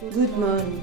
Good morning.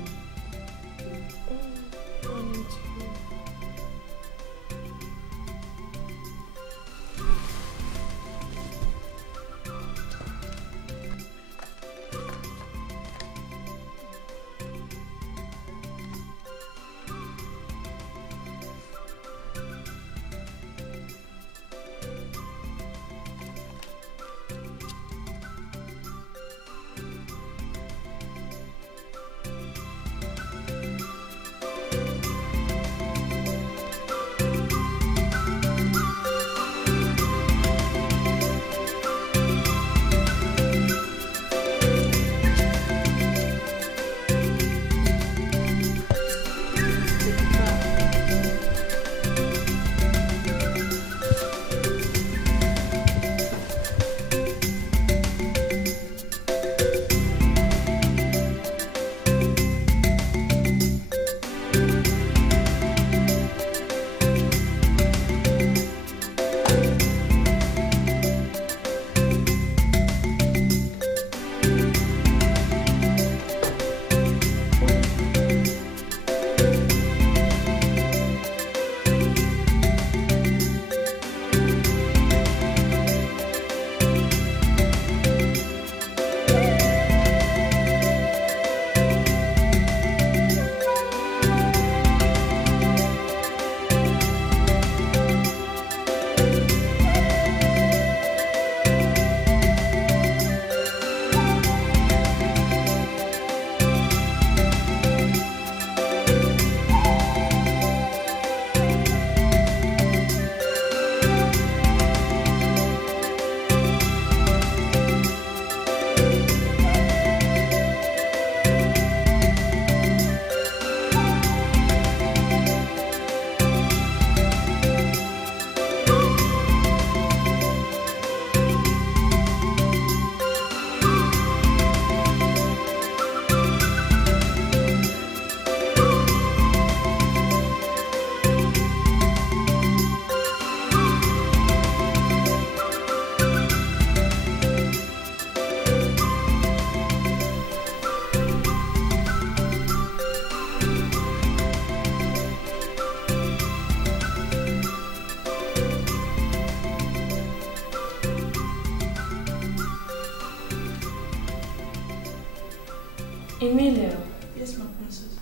Emilio. Yes, my princess.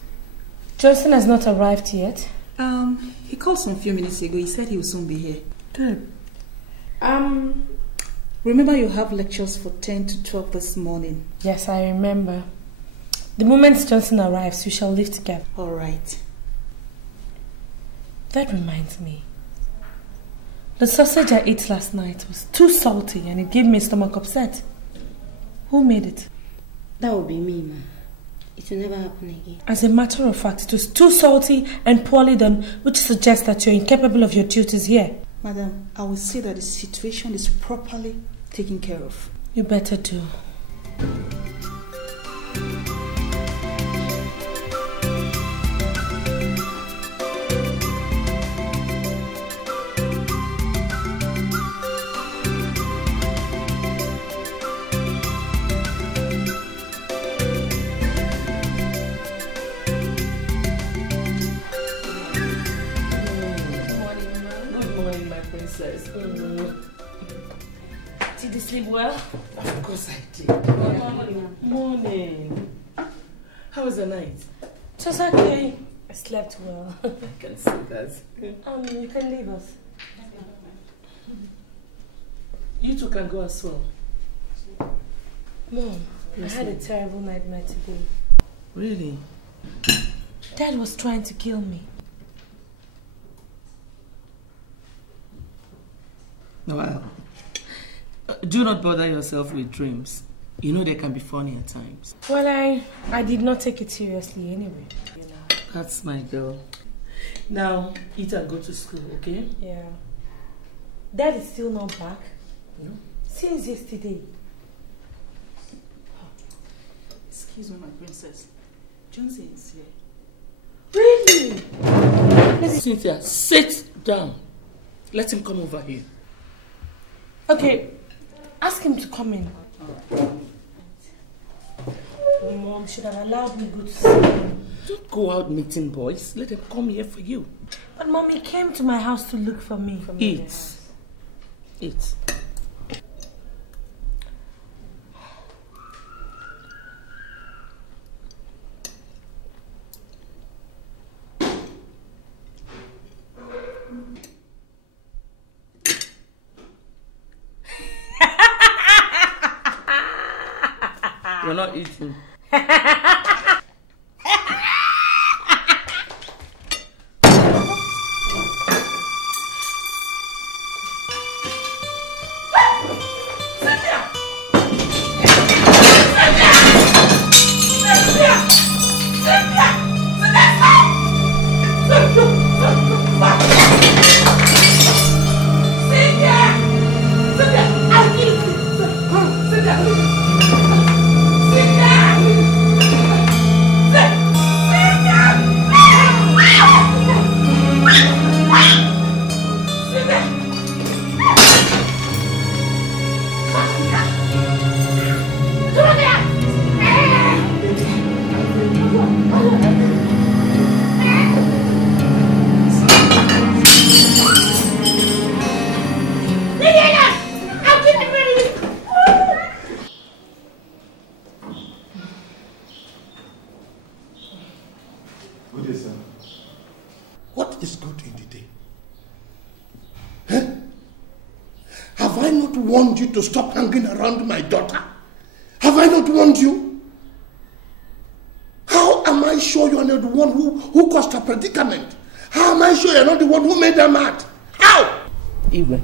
Justus has not arrived yet. He called some few minutes ago. He said he will soon be here. Good. Remember you have lectures for 10 to 12 this morning. Yes, I remember. The moment Justus arrives, we shall live together. All right. That reminds me. The sausage I ate last night was too salty and it gave me stomach upset. Who made it? That would be me, ma. It will never happen again. As a matter of fact, it was too salty and poorly done, which suggests that you're incapable of your duties here. Madam, I will see that the situation is properly taken care of. You better do. Did you sleep well? Of course I did. Morning. Morning. How was the night? It was okay. I slept well. I can see that. You can leave us. You two can go as well. Mom, I had a terrible nightmare today. Really? Dad was trying to kill me. Well, do not bother yourself with dreams. You know they can be funny at times. Well, I did not take it seriously anyway. You know. That's my girl. Now, eat and go to school, okay? Yeah. Dad is still not back. No. Since yesterday. Excuse me, my princess. Johnson is here. Really? Cynthia, sit down. Let him come over here. Okay, ask him to come in. Mom should have allowed me to go to school. Don't go out meeting boys. Let them come here for you. But Mommy came to my house to look for me. Eat. Eat. You're not eating. To stop hanging around my daughter? Have I not warned you? How am I sure you are not the one who caused her predicament? How am I sure you are not the one who made her mad? How? Even,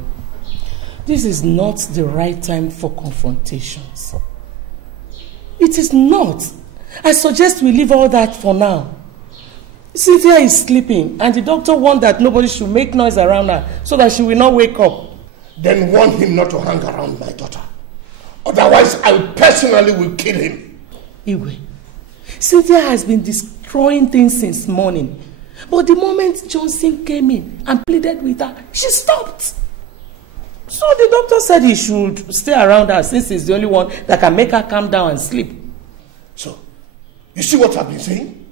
this is not the right time for confrontations. It is not. I suggest we leave all that for now. Cynthia is sleeping and the doctor warned that nobody should make noise around her so that she will not wake up. Then warn him not to hang around my daughter. Otherwise, I personally will kill him. Iwe, Cynthia has been destroying things since morning. But the moment Johnson came in and pleaded with her, she stopped. So the doctor said he should stay around her since he's the only one that can make her calm down and sleep. So, you see what I've been saying?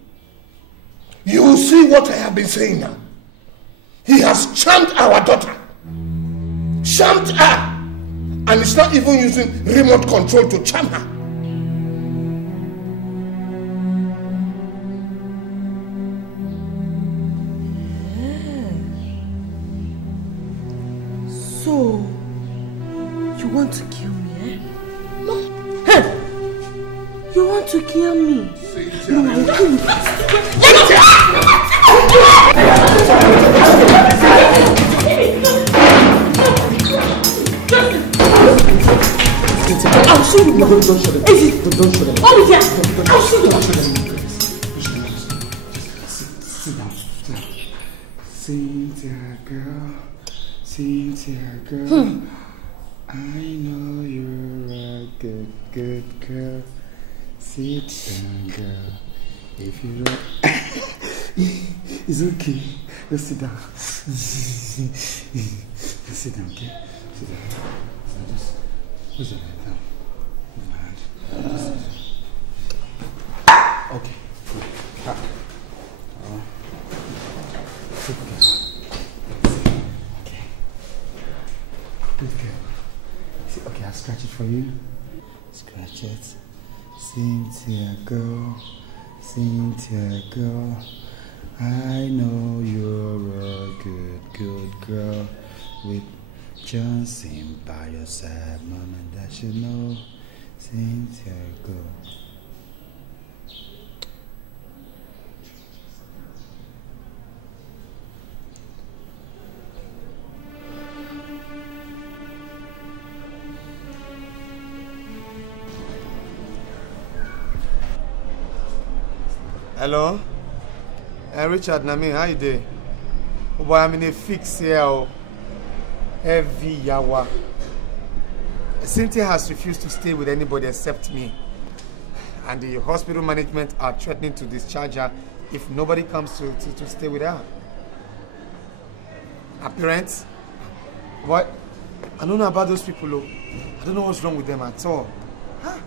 You will see what I have been saying now. He has charmed our daughter. Charmed her, and it's not even using remote control to charm her. So, you want to kill me, eh? No. Hey! You want to kill me? No, I will kill you. I'll show you. Don't show them. Don't show them. Oh, yeah. I'll show them. Sit down. Cynthia girl. I know you're a good girl. Sit down, girl. If you don't... It's okay. Just sit down. Just sit down, okay? Sit down. Just... Who's it? Okay. Good girl. Okay. Good girl. See, okay, I'll scratch it for you. Scratch it. Cynthia girl. I know you're a good girl with Johnson by your side, Mama, that you know. Cynthia girl. Hello? Richard, Nami, how you doing? Oh boy, I'm in a fix here. Oh. Heavy yawa. Cynthia has refused to stay with anybody except me. And the hospital management are threatening to discharge her if nobody comes to stay with her. Her parents? What? I don't know about those people, though. I don't know what's wrong with them at all. Huh?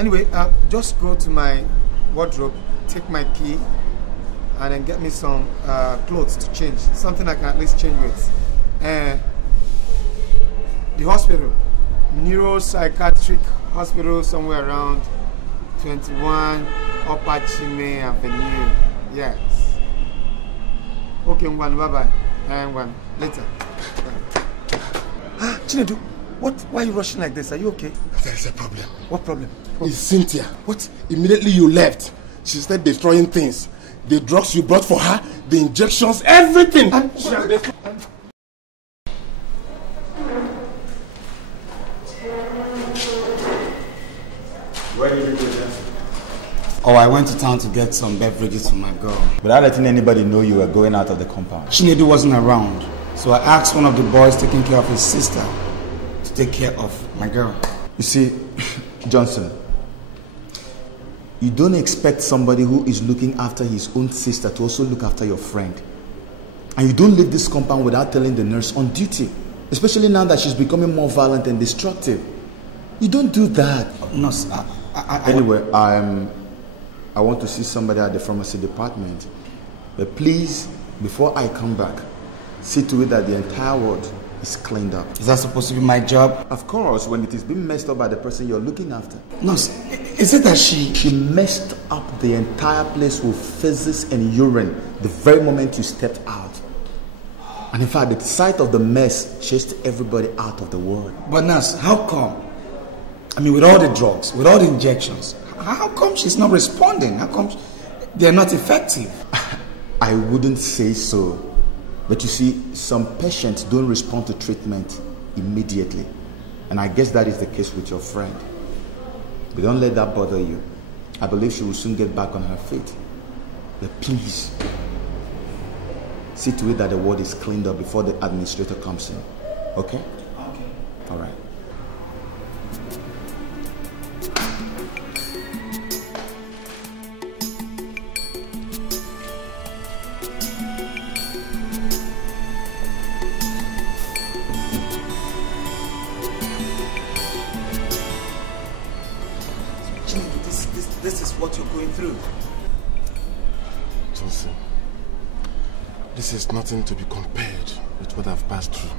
Anyway, just go to my wardrobe, take my key, and then get me some clothes to change. Something I can at least change with. The hospital, neuropsychiatric hospital, somewhere around 21 Upper Chime Avenue. Yes. Okay, one. Bye-bye. And one. Later. Chinedu, why are you rushing like this? Are you okay? There is a problem. What problem? It's Cynthia. What? Immediately you left, she started destroying things. The drugs you brought for her, the injections, everything. Where did you go, Justus? Oh, I went to town to get some beverages for my girl. Without letting anybody know you were going out of the compound. Chinedu wasn't around, so I asked one of the boys taking care of his sister to take care of my girl. You see, Johnson, you don't expect somebody who is looking after his own sister to also look after your friend. And you don't leave this compound without telling the nurse on duty, especially now that she's becoming more violent and destructive. You don't do that. Nurse, Anyway, I want to see somebody at the pharmacy department. But please, before I come back, see to it that the entire ward is cleaned up. Is that supposed to be my job? Of course, when it is being messed up by the person you're looking after. Nurse, is it that She messed up the entire place with feces and urine the very moment you stepped out. And in fact, the sight of the mess chased everybody out of the ward. But nurse, how come? I mean, with all the drugs, with all the injections, how come she's not responding? How come they're not effective? I wouldn't say so. But you see, some patients don't respond to treatment immediately. And I guess that is the case with your friend. But don't let that bother you. I believe she will soon get back on her feet. But please, see to it that the ward is cleaned up before the administrator comes in. Okay? Okay. All right. This is what you're going through. Johnson, this is nothing to be compared with what I've passed through.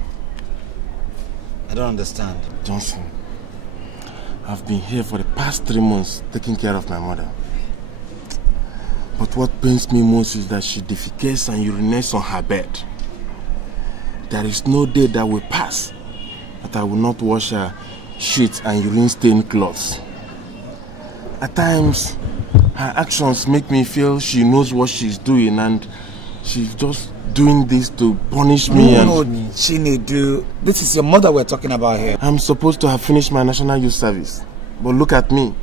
I don't understand. Johnson, I've been here for the past 3 months taking care of my mother. But what pains me most is that she defecates and urinates on her bed. There is no day that will pass that I will not wash her sheets and urine-stained clothes. At times, her actions make me feel she knows what she's doing and she's just doing this to punish me. No, Chinedu, this is your mother we're talking about here. I'm supposed to have finished my national youth service, but look at me.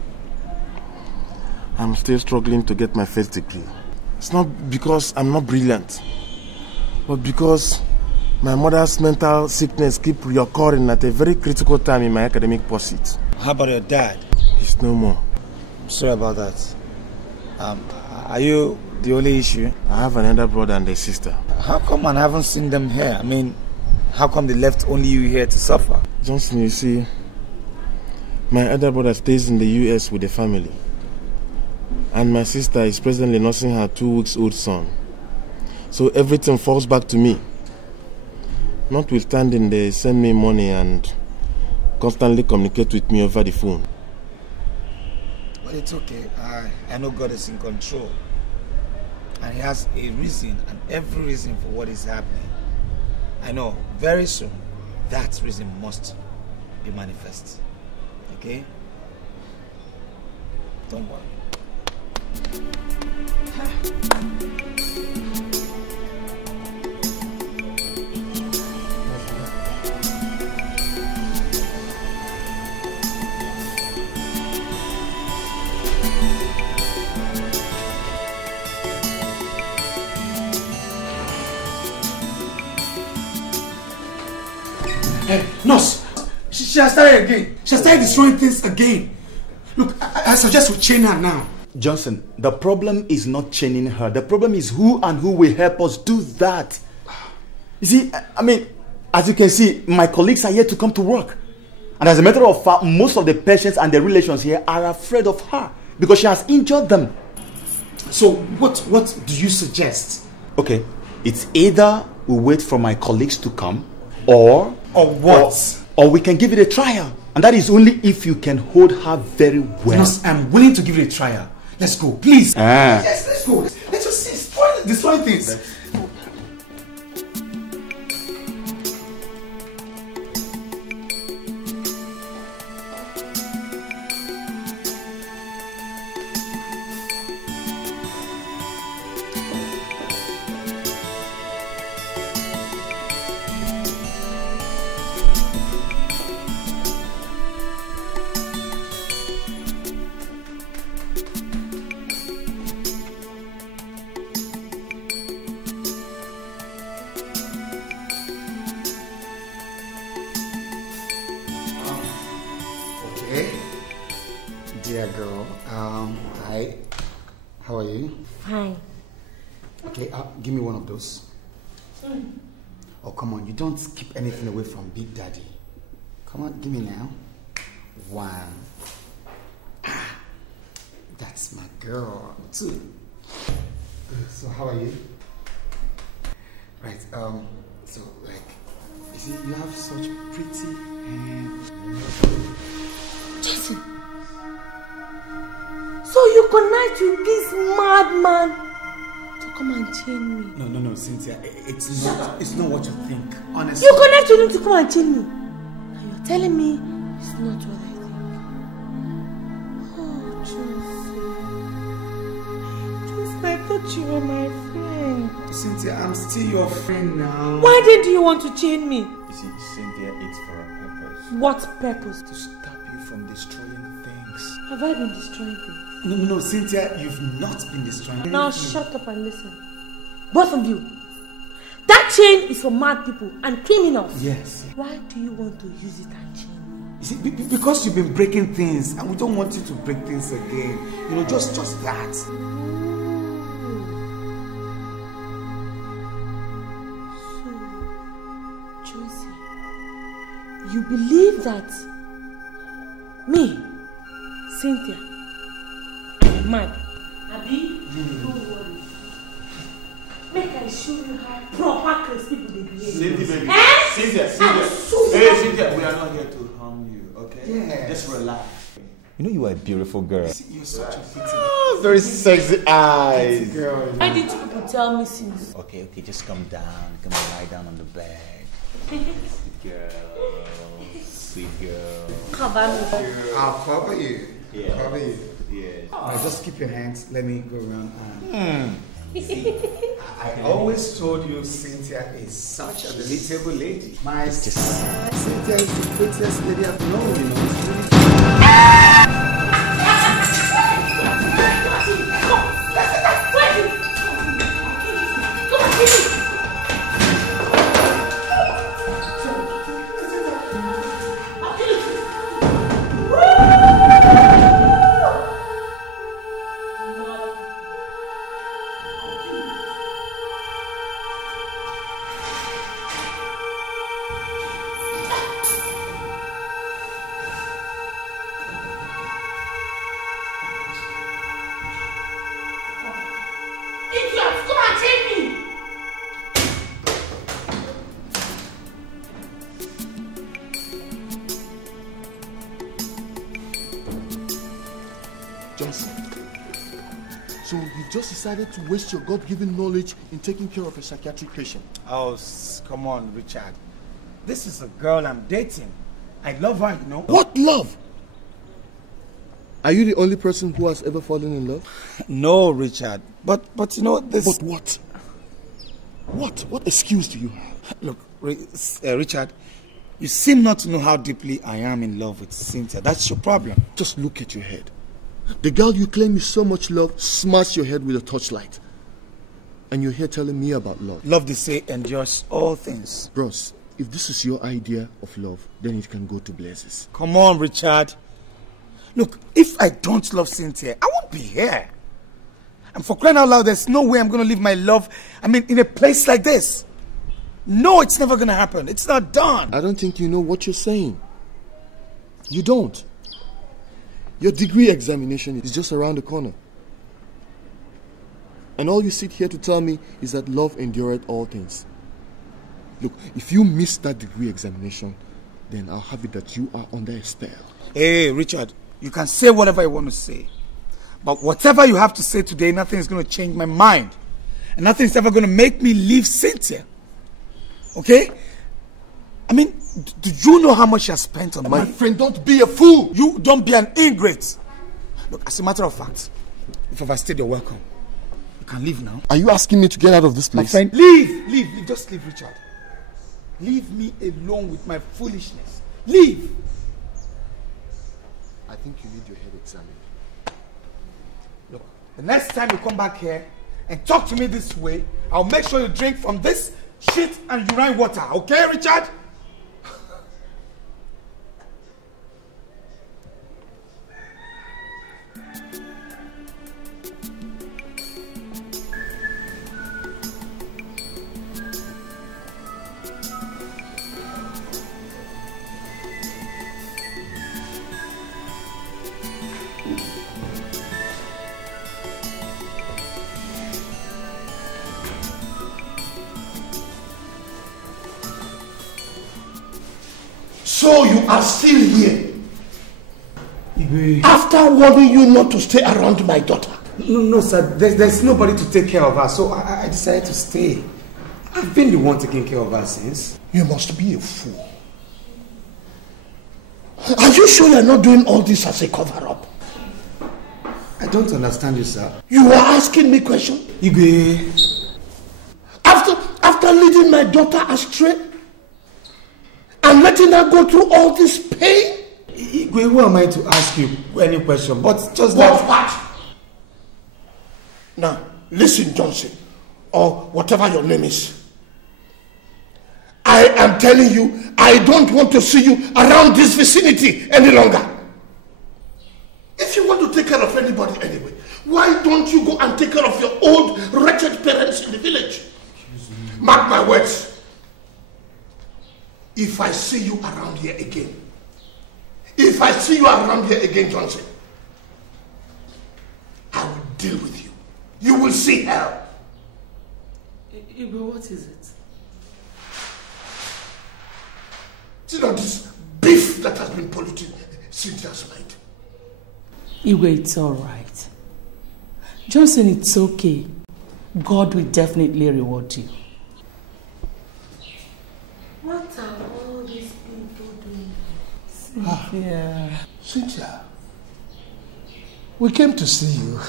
I'm still struggling to get my first degree. It's not because I'm not brilliant, but because my mother's mental sickness keeps reoccurring at a very critical time in my academic pursuit. How about your dad? He's no more. Sorry about that. Are you the only issue? I have another brother and a sister. How come I haven't seen them here? I mean, how come they left only you here to suffer? Johnson, you see, my other brother stays in the US with the family. And my sister is presently nursing her 2-week-old son. So everything falls back to me. Notwithstanding, they send me money and constantly communicate with me over the phone. But it's okay. I know God is in control. And He has a reason and every reason for what is happening. I know very soon that reason must be manifest. Okay? Don't worry. Hey, nurse, she has started again. She has started destroying things again. Look, I suggest we chain her now. Johnson, the problem is not chaining her. The problem is who and who will help us do that. You see, I mean, as you can see, my colleagues are yet to come to work. And as a matter of fact, most of the patients and the relations here are afraid of her because she has injured them. So what do you suggest? Okay, it's either we wait for my colleagues to come or what? Or we can give it a trial. And that is only if you can hold her very well. Yes, I'm willing to give it a trial. Let's go, please. Yes, let's go. Let's just destroy things. Dear girl, hi. How are you? Fine. Okay, give me one of those. Oh, come on, you don't keep anything away from Big Daddy. Come on, give me now. One. That's my girl. Two. So how are you? Right, so like, you see, you have such pretty hands. Jason. So you connect with this madman to come and chain me? No, Cynthia. It's not what you think. Honestly. You connect with him to come and chain me. Now you're telling me it's not what I think. Oh, Justus, I thought you were my friend. Cynthia, I'm still your friend now. Why did you want to chain me? You see, Cynthia, it's for a purpose. What purpose? To stop you from destroying things. Have I been destroying things? No, Cynthia, you've not been destroying anything. Now shut up and listen. Both of you. That chain is for mad people and criminals. Yes. Why do you want to use it and chain me? You see, because you've been breaking things and we don't want you to break things again. You know, just that. So, Josie, you believe that me, Cynthia, mad. Abi, don't worry. Make I show you how proper Chris people they behave. Cynthia, baby. Cynthia. Hey, Cynthia, we are not here to harm you, okay? Yeah. Just relax. You know you are a beautiful girl. You're such a pretty very sexy eyes. girl. Why did you people tell me since? Okay, just come down. Come and lie down on the bed. Sweet girl. Sweet girl. Cover me. I'll cover you. Yeah. I'll cover you. Yeah. Now just keep your hands. Let me go around and see. I always told you Cynthia is such a delectable lady. My Cynthia is the prettiest lady I've known, you know. It's really So you just decided to waste your God-given knowledge in taking care of a psychiatric patient? Oh, come on, Richard. This is a girl I'm dating. I love her, you know. What love? Are you the only person who has ever fallen in love? No, Richard. But you know this. But what? What excuse do you have? Look, Richard, you seem not to know how deeply I am in love with Cynthia. That's your problem. Just look at your head. The girl you claim you so much love smashed your head with a torchlight. And you're here telling me about love. Love, they say, endures all things. Bros, if this is your idea of love, then it can go to blazes. Come on, Richard. Look, if I don't love Cynthia, I won't be here. And for crying out loud, there's no way I'm going to leave my love, in a place like this. No, it's never going to happen. It's not done. I don't think you know what you're saying. You don't. Your degree examination is just around the corner. And all you sit here to tell me is that love endureth all things. Look, if you miss that degree examination, then I'll have it that you are under a spell. Hey, Richard, you can say whatever you want to say. But whatever you have to say today, nothing is going to change my mind. And nothing is ever going to make me leave Cynthia. Okay? I mean, do you know how much she has spent on me? My friend, don't be a fool. You don't be an ingrate. Look, as a matter of fact, if I've stayed, you're welcome. You can leave now. Are you asking me to get out of this place? My friend, leave. Just leave, Richard. Leave me alone with my foolishness. Leave. I think you need your head examined. Look, the next time you come back here and talk to me this way, I'll make sure you drink from this shit and urine water. Okay, Richard? So you are still here? After warning you not to stay around my daughter? No, sir. There's nobody to take care of her, so I decided to stay. I've been the one taking care of her since. You must be a fool. Are you sure you're not doing all this as a cover-up? I don't understand you, sir. You are asking me questions? Igwe. After leading my daughter astray and letting her go through all this pain? Igwe, who am I to ask you any question? But just What? Now, listen, Johnson, or whatever your name is. I am telling you, I don't want to see you around this vicinity any longer. If you want to take care of anybody anyway, why don't you go and take care of your old, wretched parents in the village? Mark my words. If I see you around here again, Johnson, I will deal with you. You will see hell. Igwe, what is it? You know this beef that has been polluting Cynthia's mind. Igwe, it's all right. Johnson, it's okay. God will definitely reward you. What are all these people doing? Cynthia. Cynthia, we came to see you.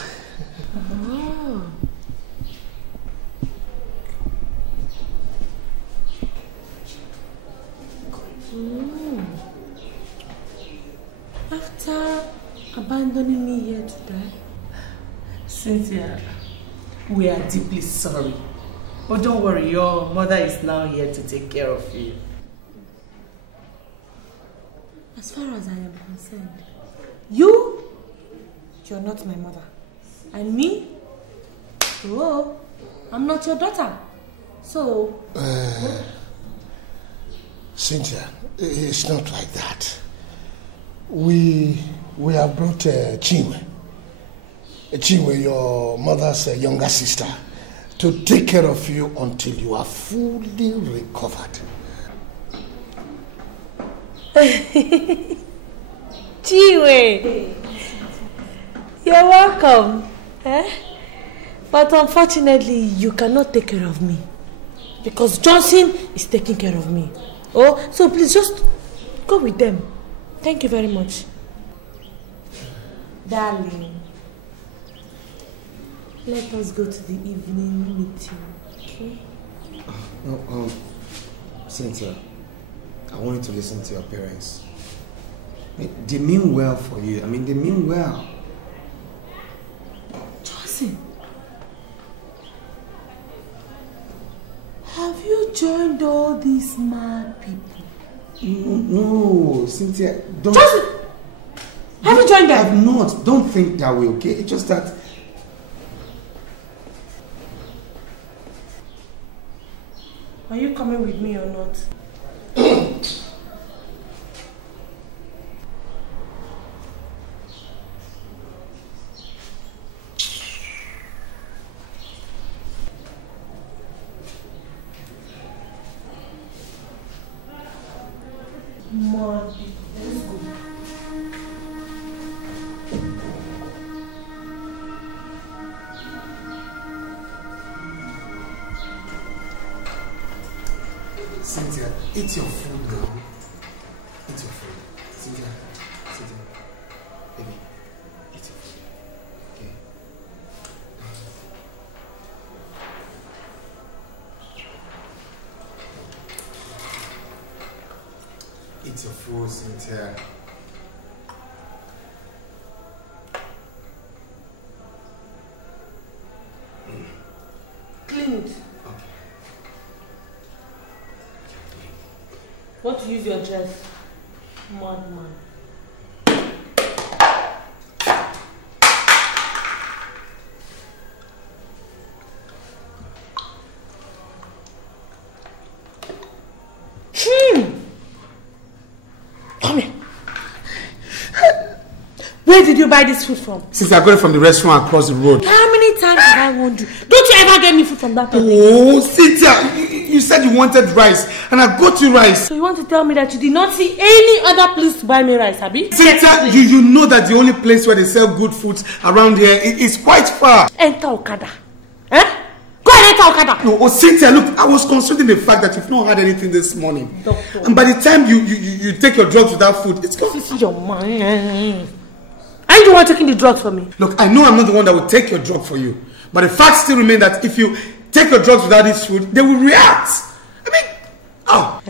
Oh. After abandoning me here to die? Cynthia, we are deeply sorry. But don't worry, your mother is now here to take care of you. As far as I am concerned, you're not my mother. And me? Oh, I'm not your daughter. So... Cynthia, it's not like that. We have brought Chinwe, your mother's younger sister, to take care of you until you are fully recovered. Chinwe, you're welcome. But unfortunately, you cannot take care of me. Because Johnson is taking care of me. Oh, so please just go with them. Thank you very much. Darling, let us go to the evening meeting, okay? No, Cynthia, I want you to listen to your parents. They mean well for you. I mean, they mean well. Johnson, have you joined all these mad people? No, Cynthia, don't... Johnson! Have you joined them? I have not. Don't think that way, okay? It's just that... Are you coming with me or not? Mad. Let's go. Cynthia, eat your food now. Eat your food. Cynthia, baby, eat your food. Okay. Eat your food, Cynthia. Clean it. Want to use your dress? Madman. Come here. Where did you buy this food from? Since I got it from the restaurant across the road. How many times have I warned you? Don't you ever get me food from that place? Oh, Cynthia, you said you wanted rice, and I got you rice. So you want to tell me that you did not see any other place to buy me rice, Abi? Cynthia, you know that the only place where they sell good foods around here is quite far. Enter Okada. Eh? Go and enter Okada. No, Cynthia, look, I was considering the fact that you've not had anything this morning. Doctor. And by the time you take your drugs without food, it's gone. This is your man. Aren't you the one taking the drugs for me? Look, I know I'm not the one that will take your drug for you. But the fact still remains that if you take your drugs without this food, they will react. I mean, oh.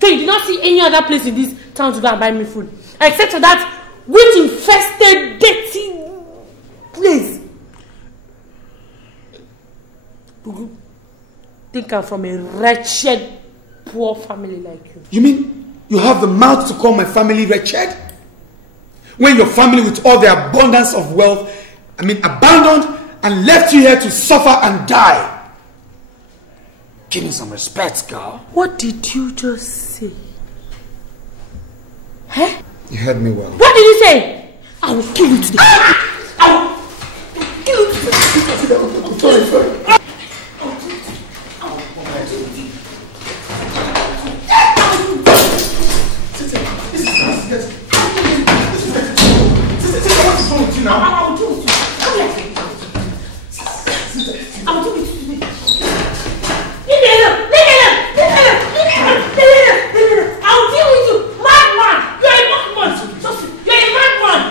So you did not see any other place in this town to go and buy me food? Except for that witch-infested, dirty place. Think I'm from a wretched, poor family like you. You mean you have the mouth to call my family wretched? When your family with all their abundance of wealth, abandoned and left you here to suffer and die. Give me some respect, girl. What did you just say? Huh? You heard me well. What did you say? I will kill you today. I will kill you today. I'm sorry. Now. I will do it. Come here. I will do it. Leave me alone. Leave me alone. Leave me alone. Leave me alone. Leave me alone. Leave me alone. I will deal with you. Madman. You are a madman. You are a madman.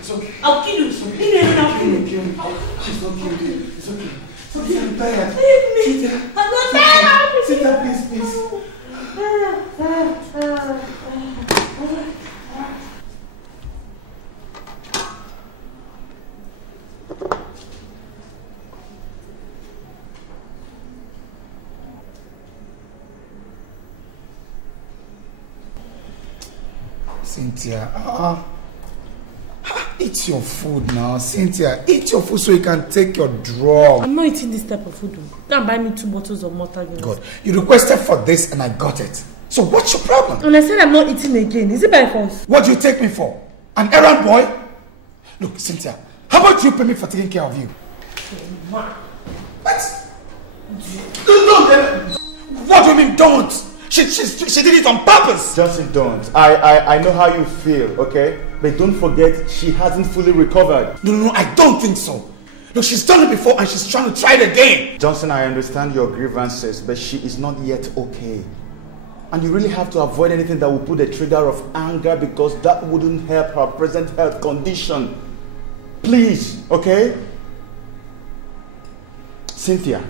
It's okay. I'll kill you. Leave me alone. I'll kill you. It's okay. It's okay. It's okay. I'm tired. Leave me. I'm not tired. Sit down, please. Cynthia, eat your food now. Cynthia, eat your food so you can take your drug. I'm not eating this type of food. Go and buy me 2 bottles of water. God, you requested for this and I got it. So what's your problem? And I said I'm not eating again. Is it by force? What do you take me for? An errand boy? Look, Cynthia, how about you pay me for taking care of you? What? What do you mean don't? She did it on purpose. Justin, don't. I know how you feel, okay? But don't forget, she hasn't fully recovered. No, I don't think so. Look, she's done it before and she's trying to try it again. Johnson, I understand your grievances, but she is not yet okay. And you really have to avoid anything that will put a trigger of anger because that wouldn't help her present health condition. Please, okay? Cynthia.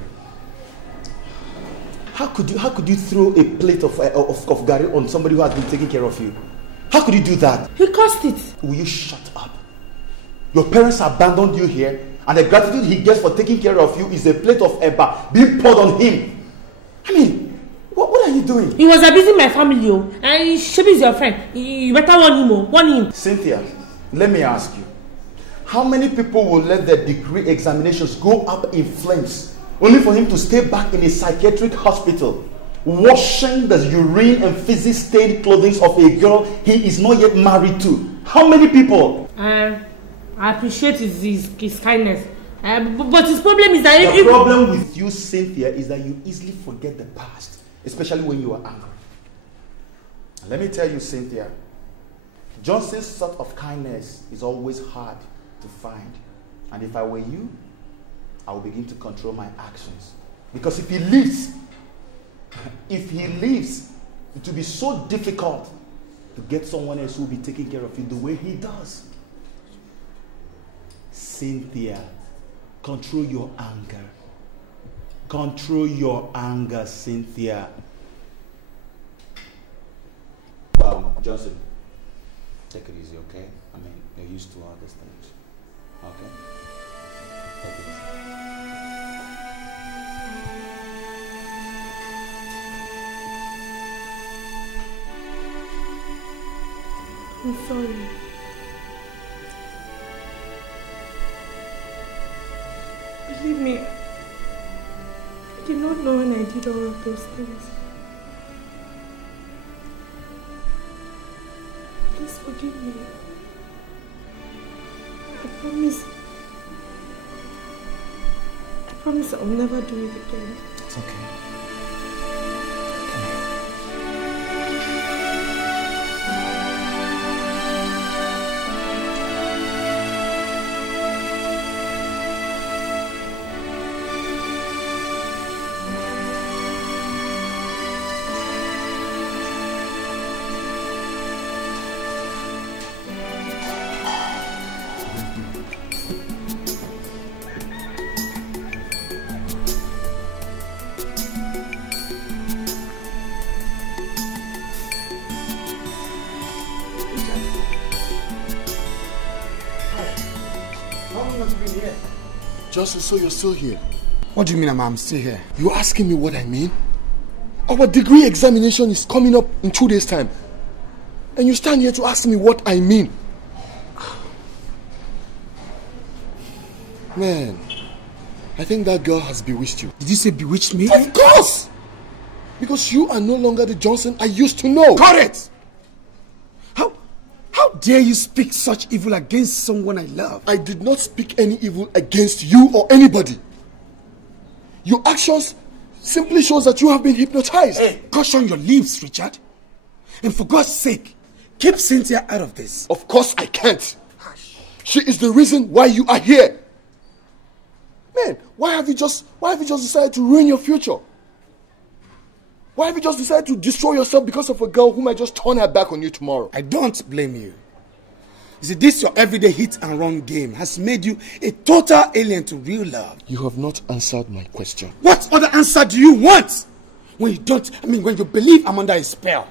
How could you throw a plate of gari on somebody who has been taking care of you? How could you do that? He caused it. Will you shut up? Your parents abandoned you here, and the gratitude he gets for taking care of you is a plate of eba being poured on him. I mean, what are you doing? He was abusing my family, and Shebi is your friend. You better warn him, Cynthia, let me ask you. How many people will let their degree examinations go up in flames only for him to stay back in a psychiatric hospital, washing the urine and feces stained clothing of a girl he is not yet married to? How many people? I appreciate his kindness. But his problem is that... The problem with you, Cynthia, is that you easily forget the past. especially when you are angry. And let me tell you, Cynthia, Justus' sort of kindness is always hard to find. And if I were you, I would begin to control my actions. Because if he leaves, it will be so difficult to get someone else who will be taking care of you the way he does. Cynthia, control your anger. Control your anger, Cynthia. Johnson, take it easy, okay? I mean, you're used to all these things. Okay? Take it easy. I'm sorry. Believe me, I did not know when I did all of those things. Please forgive me. I promise I'll never do it again. It's okay. Justus, so you're still here? What do you mean I'm still here? You're asking me what I mean? Our degree examination is coming up in 2 days' time. And you stand here to ask me what I mean. Man, I think that girl has bewitched you. Did you say bewitched me? Of course! Because you are no longer the Johnson I used to know. Correct! How dare you speak such evil against someone I love? I did not speak any evil against you or anybody. Your actions simply shows that you have been hypnotized. Hey, caution your lips, Richard. And for God's sake, keep Cynthia out of this. Of course I can't. She is the reason why you are here. Man, why have you just decided to ruin your future? Why have you just decided to destroy yourself because of a girl who might just turn her back on you tomorrow? I don't blame you. You see, this your everyday hit and run game has made you a total alien to real love. You have not answered my question. What other answer do you want? When you believe I'm under a spell.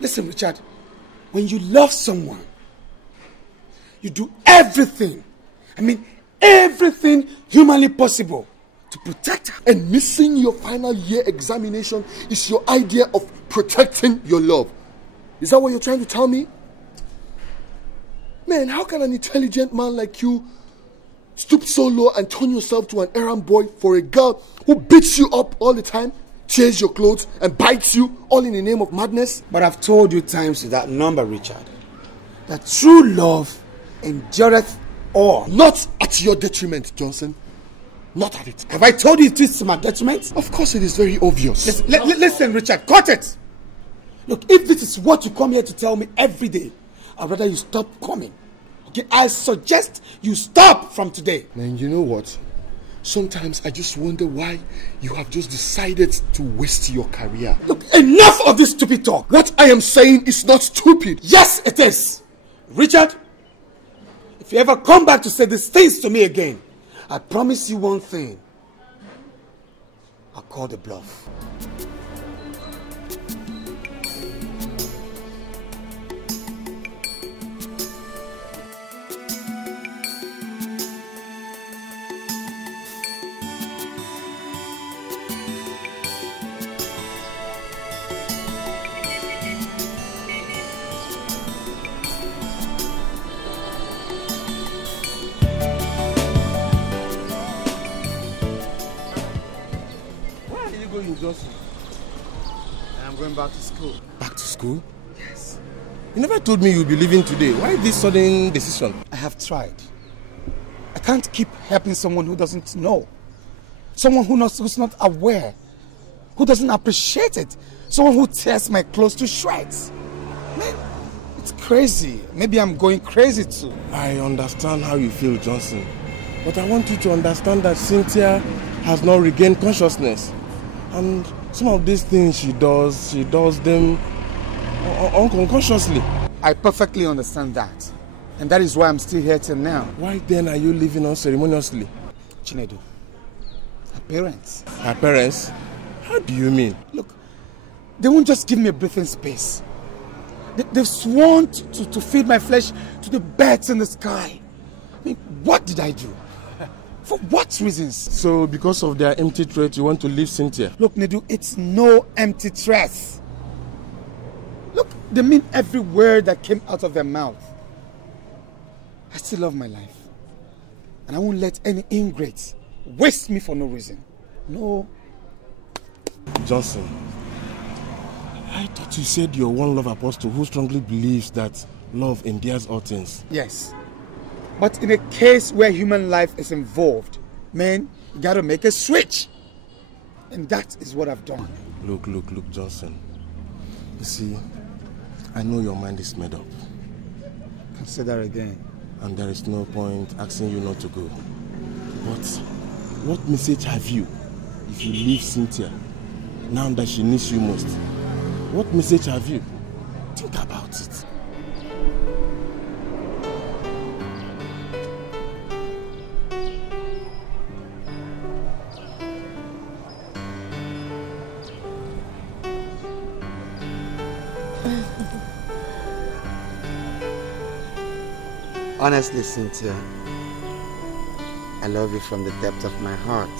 Listen, Richard, when you love someone, you do everything, everything humanly possible to protect her. And missing your final year examination is your idea of protecting your love. Is that what you're trying to tell me? Man, how can an intelligent man like you stoop so low and turn yourself to an errand boy for a girl who beats you up all the time, tears your clothes and bites you all in the name of madness? But I've told you times without number, Richard, that true love endureth all. Not at your detriment, Johnson. Not at it. Have I told you it is to my detriment? Of course it is very obvious. Listen, Richard, cut it. Look, if this is what you come here to tell me every day, I'd rather you stop coming. Okay, I suggest you stop from today. Man, you know what? Sometimes I just wonder why you have just decided to waste your career. Look, enough of this stupid talk. What I am saying is not stupid. Yes, it is. Richard, if you ever come back to say these things to me again, I promise you one thing. I'll call the bluff. I'm going back to school. Back to school? Yes. You never told me you'll be leaving today. Why this sudden decision? I have tried. I can't keep helping someone who doesn't know. Someone who's not aware who doesn't appreciate it. Someone who tears my clothes to shreds. Man, it's crazy. Maybe I'm going crazy too. I understand how you feel, Johnson. But I want you to understand that Cynthia has not regained consciousness. And some of these things she does them unconsciously. I perfectly understand that. And that is why I'm still here till now. Why then are you leaving unceremoniously? Chinedu, her parents. Her parents? How do you mean? Look, they won't just give me a breathing space. They've sworn to feed my flesh to the birds in the sky. I mean, what did I do? For what reasons? So because of their empty threat, you want to leave Cynthia? Look, Nedu, it's no empty threat. Look, they mean every word that came out of their mouth. I still love my life. And I won't let any ingrates waste me for no reason. No. Johnson, I thought you said you're one love apostle who strongly believes that love endures all things. Yes. But in a case where human life is involved, man, you gotta make a switch. And that is what I've done. Look, Johnson. You see, I know your mind is made up. Consider again. And there is no point asking you not to go. But what message have you if you leave Cynthia now that she needs you most? What message have you? Think about it. Honestly, Cynthia, I love you from the depth of my heart.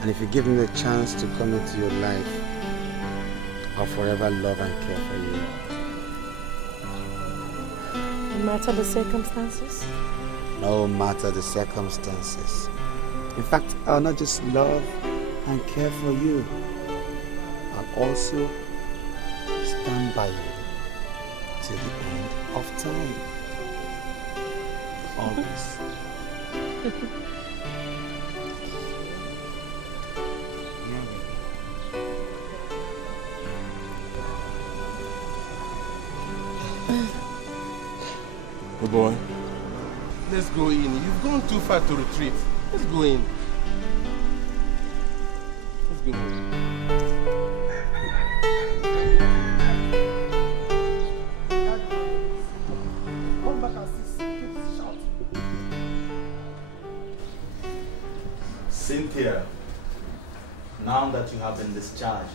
And if you give me the chance to come into your life, I'll forever love and care for you. No matter the circumstances? No matter the circumstances. In fact, I'll not just love and care for you, I'll also stand by you till the end of time. Always. Oh boy, let's go in. You've gone too far to retreat. Let's go in. Let's go in. Cynthia, now that you have been discharged,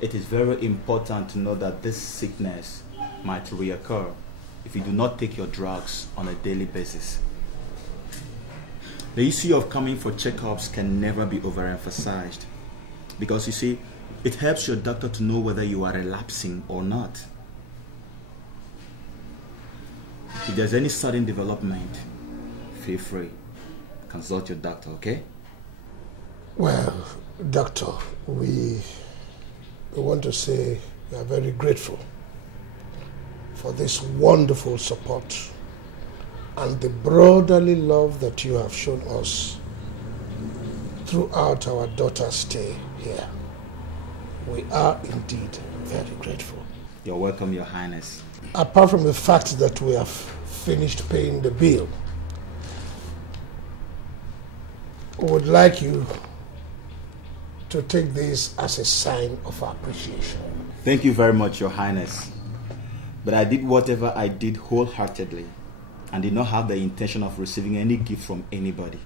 it is very important to know that this sickness might reoccur if you do not take your drugs on a daily basis. The issue of coming for checkups can never be overemphasized because you see, it helps your doctor to know whether you are relapsing or not. If there's any sudden development, feel free. Consult your doctor, okay? Well, doctor, we want to say we are very grateful for this wonderful support and the brotherly love that you have shown us throughout our daughter's stay here. We are indeed very grateful. You're welcome, Your Highness. Apart from the fact that we have finished paying the bill, we would like you to take this as a sign of appreciation. Thank you very much, Your Highness. But I did whatever I did wholeheartedly and did not have the intention of receiving any gift from anybody.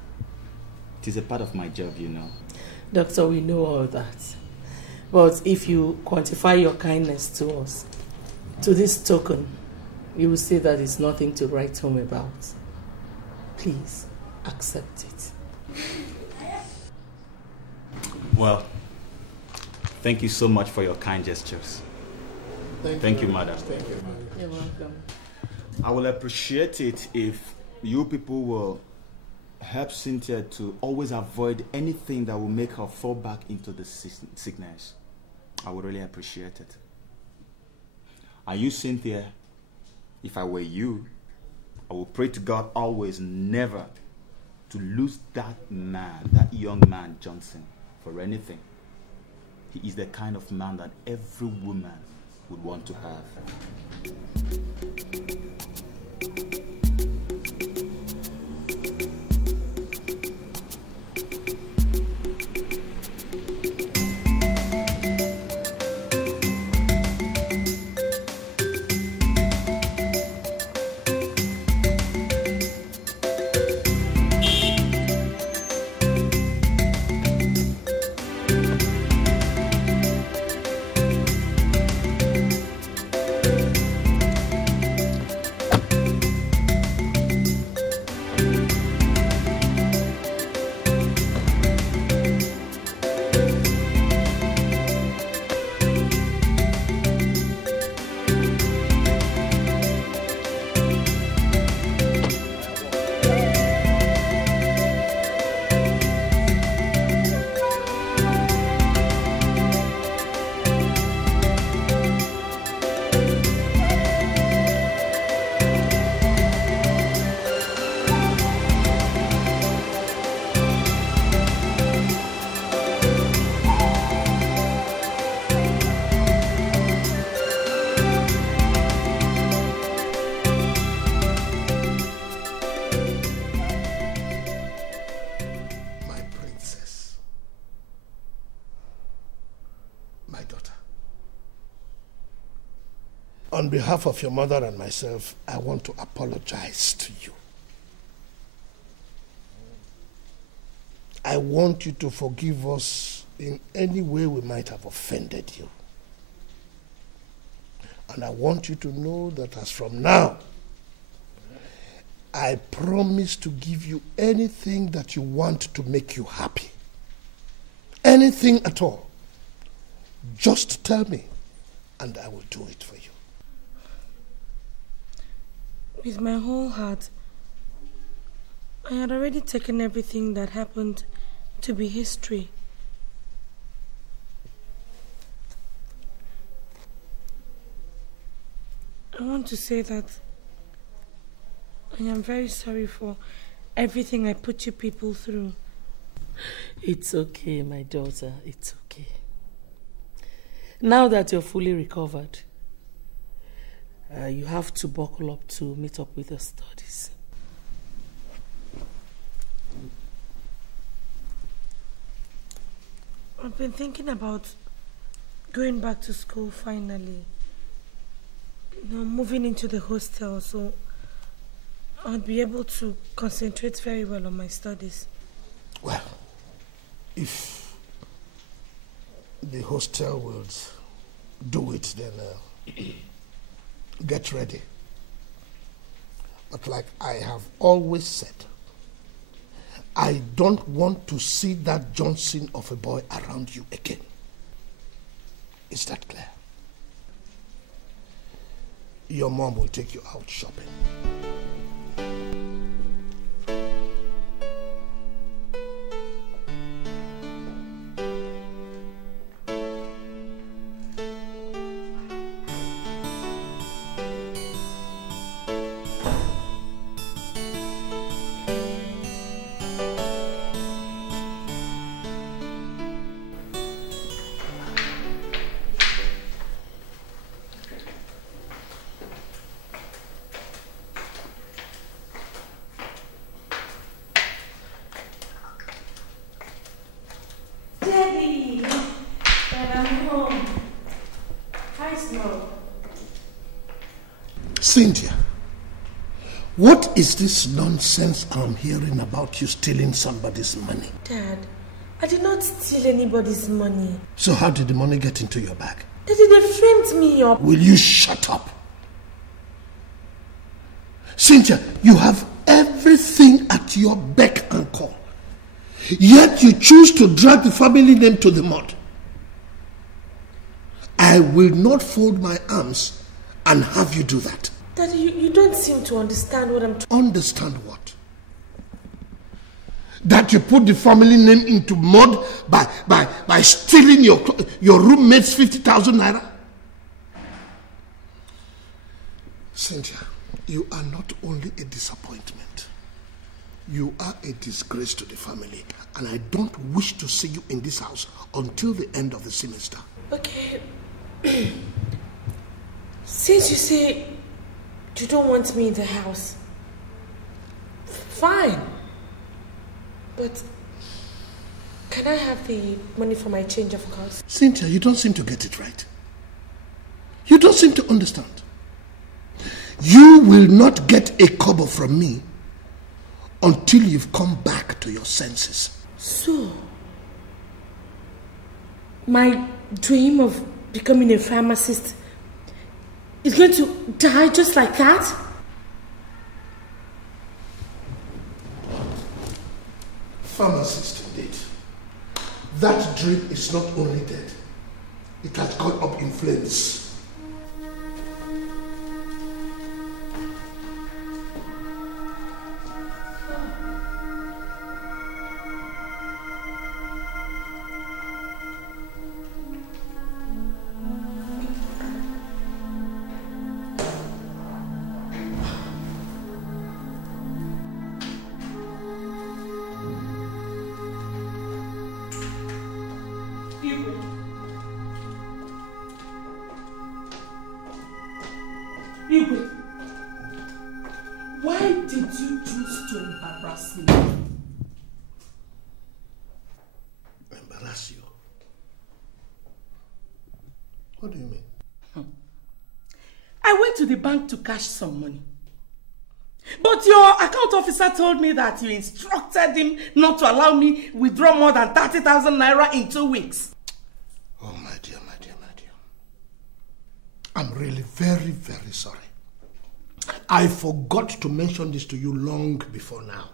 It is a part of my job, you know. Doctor, we know all that. But if you quantify your kindness to us, to this token, you will say that it's nothing to write home about. Please, accept it. Well, thank you so much for your kind gestures. Thank you, madam. Thank you. You're welcome. I will appreciate it if you people will help Cynthia to always avoid anything that will make her fall back into the sickness. I would really appreciate it. And you, Cynthia, if I were you, I will pray to God always never to lose that man, that young man, Johnson. for anything. He is the kind of man that every woman would want to have. On behalf of your mother and myself, I want to apologize to you. I want you to forgive us in any way we might have offended you. And I want you to know that as from now, I promise to give you anything that you want to make you happy. Anything at all. Just tell me, and I will do it for you. With my whole heart, I had already taken everything that happened to be history. I want to say that I am very sorry for everything I put you people through. It's okay, my daughter. It's okay. Now that you're fully recovered, you have to buckle up to meet up with your studies. I've been thinking about going back to school finally. You know, moving into the hostel, so I'll be able to concentrate very well on my studies. Well, if the hostel will do it, then get ready. But like I have always said, I don't want to see that Johnson of a boy around you again. Is that clear? Your mom will take you out shopping. Cynthia, what is this nonsense I'm hearing about you stealing somebody's money? Dad, I did not steal anybody's money. So how did the money get into your bag? Daddy, they framed me up. Will you shut up? Cynthia, you have everything at your beck and call. Yet you choose to drag the family name to the mud. I will not fold my arms and have you do that. Daddy, you don't seem to understand what I'm trying. Understand what? That you put the family name into mud by stealing your roommate's 50,000 naira? Cynthia, you are not only a disappointment, You are a disgrace to the family, and I don't wish to see you in this house until the end of the semester. Okay. Since you say you don't want me in the house, fine. But can I have the money for my change of clothes? Cynthia, you don't seem to get it right. You don't seem to understand. You will not get a kobo from me until you've come back to your senses. So, my dream of becoming a pharmacist is going to die just like that? Pharmacist indeed. That dream is not only dead, it has gone up in flames. Why did you choose to embarrass me? Embarrass you? What do you mean? I went to the bank to cash some money. But your account officer told me that you instructed him not to allow me withdraw more than 30,000 naira in 2 weeks. Oh, my dear, my dear, my dear. I'm really very, very sorry. I forgot to mention this to you long before now.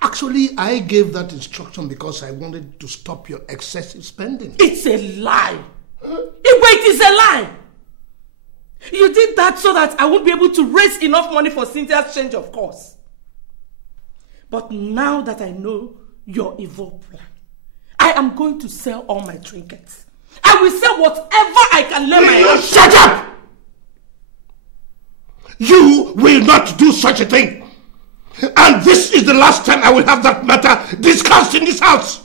Actually, I gave that instruction because I wanted to stop your excessive spending. It's a lie. It is a lie. You did that so that I won't be able to raise enough money for Cynthia's change of course. But now that I know your evil plan, I am going to sell all my trinkets. I will sell whatever I can lay my hands. Shut up! You will not do such a thing. And this is the last time I will have that matter discussed in this house.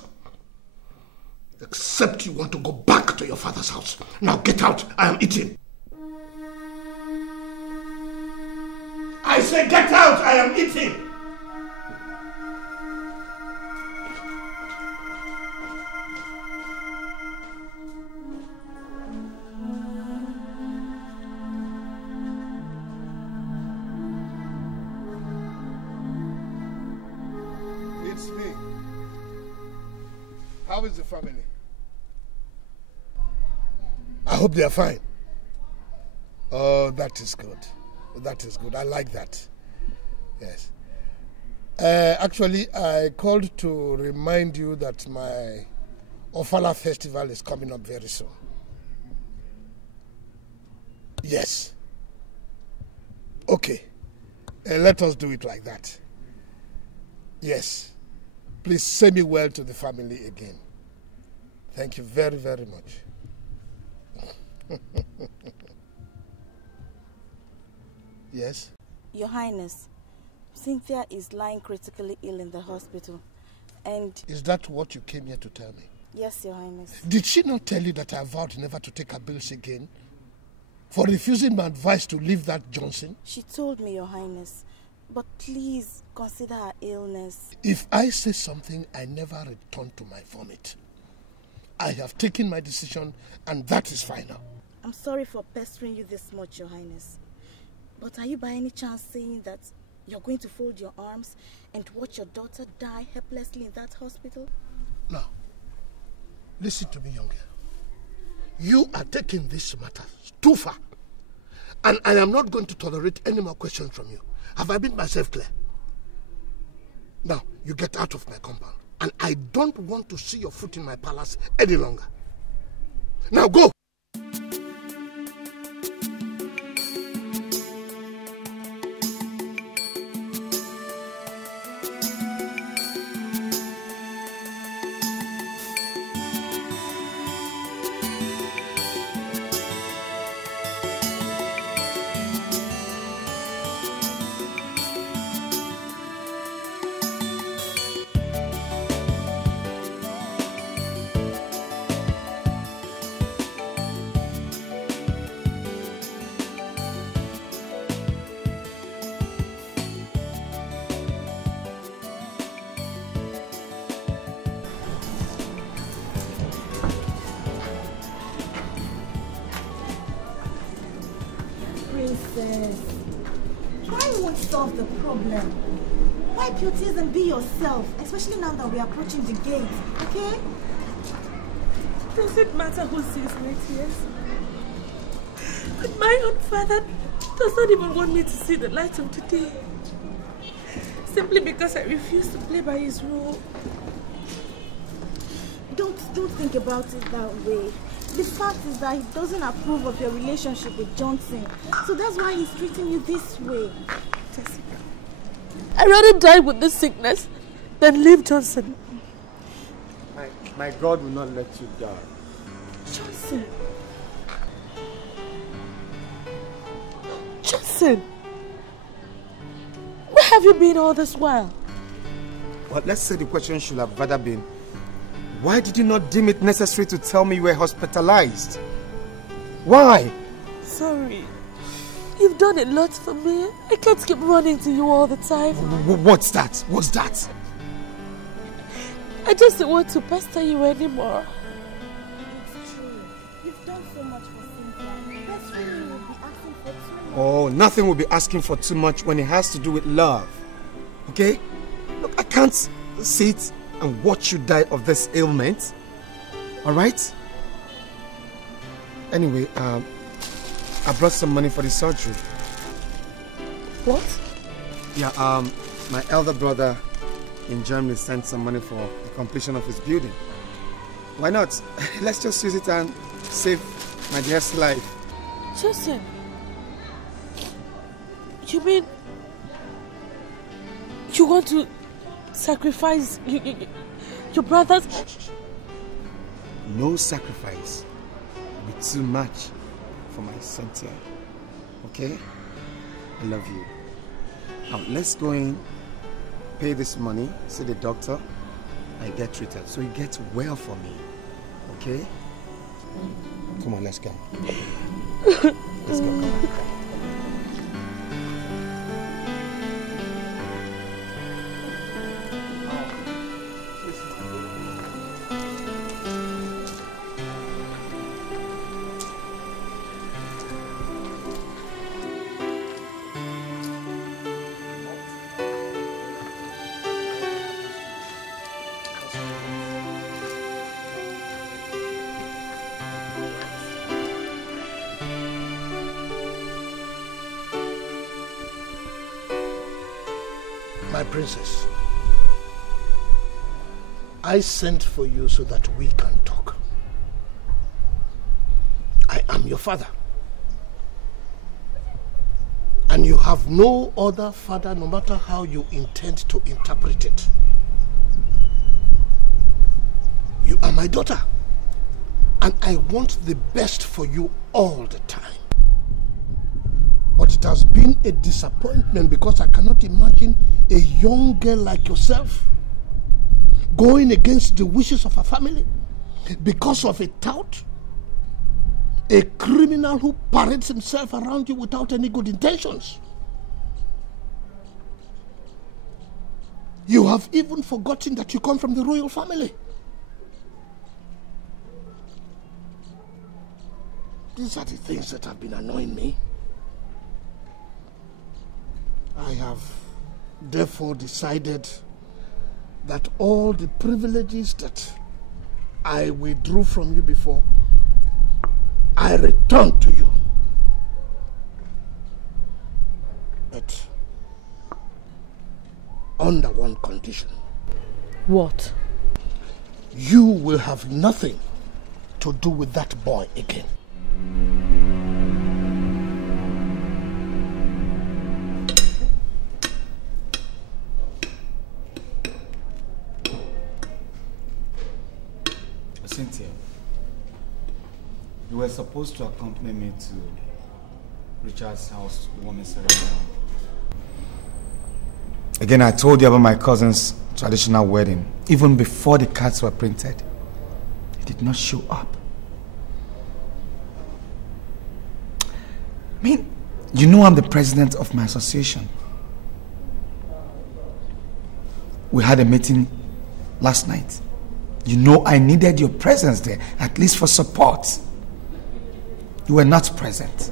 Except you want to go back to your father's house. Now get out. I am eating. I say get out. I am eating. How is the family? I hope they are fine. Oh, that is good. That is good. I like that. Yes. Actually, I called to remind you that my Ofala festival is coming up very soon. Yes. Okay. Let us do it like that. Yes. Please say me well to the family again. Thank you very, very much. Yes? Your Highness, Cynthia is lying critically ill in the hospital. And... Is that what you came here to tell me? Yes, Your Highness. Did she not tell you that I vowed never to take her bills again? For refusing my advice to leave that Johnson? She told me, Your Highness. But please consider her illness. If I say something, I never return to my vomit. I have taken my decision, and that is final. I'm sorry for pestering you this much, Your Highness. But are you by any chance saying that you're going to fold your arms and watch your daughter die helplessly in that hospital? No. Listen to me, young girl. You are taking this matter too far. And I am not going to tolerate any more questions from you. Have I made myself clear? Now, you get out of my compound. And I don't want to see your foot in my palace any longer. Now go! Princess. Crying won't solve the problem. Wipe your tears and be yourself, especially now that we are approaching the gate, okay? Does it matter who sees my tears? But my own father does not even want me to see the light of the day. Simply because I refuse to play by his rule. Don't think about it that way. The fact is that he doesn't approve of your relationship with Johnson. So that's why he's treating you this way. Jessica, I'd rather die with this sickness than leave Johnson. My God will not let you die. Johnson. Johnson. Where have you been all this while? Well, let's say the question should have rather been, why did you not deem it necessary to tell me you were hospitalized? Why? Sorry. You've done a lot for me. I can't keep running to you all the time. What's that? What's that? I just don't want to pester you anymore. It's true. You've done so much for Cynthia. Best friend will be asking for too much. Oh, nothing will be asking for too much when it has to do with love. Okay? Look, I can't sit and watch you die of this ailment. Alright? Anyway, I brought some money for the surgery. What? Yeah, my elder brother in Germany sent some money for the completion of his building. Why not? Let's just use it and save my dear's life. Justin, you mean you want to sacrifice your brothers? No sacrifice will be too much for my Cynthia. Okay? I love you. Now let's go in, pay this money, see the doctor, and get treated. So you get well for me. Okay? Come on, let's go. Let's go, come on. My princess, I sent for you so that we can talk. I am your father. And you have no other father, no matter how you intend to interpret it. You are my daughter. And I want the best for you all the time. But it has been a disappointment because I cannot imagine a young girl like yourself going against the wishes of her family because of a tout, a criminal who parades himself around you without any good intentions. You have even forgotten that you come from the royal family. These are the things that have been annoying me. I have therefore decided that all the privileges that I withdrew from you before, I return to you. But under one condition. What? You will have nothing to do with that boy again. Cynthia, you were supposed to accompany me to Richard's house warming ceremony. Again, I told you about my cousin's traditional wedding. Even before the cards were printed, he did not show up. I mean, you know I'm the president of my association. We had a meeting last night. You know I needed your presence there, at least for support. You were not present.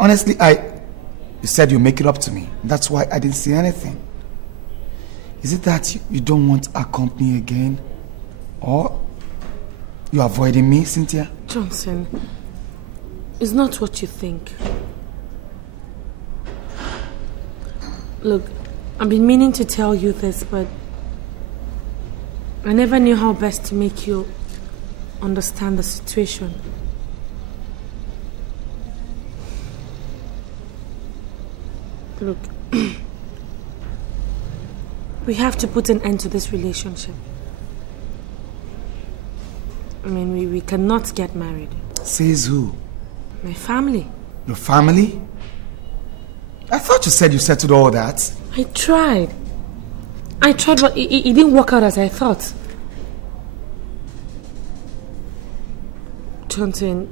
honestly, you said you'd make it up to me. That's why I didn't say anything. Is it that you don't want our company again? Or you're avoiding me, Cynthia? Johnson, it's not what you think. Look, I've been meaning to tell you this, but I never knew how best to make you understand the situation. Look, we have to put an end to this relationship. I mean, we cannot get married. Says who? My family. Your family? I thought you said you settled all that. I tried, but it didn't work out as I thought. Johnson,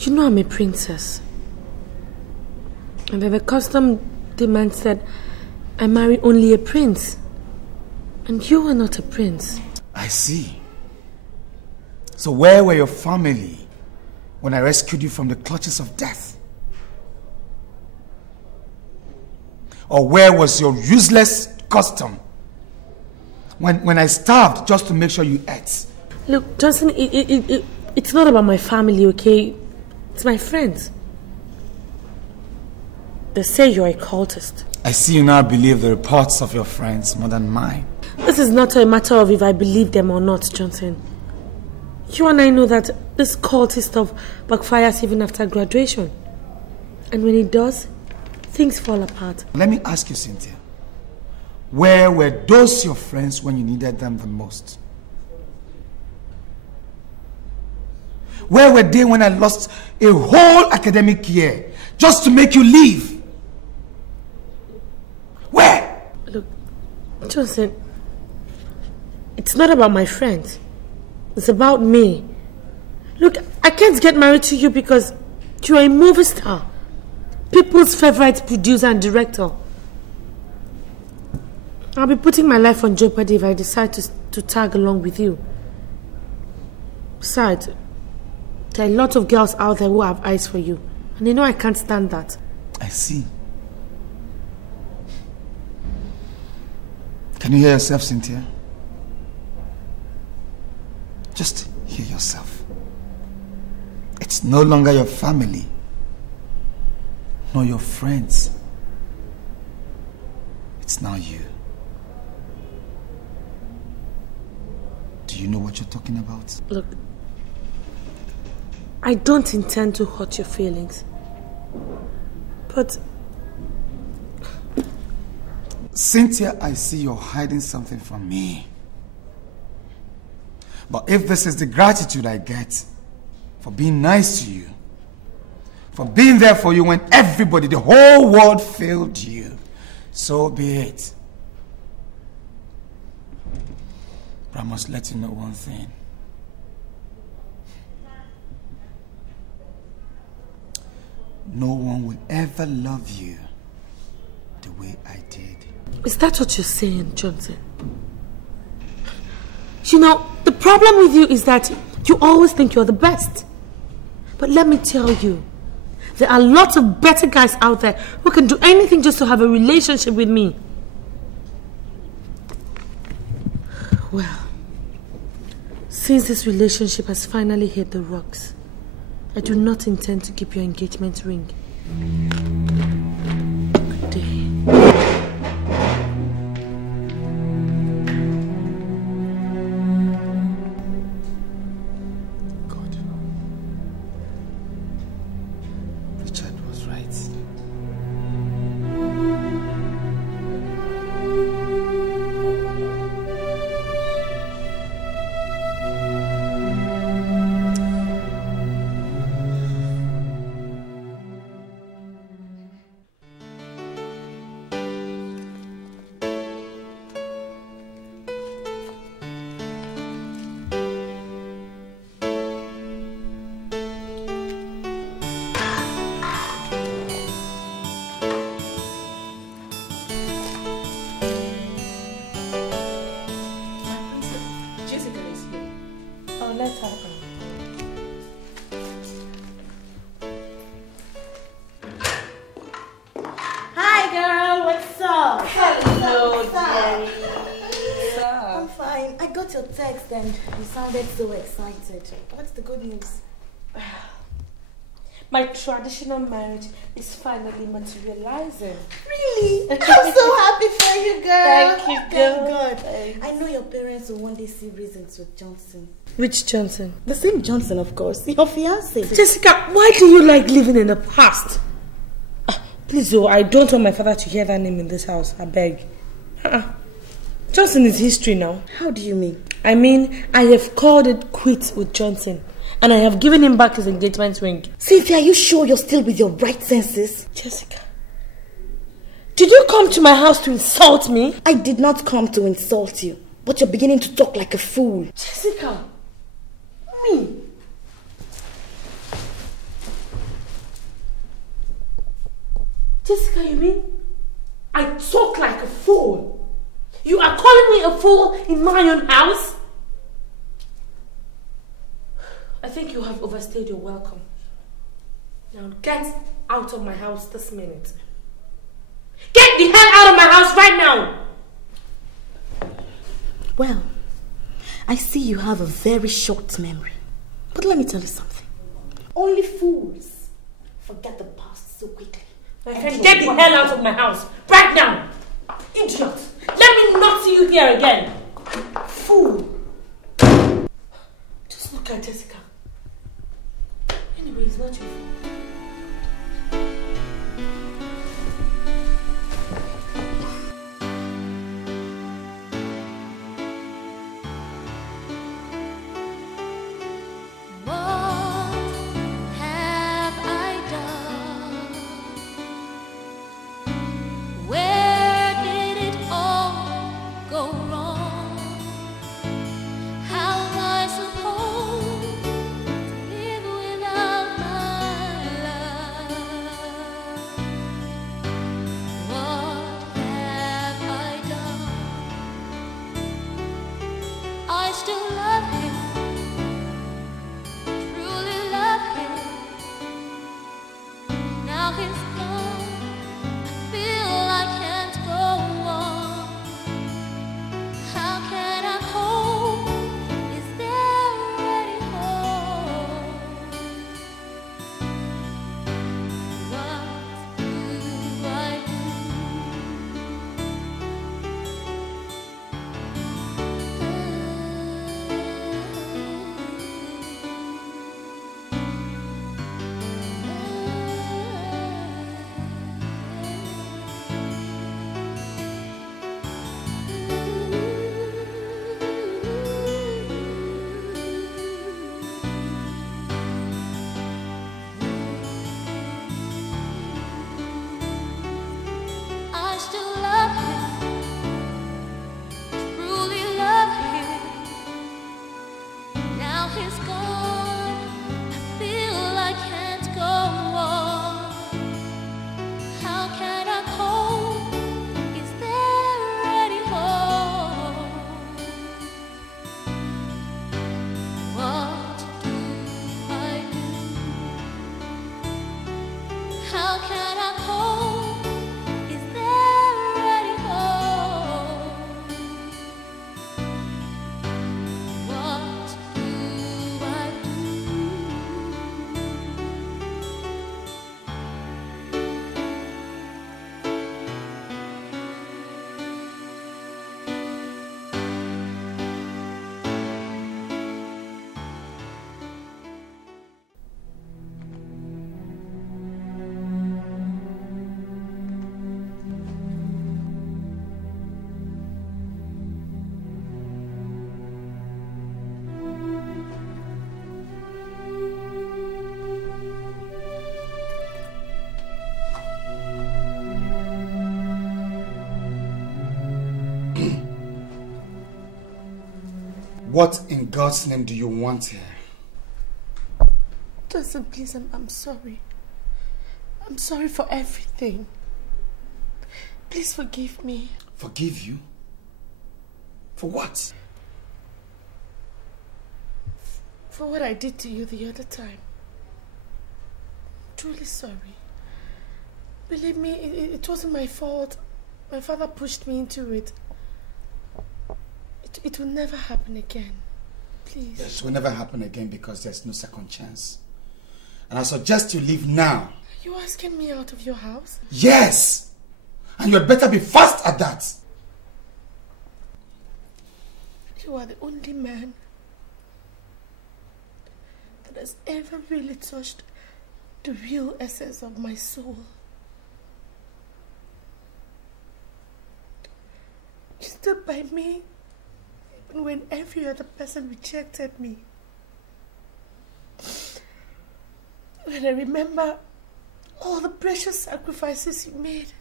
you know I'm a princess. And the custom demands that I marry only a prince. And you are not a prince. I see. So where were your family when I rescued you from the clutches of death? Or where was your useless custom when I starved just to make sure you ate? Look, Johnson, it's not about my family, okay? It's my friends. They say you're a cultist. I see you now believe the reports of your friends more than mine. This is not a matter of if I believe them or not, Johnson. You and I know that this cultist stuff backfires even after graduation. And when it does, things fall apart. Let me ask you, Cynthia. Where were those your friends when you needed them the most? Where were they when I lost a whole academic year just to make you leave? Where? Look, Johnson, it's not about my friends. It's about me. Look, I can't get married to you because you're a movie star. People's favorite producer and director. I'll be putting my life on jeopardy if I decide to tag along with you. Besides, there are a lot of girls out there who have eyes for you. And they know I can't stand that. I see. Can you hear yourself, Cynthia? Just hear yourself. It's no longer your family, nor your friends. It's now you. Do you know what you're talking about? Look, I don't intend to hurt your feelings. But... Cynthia, I see you're hiding something from me. But if this is the gratitude I get for being nice to you, for being there for you when everybody, the whole world failed you, so be it. But I must let you know one thing. No one will ever love you the way I did. Is that what you're saying, Johnson? You know, the problem with you is that you always think you're the best. But let me tell you, there are lots of better guys out there who can do anything just to have a relationship with me. Well, since this relationship has finally hit the rocks, I do not intend to keep your engagement ring. Good day. then. You sounded so excited. What's the good news? My traditional marriage is finally materializing. Really? I'm so happy for you, girl. Thank you, girl. God. I know your parents will one day see reasons with Johnson. Which Johnson? The same Johnson, of course. Your fiancé. Jessica, why do you like living in the past? Please, though, I don't want my father to hear that name in this house. I beg. Johnson is history now. How do you mean? I mean, I have called it quits with Johnson. And I have given him back his engagement ring. Cynthia, are you sure you're still with your right senses? Jessica, did you come to my house to insult me? I did not come to insult you. But you're beginning to talk like a fool. Jessica, me? Jessica, you mean I talk like a fool? You are calling me a fool in my own house? I think you have overstayed your welcome. Now get out of my house this minute. Get the hell out of my house right now! Well, I see you have a very short memory. But let me tell you something. Only fools forget the past so quickly. My friend, get the hell out of my house right now! Idiot! Let me not see you here again! Fool! Just look at Jessica. Anyway, it's not your fault. What in God's name do you want here? Justin, please, I'm sorry. I'm sorry for everything. Please forgive me. Forgive you? For what? For what I did to you the other time. Truly sorry. Believe me, it wasn't my fault. My father pushed me into it. It will never happen again. Please. This will never happen again because there's no second chance. And I suggest you leave now. Are you asking me out of your house? Yes! And you'd better be fast at that. You are the only man that has ever really touched the real essence of my soul. You stood by me even when every other person rejected me. When I remember all the precious sacrifices you made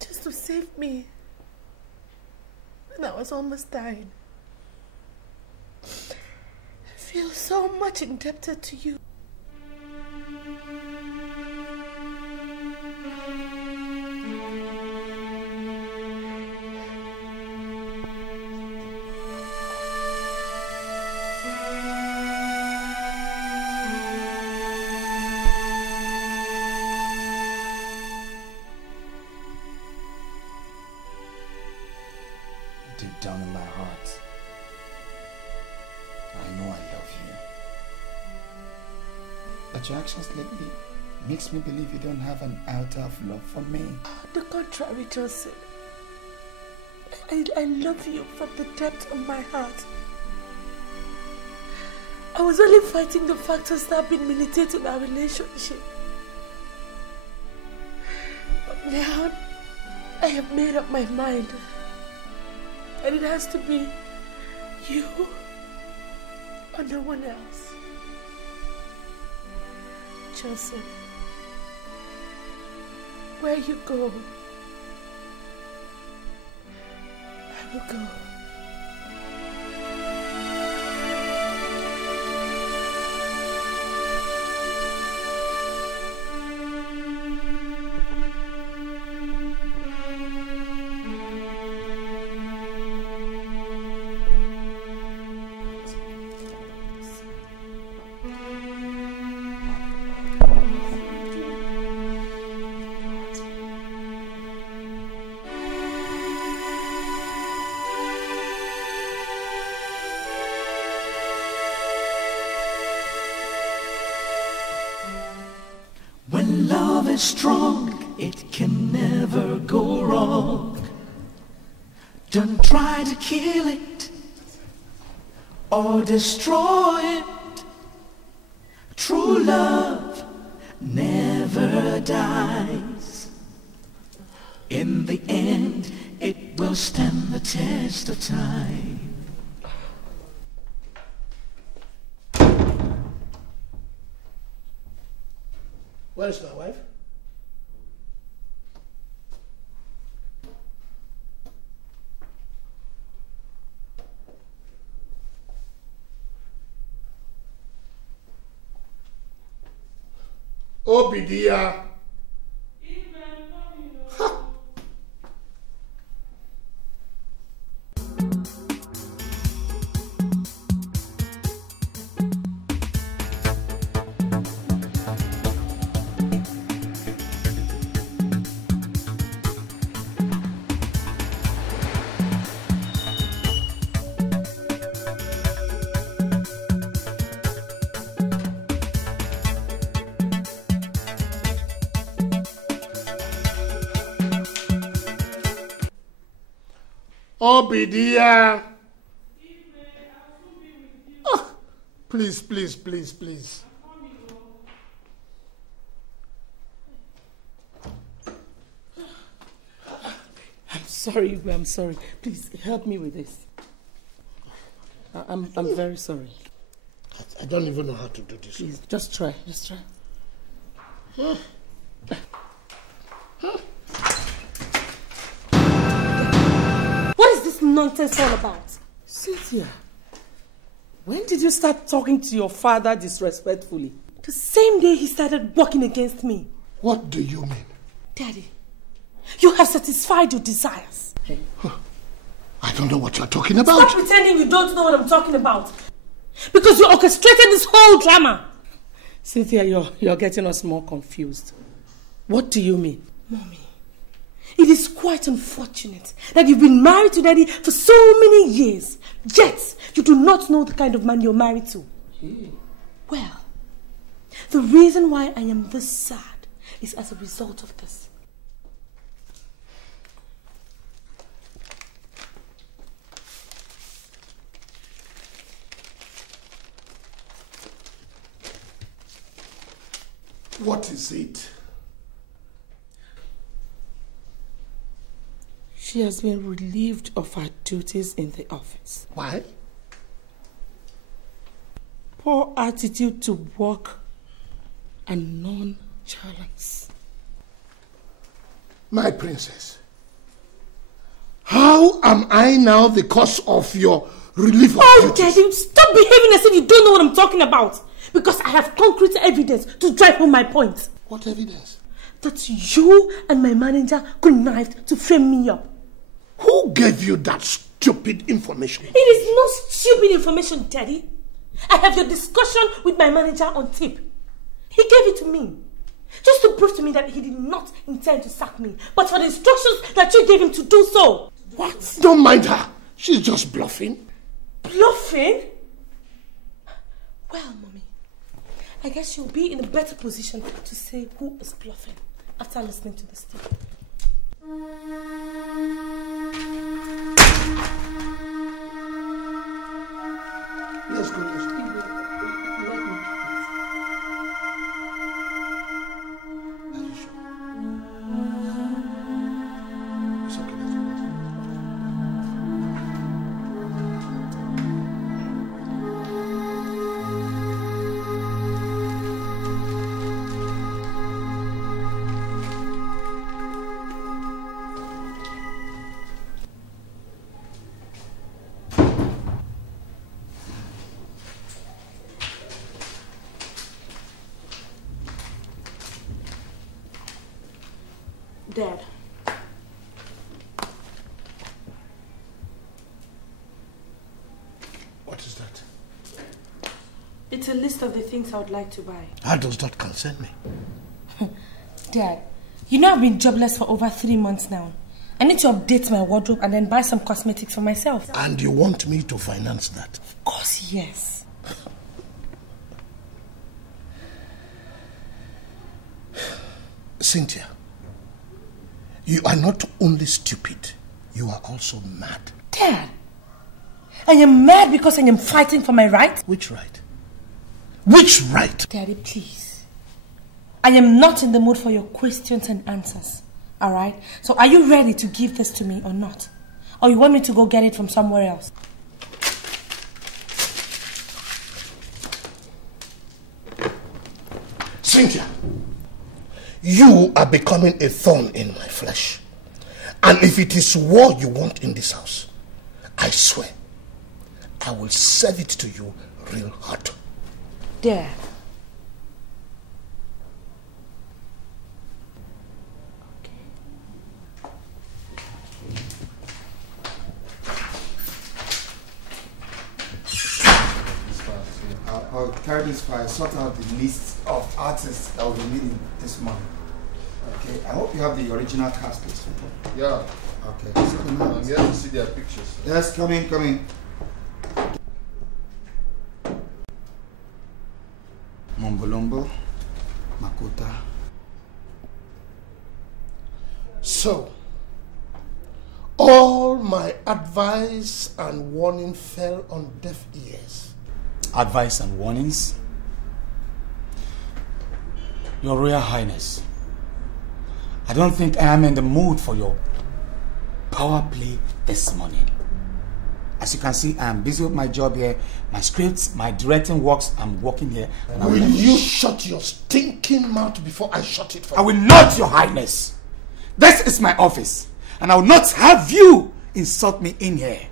just to save me when I was almost dying. I feel so much indebted to you. Deep down in my heart, I know I love you. But your actions lately makes me believe you don't have an iota of love for me. The contrary, Justus. I love you from the depth of my heart. I was only fighting the factors that have been militating our relationship. But now, I have made up my mind. And it has to be you or no one else. Justus, where you go, I will go. Strong, it can never go wrong. Don't try to kill it or destroy it. True love never dies. In the end, it will stand the test of time. Where's my wife? Obidia. Obidia. Oh, please, please, please, please. I'm sorry, I'm sorry. Please help me with this. I'm very sorry. I don't even know how to do this. Please, just try, just try. What is this nonsense all about? Cynthia, when did you start talking to your father disrespectfully? The same day he started working against me. What do you mean? Daddy, you have satisfied your desires. I don't know what you're talking about. Stop pretending you don't know what I'm talking about. Because you orchestrated this whole drama. Cynthia, you're getting us more confused. What do you mean? Mommy, it is quite unfortunate that you've been married to Daddy for so many years, Yet, you do not know the kind of man you're married to. Well, the reason why I am this sad is as a result of this. What is it? She has been relieved of her duties in the office. Why? Poor attitude to work and nonchalance. My princess, how am I now the cause of your relief of duties? Daddy, stop behaving as if you don't know what I'm talking about. Because I have concrete evidence to drive home my point. What evidence? That you and my manager connived to frame me up. Who gave you that stupid information? It is no stupid information, Daddy. I have your discussion with my manager on tape. He gave it to me. Just to prove to me that he did not intend to sack me, but for the instructions that you gave him to do so. What? Don't mind her. She's just bluffing. Bluffing? Well, Mommy, I guess you'll be in a better position to say who is bluffing after listening to this tape. Let's go. Dad. What is that? It's a list of the things I would like to buy. That does not concern me. Dad, you know I've been jobless for over 3 months now. I need to update my wardrobe and then buy some cosmetics for myself. And you want me to finance that? Of course, yes. Cynthia, you are not only stupid, you are also mad. Dad, I am mad because I am fighting for my right. Which right? Which right? Daddy, please. I am not in the mood for your questions and answers. Alright? So are you ready to give this to me or not? Or you want me to go get it from somewhere else? Cynthia, you are becoming a thorn in my flesh. And if it is war you want in this house, I swear, I will serve it to you real hot. Dad. I'll carry this file, sort out the list of artists that will be meeting this morning. Okay, I hope you have the original cast list. Yeah. Okay. I'm here to see their pictures. Yes, come in. Mombolombo, Makota. So, all my advice and warning fell on deaf ears. Advice and warnings? Your Royal Highness, I don't think I am in the mood for your power play this morning. As you can see, I am busy with my job here, my scripts, my directing works. I'm working here. Will you shut your stinking mouth before I shut it for you? I will not, Your Highness. This is my office, and I will not have you insult me in here.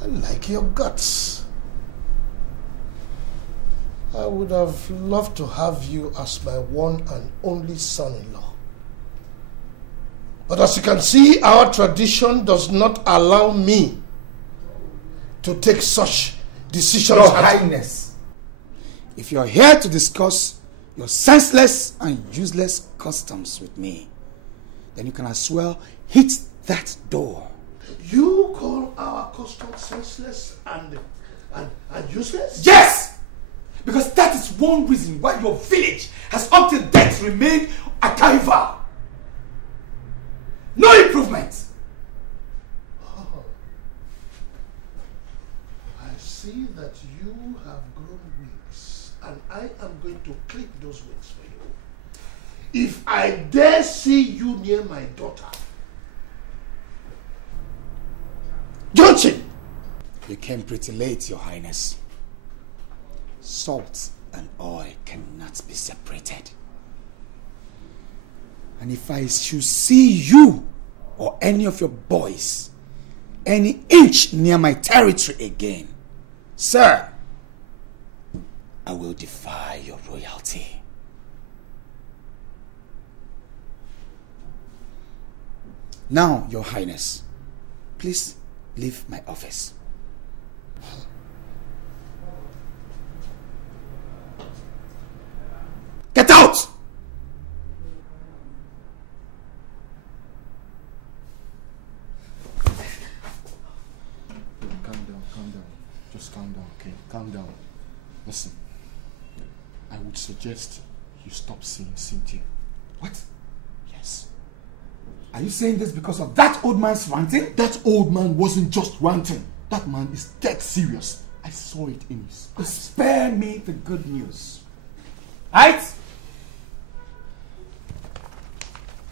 I like your guts. I would have loved to have you as my one and only son-in-law. But as you can see, our tradition does not allow me to take such decisions. Your Highness, if you're here to discuss your senseless and useless customs with me, then you can as well hit that door. You call our custom senseless and useless? Yes! Because that is one reason why your village has up till date remained a carnival. No improvement. Oh. I see that you have grown wings, and I am going to clip those wings for you. If I dare see you near my daughter, Johnson! You came pretty late, Your Highness. Salt and oil cannot be separated. And if I should see you or any of your boys any inch near my territory again, sir, I will defy your royalty. Now, Your Highness, please leave my office. Get out! Calm down. Just calm down, okay? Calm down. Listen, I would suggest you stop seeing Cynthia. What? Yes. Are you saying this because of that old man's ranting? That old man wasn't just ranting. That man is dead serious. I saw it in his eyes. Spare me the good news. Right?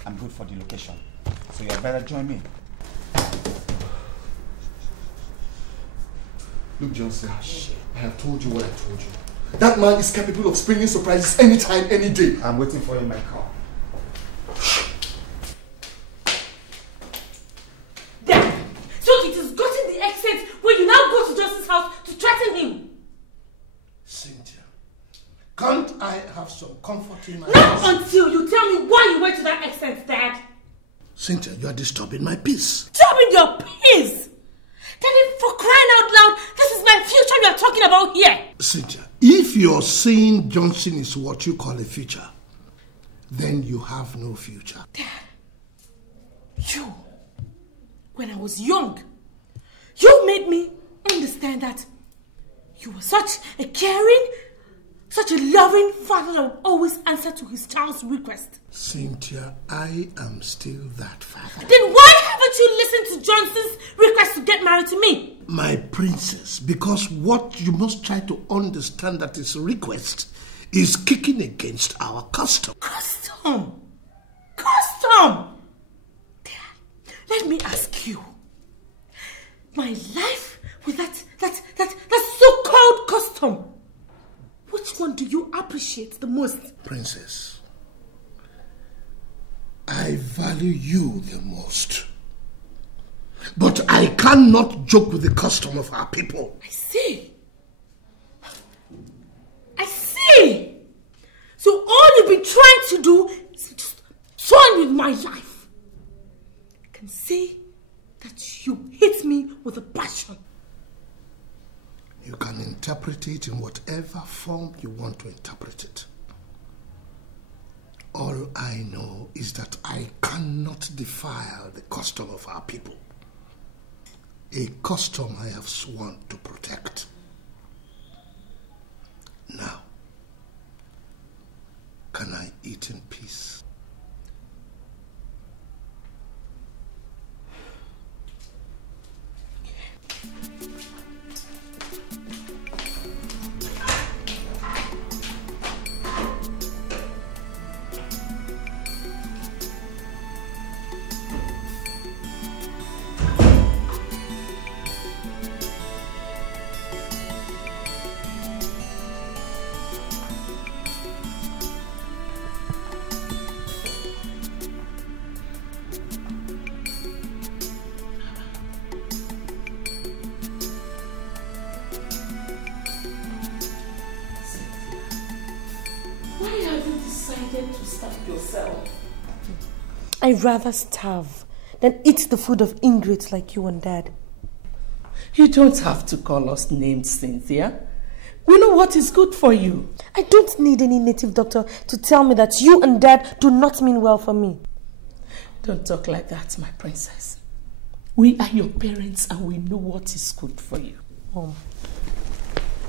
I'm good for the location. So you better join me. Look, Johnson, I have told you what I told you. That man is capable of springing surprises anytime, any day. I'm waiting for you in my car. So it has gotten the extent where you now go to Justus' house to threaten him. Cynthia, can't I have some comfort in my Not house? until you tell me why you went to that extent, Dad. Cynthia, you are disturbing my peace. Disturbing your peace? Daddy, for crying out loud, this is my future you are talking about here. Cynthia, if you're saying Johnson is what you call a future, then you have no future. Dad, you, when I was young, you made me understand that you were such a caring, such a loving father that would always answer to his child's request. Cynthia, I am still that father. Then why haven't you listened to Johnson's request to get married to me? My princess, because what you must try to understand that his request is kicking against our custom. Custom? Custom? Dad, let me ask you. My life with that so-called custom, which one do you appreciate the most? Princess, I value you the most. But I cannot joke with the custom of our people. I see. So all you've been trying to do is just toy with my life. I can see that you hate me with a passion. You can interpret it in whatever form you want to interpret it. All I know is that I cannot defile the custom of our people. A custom I have sworn to protect. Now, can I eat in peace? I'd rather starve than eat the food of ingrates like you and Dad. You don't have to call us names, Cynthia. We know what is good for you. I don't need any native doctor to tell me that you and Dad do not mean well for me. Don't talk like that, my princess. We are your parents and we know what is good for you. Mom,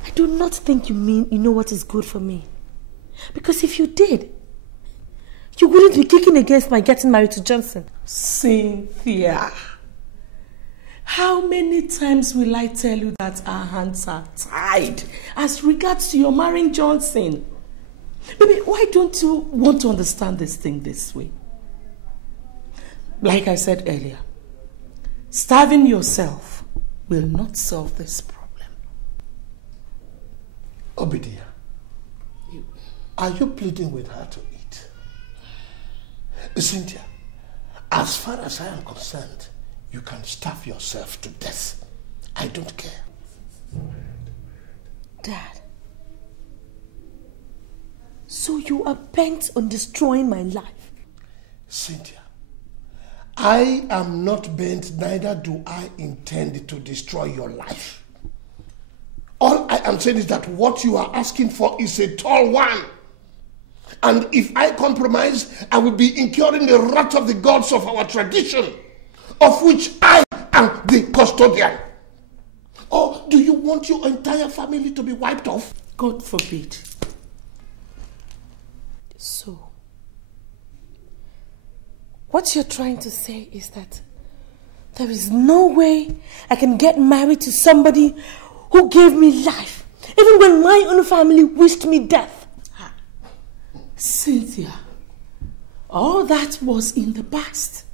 I do not think you mean you know what is good for me. Because if you did, you wouldn't be kicking against my getting married to Johnson. Cynthia, how many times will I tell you that our hands are tied as regards to your marrying Johnson? Baby, why don't you want to understand this thing this way? Like I said earlier, starving yourself will not solve this problem. Obidia, are you pleading with her to eat? Cynthia, as far as I am concerned, you can starve yourself to death. I don't care. Dad, so you are bent on destroying my life? Cynthia, I am not bent, neither do I intend to destroy your life. All I am saying is that what you are asking for is a tall one. And if I compromise, I will be incurring the wrath of the gods of our tradition, of which I am the custodian. Or do you want your entire family to be wiped off? God forbid. So, what you're trying to say is that there is no way I can get married to somebody who gave me life, even when my own family wished me death. Cynthia, all that was in the past.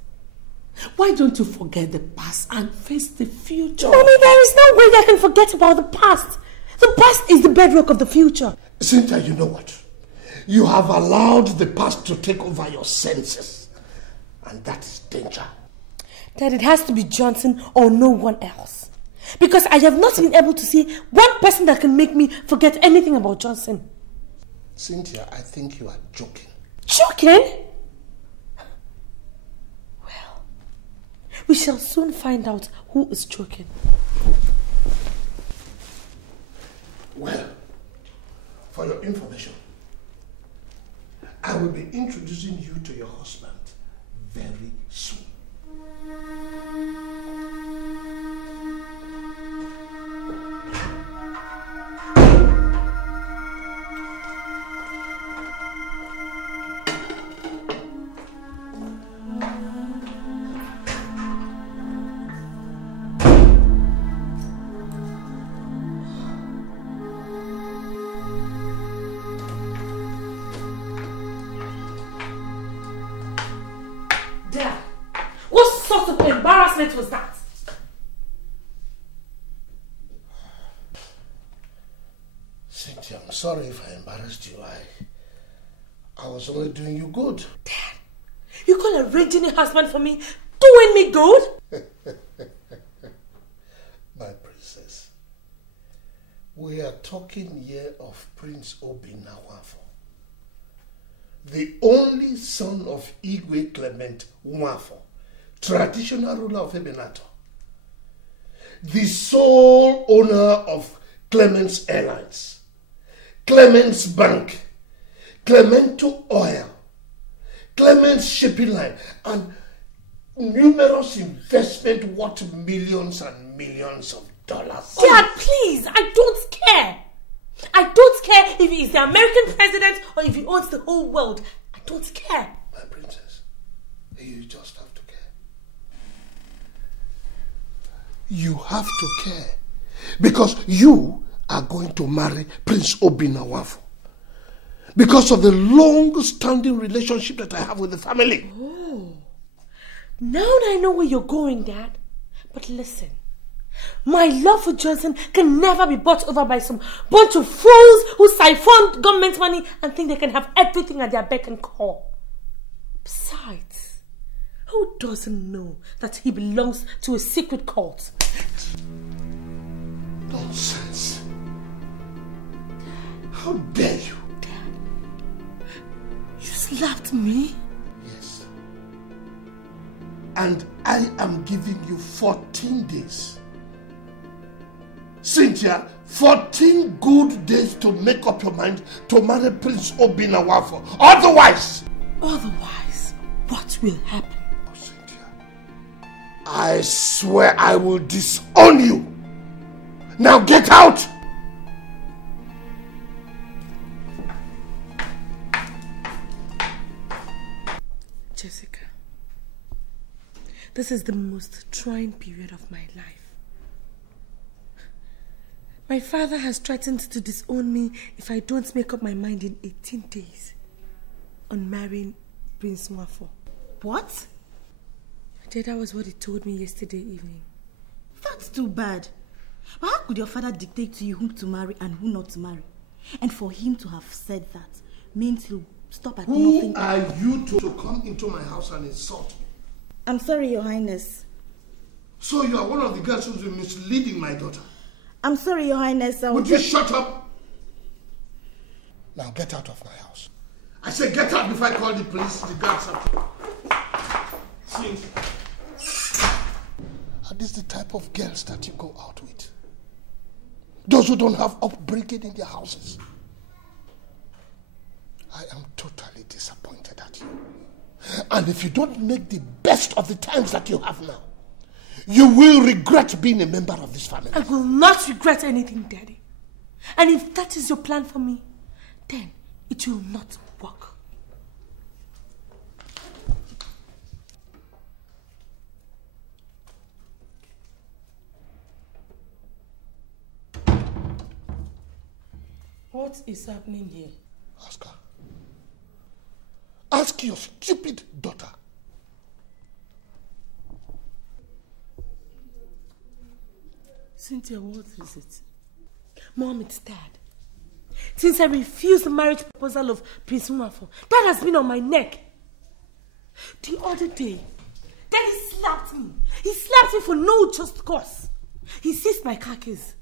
Why don't you forget the past and face the future? Mommy, there is no way I can forget about the past. The past is the bedrock of the future. Cynthia, you know what? You have allowed the past to take over your senses. And that is danger. That it has to be Johnson or no one else. Because I have not been able to see one person that can make me forget anything about Johnson. Cynthia, I think you are joking. Joking? Well, we shall soon find out who is joking. Well, for your information, I will be introducing you to your husband very soon. Was that? Cynthia, I'm sorry if I embarrassed you. I was only doing you good. Dad, you call arranging a husband for me doing me good? My princess, we are talking here of Prince Obinawafo, the only son of Igwe Clement Nwafo, traditional ruler of Ebenator, the sole owner of Clement's Airlines, Clement's Bank, Clemento Oil, Clement's Shipping Line, and numerous investment worth millions and millions of dollars. Dad, please, I don't care. I don't care if he is the American president or if he owns the whole world. I don't care. My princess, you just have to care. You have to care because you are going to marry Prince Obinawafo because of the long-standing relationship that I have with the family. Oh, now I know where you're going, Dad. But listen, my love for Johnson can never be bought over by some bunch of fools who siphon government money and think they can have everything at their beck and call. Besides, who doesn't know that he belongs to a secret cult? Nonsense. How dare you? Dad, you slapped me? Yes. And I am giving you 14 days. Cynthia, 14 good days to make up your mind to marry Prince Obinawafo. Otherwise, what will happen? Oh, Cynthia, I swear I will disown you. Now get out! Jessica, this is the most trying period of my life. My father has threatened to disown me if I don't make up my mind in 18 days on marrying Prince Nwafo. What? That was what he told me yesterday evening. That's too bad. But how could your father dictate to you whom to marry and who not to marry? And for him to have said that means he'll stop at nothing. Who are you to come into my house and insult me? I'm sorry, Your Highness. So you are one of the girls who's been misleading my daughter? I'm sorry, Your Highness. Would you shut up? Now get out of my house. I said get out before I call the police, the guards up. See? Are these the type of girls that you go out with? Those who don't have upbringing in their houses? I am totally disappointed at you. And if you don't make the best of the times that you have now, you will regret being a member of this family. I will not regret anything, Daddy. And if that is your plan for me, then it will not work. What is happening here? Ask her. Ask your stupid daughter. Cynthia, what is it? Mom, it's Dad. Since I refused the marriage proposal of Prince Nwafo, Dad has been on my neck. The other day, Daddy slapped me. He slapped me for no just cause. He seized my car keys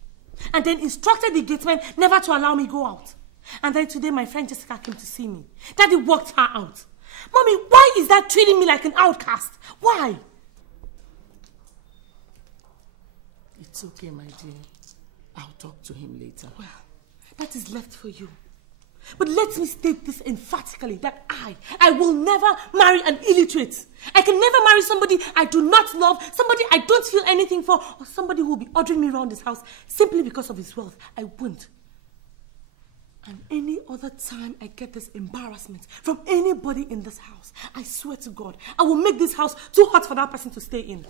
and then instructed the gateman never to allow me go out. And then today my friend Jessica came to see me. Daddy walked her out. Mommy, why is that treating me like an outcast? Why? It's okay, my dear. I'll talk to him later. Well, that is left for you. But let me state this emphatically, that I will never marry an illiterate. I can never marry somebody I do not love, somebody I don't feel anything for, or somebody who will be ordering me around this house simply because of his wealth. I won't. And any other time I get this embarrassment from anybody in this house, I swear to God, I will make this house too hot for that person to stay in.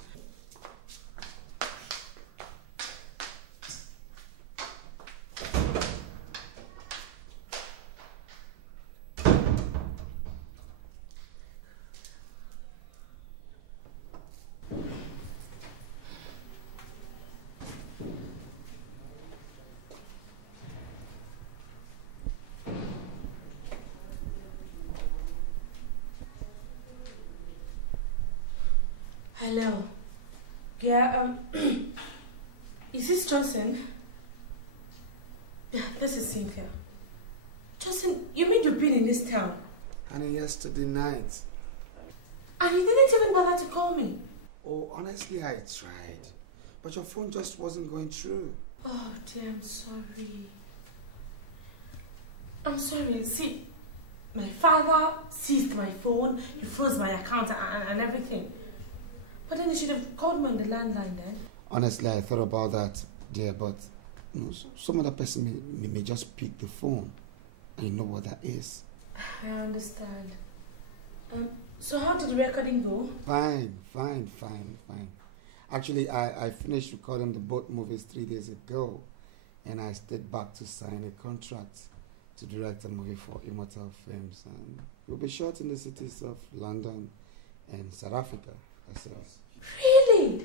Hello. Yeah, is this Johnson? Yeah, this is Cynthia. Johnson, you mean you've been in this town? Honey, yesterday night. And you didn't even bother to call me? Oh, honestly, I tried. But your phone just wasn't going through. Oh, dear, I'm sorry. I'm sorry. See, my father seized my phone, he froze my account and everything. But then you should have called me on the landline then. Honestly, I thought about that, dear, but you know, some other person may just pick the phone. And you know what that is. I understand. So how did the recording go? Fine. Actually, I finished recording the both movies 3 days ago. And I stayed back to sign a contract to direct a movie for Immortal Films. And we'll be shot in the cities of London and South Africa. Really?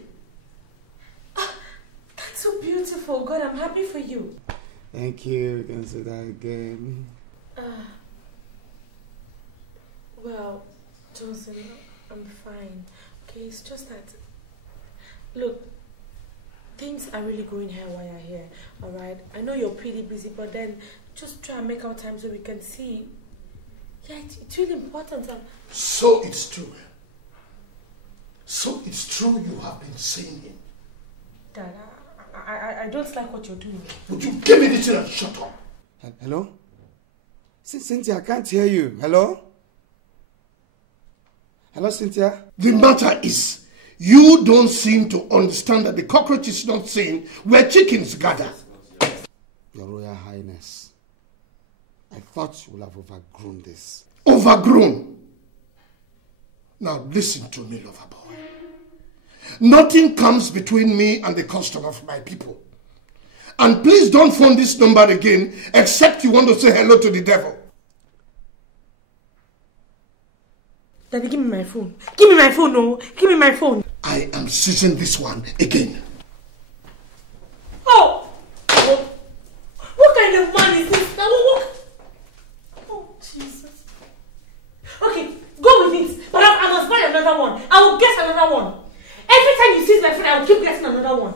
That's so beautiful. God, I'm happy for you. Thank you. You can say that again. Well, Johnson, I'm fine. Okay, it's just that, look, things are really going haywire here, alright? I know you're pretty busy, but then just try and make out time so we can see. Yeah, it's really important. So it's true. So it's true you have been saying it. Dad, I don't like what you're doing. Would you give me this and shut up? Hello? Cynthia, I can't hear you. Hello? Hello, Cynthia? The matter is, You don't seem to understand that the cockroach is not seen where chickens gather. Your Royal Highness, I thought you would have overgrown this. Overgrown? Now listen to me, lover boy. Nothing comes between me and the custom of my people. And please don't phone this number again except you want to say hello to the devil. Daddy, give me my phone. Give me my phone, no. Give me my phone. I am seizing this one again. Oh! What kind of man is this? Oh, Jesus. Okay, go with it. But I must buy another one. I will get another one. Every time you seize my phone, I will keep getting another one.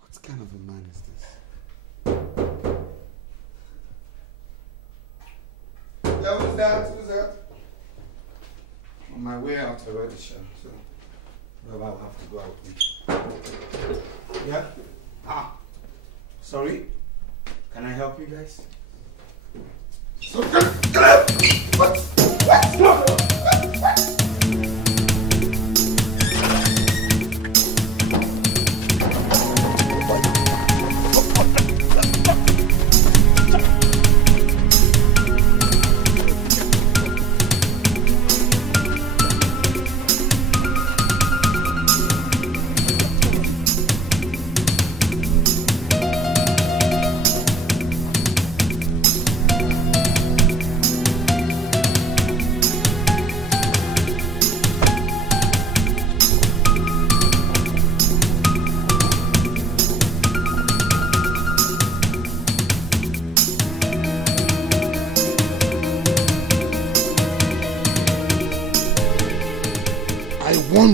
What kind of a man is this? Yeah, who's that? Who's that? On my way out already, sure. So, well, I'll have to go out with you. Yeah? Ah, sorry. Can I help you guys? So, what?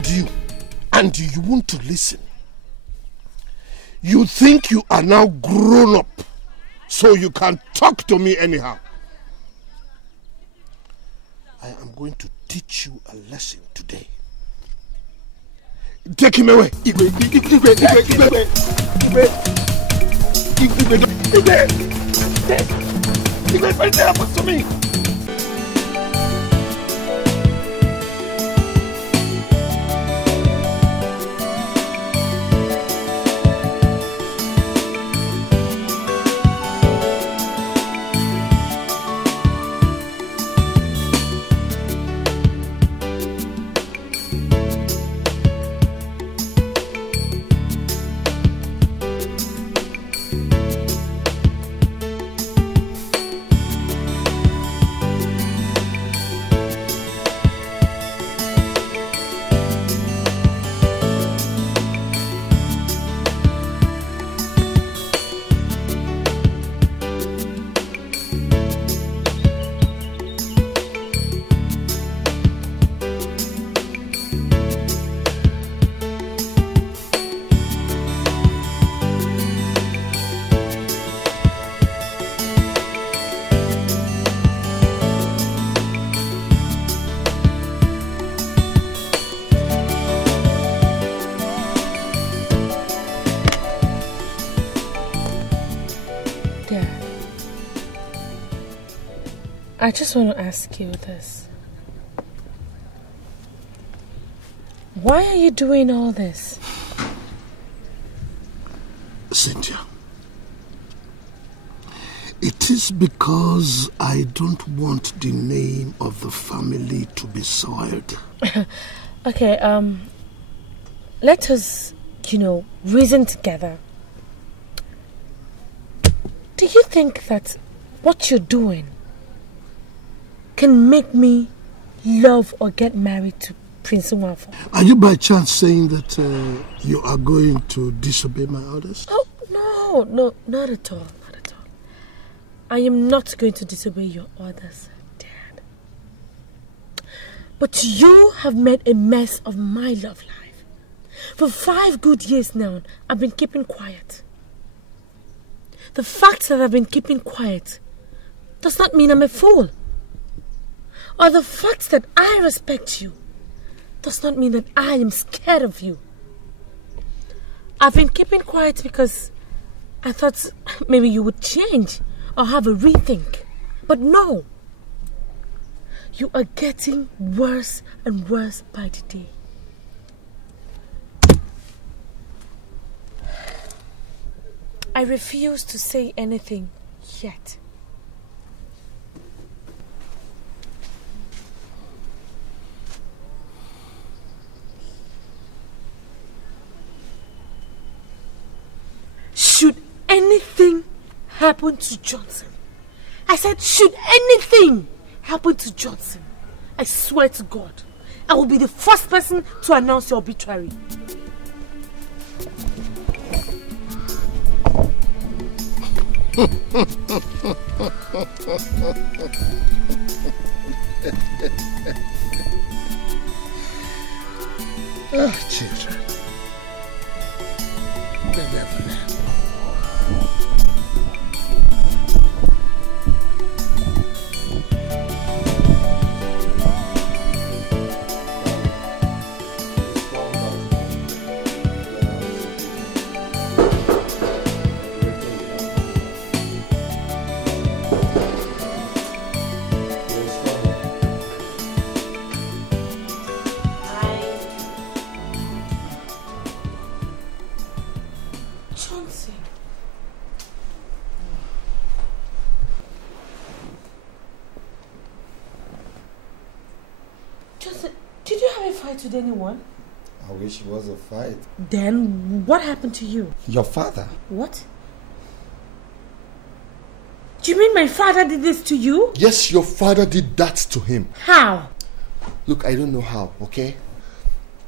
You and you want to listen. You think you are now grown up so you can talk to me anyhow. I am going to teach you a lesson today. Take him away. What's to me? I just want to ask you this. Why are you doing all this? Cynthia, it is because I don't want the name of the family to be soiled. Okay, let us, reason together. Do you think that what you're doing can make me love or get married to Prince Nwafo? Are you by chance saying that you are going to disobey my orders? Oh, no, not at all, not at all. I am not going to disobey your orders, Dad. But you have made a mess of my love life. For 5 good years now, I've been keeping quiet. The fact that I've been keeping quiet does not mean I'm a fool. Or the fact that I respect you does not mean that I am scared of you. I've been keeping quiet because I thought maybe you would change or have a rethink. But no, you are getting worse and worse by the day. I refuse to say anything yet. Should anything happen to Johnson, I said, should anything happen to Johnson, I swear to God, I will be the first person to announce your obituary. Ah, children. The devil. With anyone? I wish it was a fight. Then what happened to you? Your father. What? Do you mean my father did this to you? Yes, your father did that to him. How? Look, I don't know how, okay?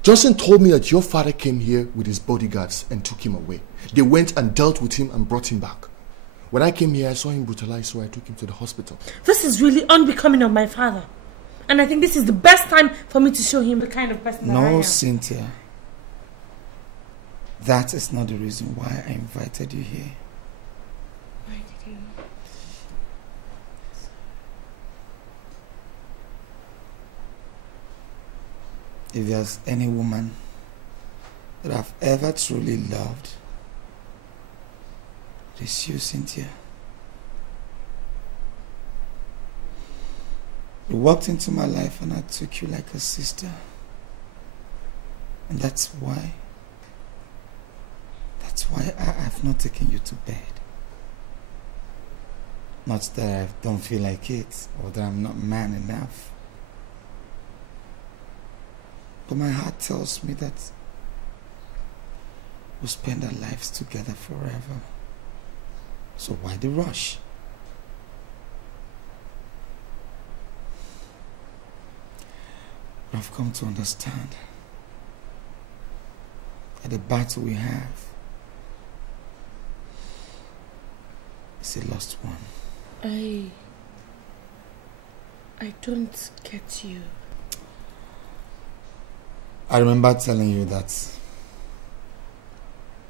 Johnson told me that your father came here with his bodyguards and took him away. They went and dealt with him and brought him back. When I came here, I saw him brutalized, so I took him to the hospital. This is really unbecoming of my father. And I think this is the best time for me to show him the kind of person that I am. No, Cynthia. That is not the reason why I invited you here. Why did you? If there's any woman that I've ever truly loved, it is you, Cynthia. You walked into my life and I took you like a sister. And that's why I have not taken you to bed. Not that I don't feel like it or that I'm not man enough. But my heart tells me that we'll spend our lives together forever. So why the rush? I've come to understand that the battle we have is a lost one. I don't get you. I remember telling you that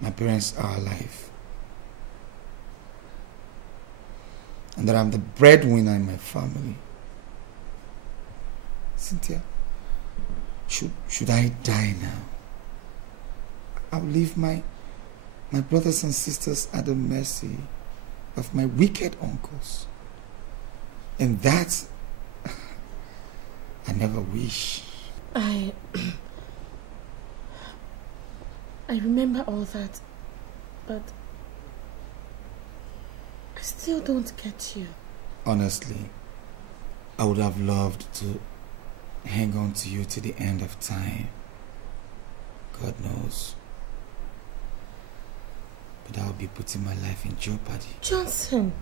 my parents are alive and that I'm the breadwinner in my family. Cynthia, should I die now? I'll leave my brothers and sisters at the mercy of my wicked uncles. And that I never wish. I remember all that, but I still don't get you. Honestly, I would have loved to hang on to you to the end of time. God knows. But I'll be putting my life in jeopardy. Johnson,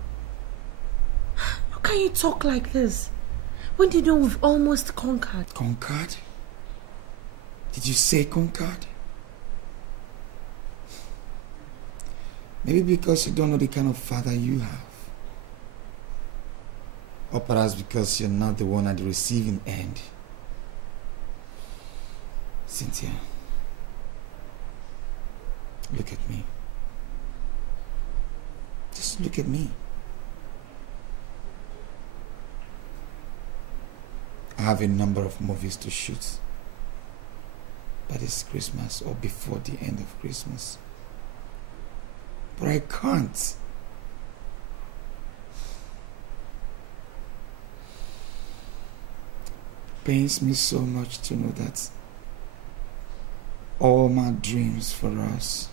how can you talk like this? When do you know we've almost conquered? Conquered? Did you say conquered? Maybe because you don't know the kind of father you have. Or perhaps because you're not the one at the receiving end. Cynthia, look at me. Just look at me. I have a number of movies to shoot by this Christmas or before the end of Christmas. But I can't. pains me so much to know that all my dreams for us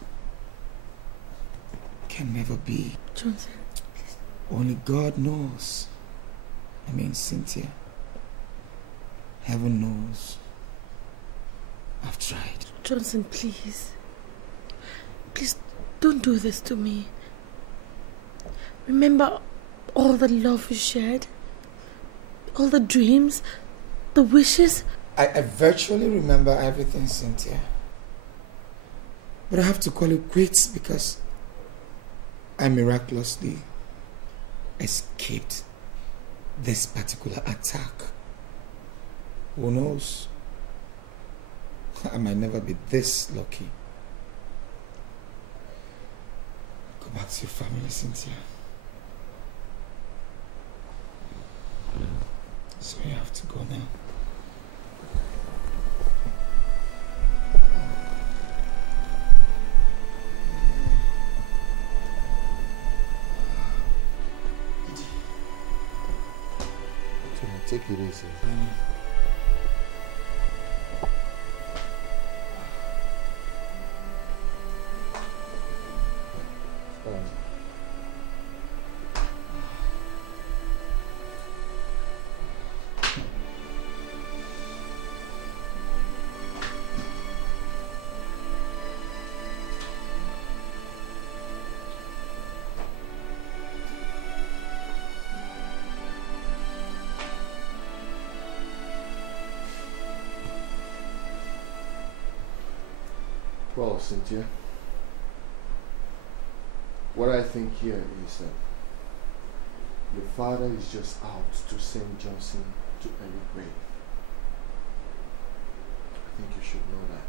can never be. Johnson. Only God knows. I mean, Cynthia. Heaven knows. I've tried. Johnson, please. Please don't do this to me. Remember all the love we shared? All the dreams? The wishes? I virtually remember everything, Cynthia. But I have to call it quits because I miraculously escaped this particular attack. Who knows? I might never be this lucky. Go back to your family, Cynthia. So you have to go now. Take it easy. Well, Cynthia, what I think here is that your father is just out to send Johnson to any grave. I think you should know that.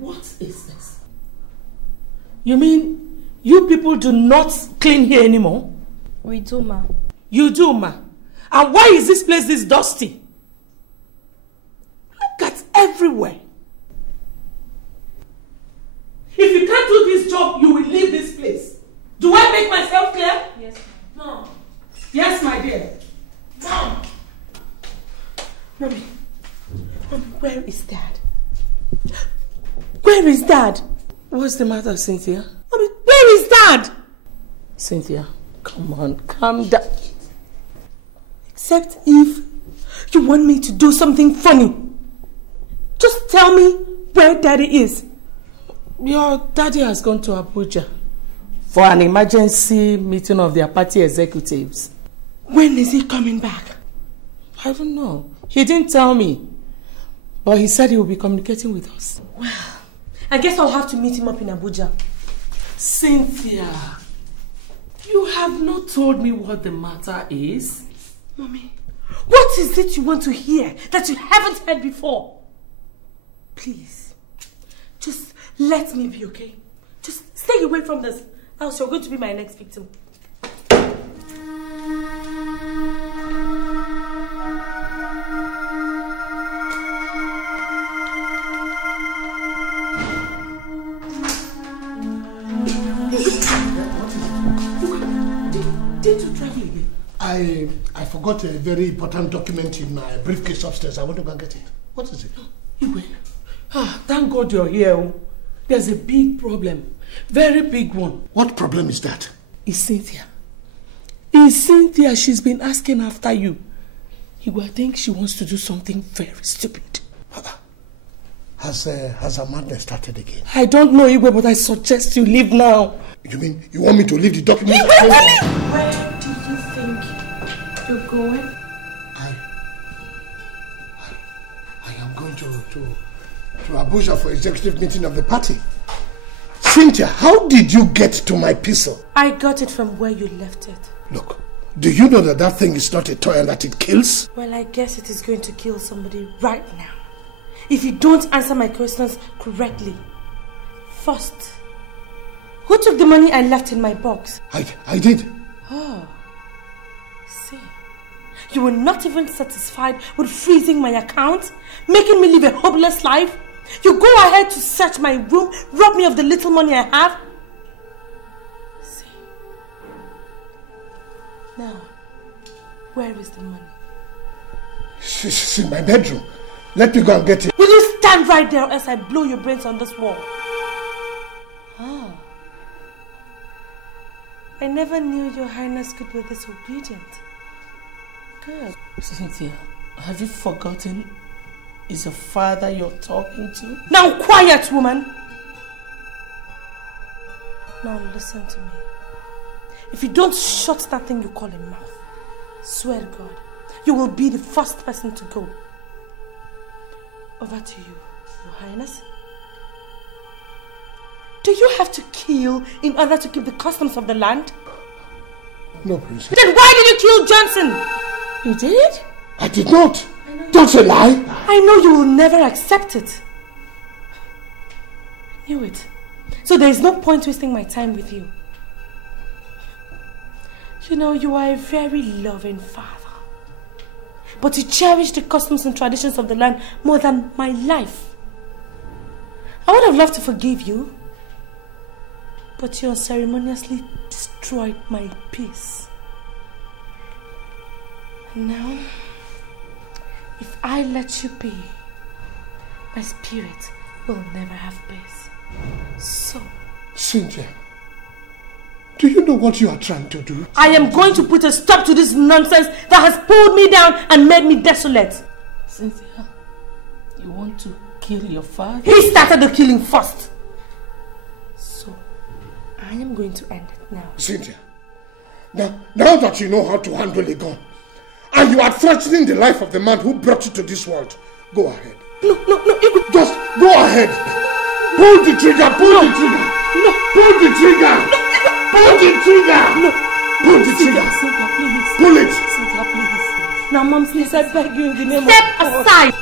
What is this? You mean you people do not clean here anymore? We do, ma. You do, ma. And why is this place this dusty? Look at everywhere. If you can't do this job, you will leave this place. Do I make myself clear? Yes, ma'am. No. Yes, my dear. Mom. Mommy, where is Dad? Where is Dad? What's the matter, Cynthia? Mommy, where is Dad? Cynthia, come on, calm down. Except if you want me to do something funny. Just tell me where Daddy is. Your daddy has gone to Abuja for an emergency meeting of their party executives. When is he coming back? I don't know. He didn't tell me. But he said he will be communicating with us. Well, I guess I'll have to meet him up in Abuja. Cynthia, you have not told me what the matter is. Mommy, what is it you want to hear that you haven't heard before? Please, just let me be, okay? Just stay away from this, else you're going to be my next victim. I forgot a very important document in my briefcase upstairs. I want to go and get it. What is it? Iwe. Thank God you're here. There's a big problem. Very big one. What problem is that? It's Cynthia. It's Cynthia. She's been asking after you. Iwe, I think she wants to do something very stupid. Has her madness started again? I don't know, Iwe, but I suggest you leave now. You mean you want me to leave the document? Iwe, where do you think you're going? I am going to Abuja for executive meeting of the party. Cynthia, how did you get to my pistol? I got it from where you left it. Look, do you know that thing is not a toy and that it kills? Well, I guess it is going to kill somebody right now. If you don't answer my questions correctly. First, who took the money I left in my box? I did. Oh. You were not even satisfied with freezing my account, making me live a hopeless life. You go ahead to search my room, rob me of the little money I have. See. Now, where is the money? It's in my bedroom. Let me go and get it. Will you stand right there as I blow your brains on this wall? Ah. I never knew your highness could be this obedient. Good. Cynthia, have you forgotten it's your father you're talking to? Now quiet, woman! Now listen to me. If you don't shut that thing you call a mouth, swear to God, you will be the first person to go. Over to you, Your Highness. Do you have to kill in order to keep the customs of the land? No, Princess. Then why did you kill Johnson? You did? I did not. That's a lie. I know you will never accept it. I knew it. So there is no point wasting my time with you. You know, you are a very loving father. But you cherish the customs and traditions of the land more than my life. I would have loved to forgive you, but you unceremoniously destroyed my peace. And now, if I let you be, my spirit will never have peace. So, Cynthia, do you know what you are trying to do? I am going to put a stop to this nonsense that has pulled me down and made me desolate. Cynthia, you want to kill your father? He started the killing first. So, I am going to end it now. Cynthia, now that you know how to handle a gun, and you are threatening the life of the man who brought you to this world, go ahead. No, just go ahead. Pull the trigger, pull the trigger. No. Pull the trigger. Pull the trigger! No! Pull the trigger! Cynthia, please! Pull it! Cynthia, please! Now, Mom, please, I beg you in the name of God. Step aside!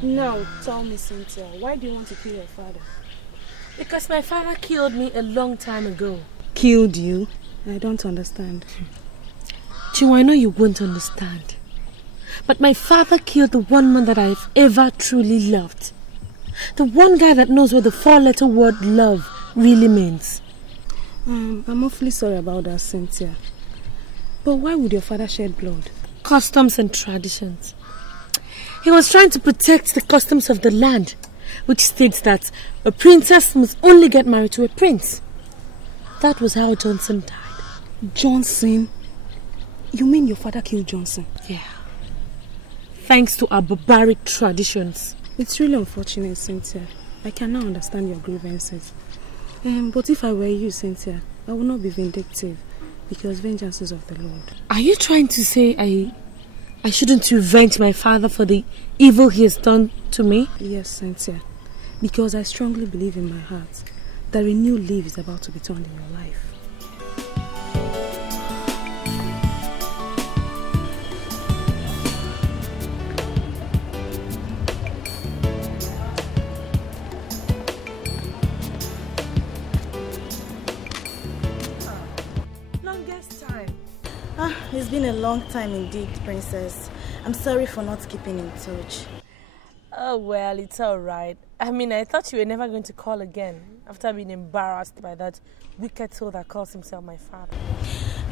Now, tell me, Cynthia, why do you want to kill your father? Because my father killed me a long time ago. Killed you? I don't understand. Chiwa, I know you won't understand. But my father killed the one man that I've ever truly loved. The one guy that knows what the four-letter word love really means. I'm awfully sorry about that, Cynthia. But why would your father shed blood? Customs and traditions. He was trying to protect the customs of the land, which states that a princess must only get married to a prince. That was how Johnson died. Johnson? You mean your father killed Johnson? Yeah. Thanks to our barbaric traditions. It's really unfortunate, Cynthia. I cannot understand your grievances. But if I were you, Cynthia, I would not be vindictive, because vengeance is of the Lord. Are you trying to say I shouldn't revenge my father for the evil he has done to me? Yes, Cynthia. Because I strongly believe in my heart that a new leaf is about to be turned in your life. It's been a long time indeed, Princess. I'm sorry for not keeping in touch. Oh, well, it's all right. I mean, I thought you were never going to call again after being embarrassed by that wicked soul that calls himself my father.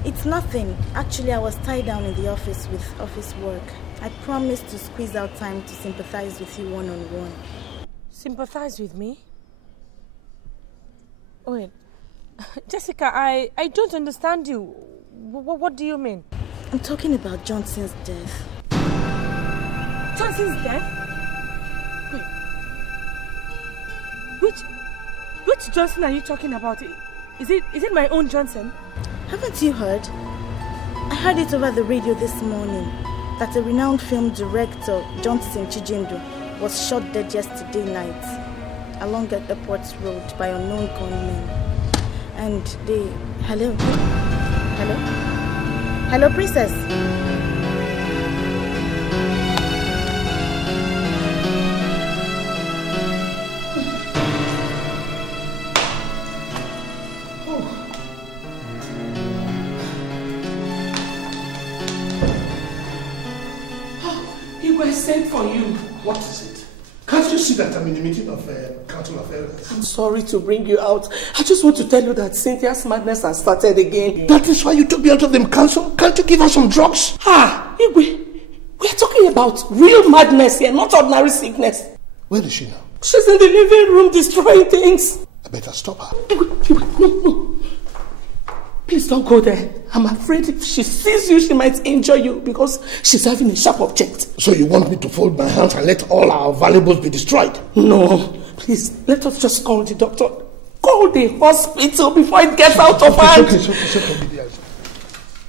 It's nothing. Actually, I was tied down in the office with office work. I promised to squeeze out time to sympathize with you one-on-one. Sympathize with me? Wait, Jessica, I don't understand you. What do you mean? I'm talking about Johnson's death. Johnson's death? Wait. Which Johnson are you talking about? Is it my own Johnson? Haven't you heard? I heard it over the radio this morning that a renowned film director, Johnson Chijindu, was shot dead yesterday night along at Airport Road by unknown gunmen. And they... Hello? Hello? Hello, Princess? Sent for you. What is it? Can't you see that I'm in the meeting of Council of Elders? I'm sorry to bring you out. I just want to tell you that Cynthia's madness has started again. That is why you took me out of the council? Can't you give her some drugs? Igwe, we are talking about real madness here, not ordinary sickness. Where is she now? She's in the living room destroying things. I better stop her. Igwe, no. Please don't go there. I'm afraid if she sees you, she might injure you because she's having a sharp object. So you want me to fold my hands and let all our valuables be destroyed? No. Please, let us just call the doctor. Call the hospital before it gets out of hand. It's okay.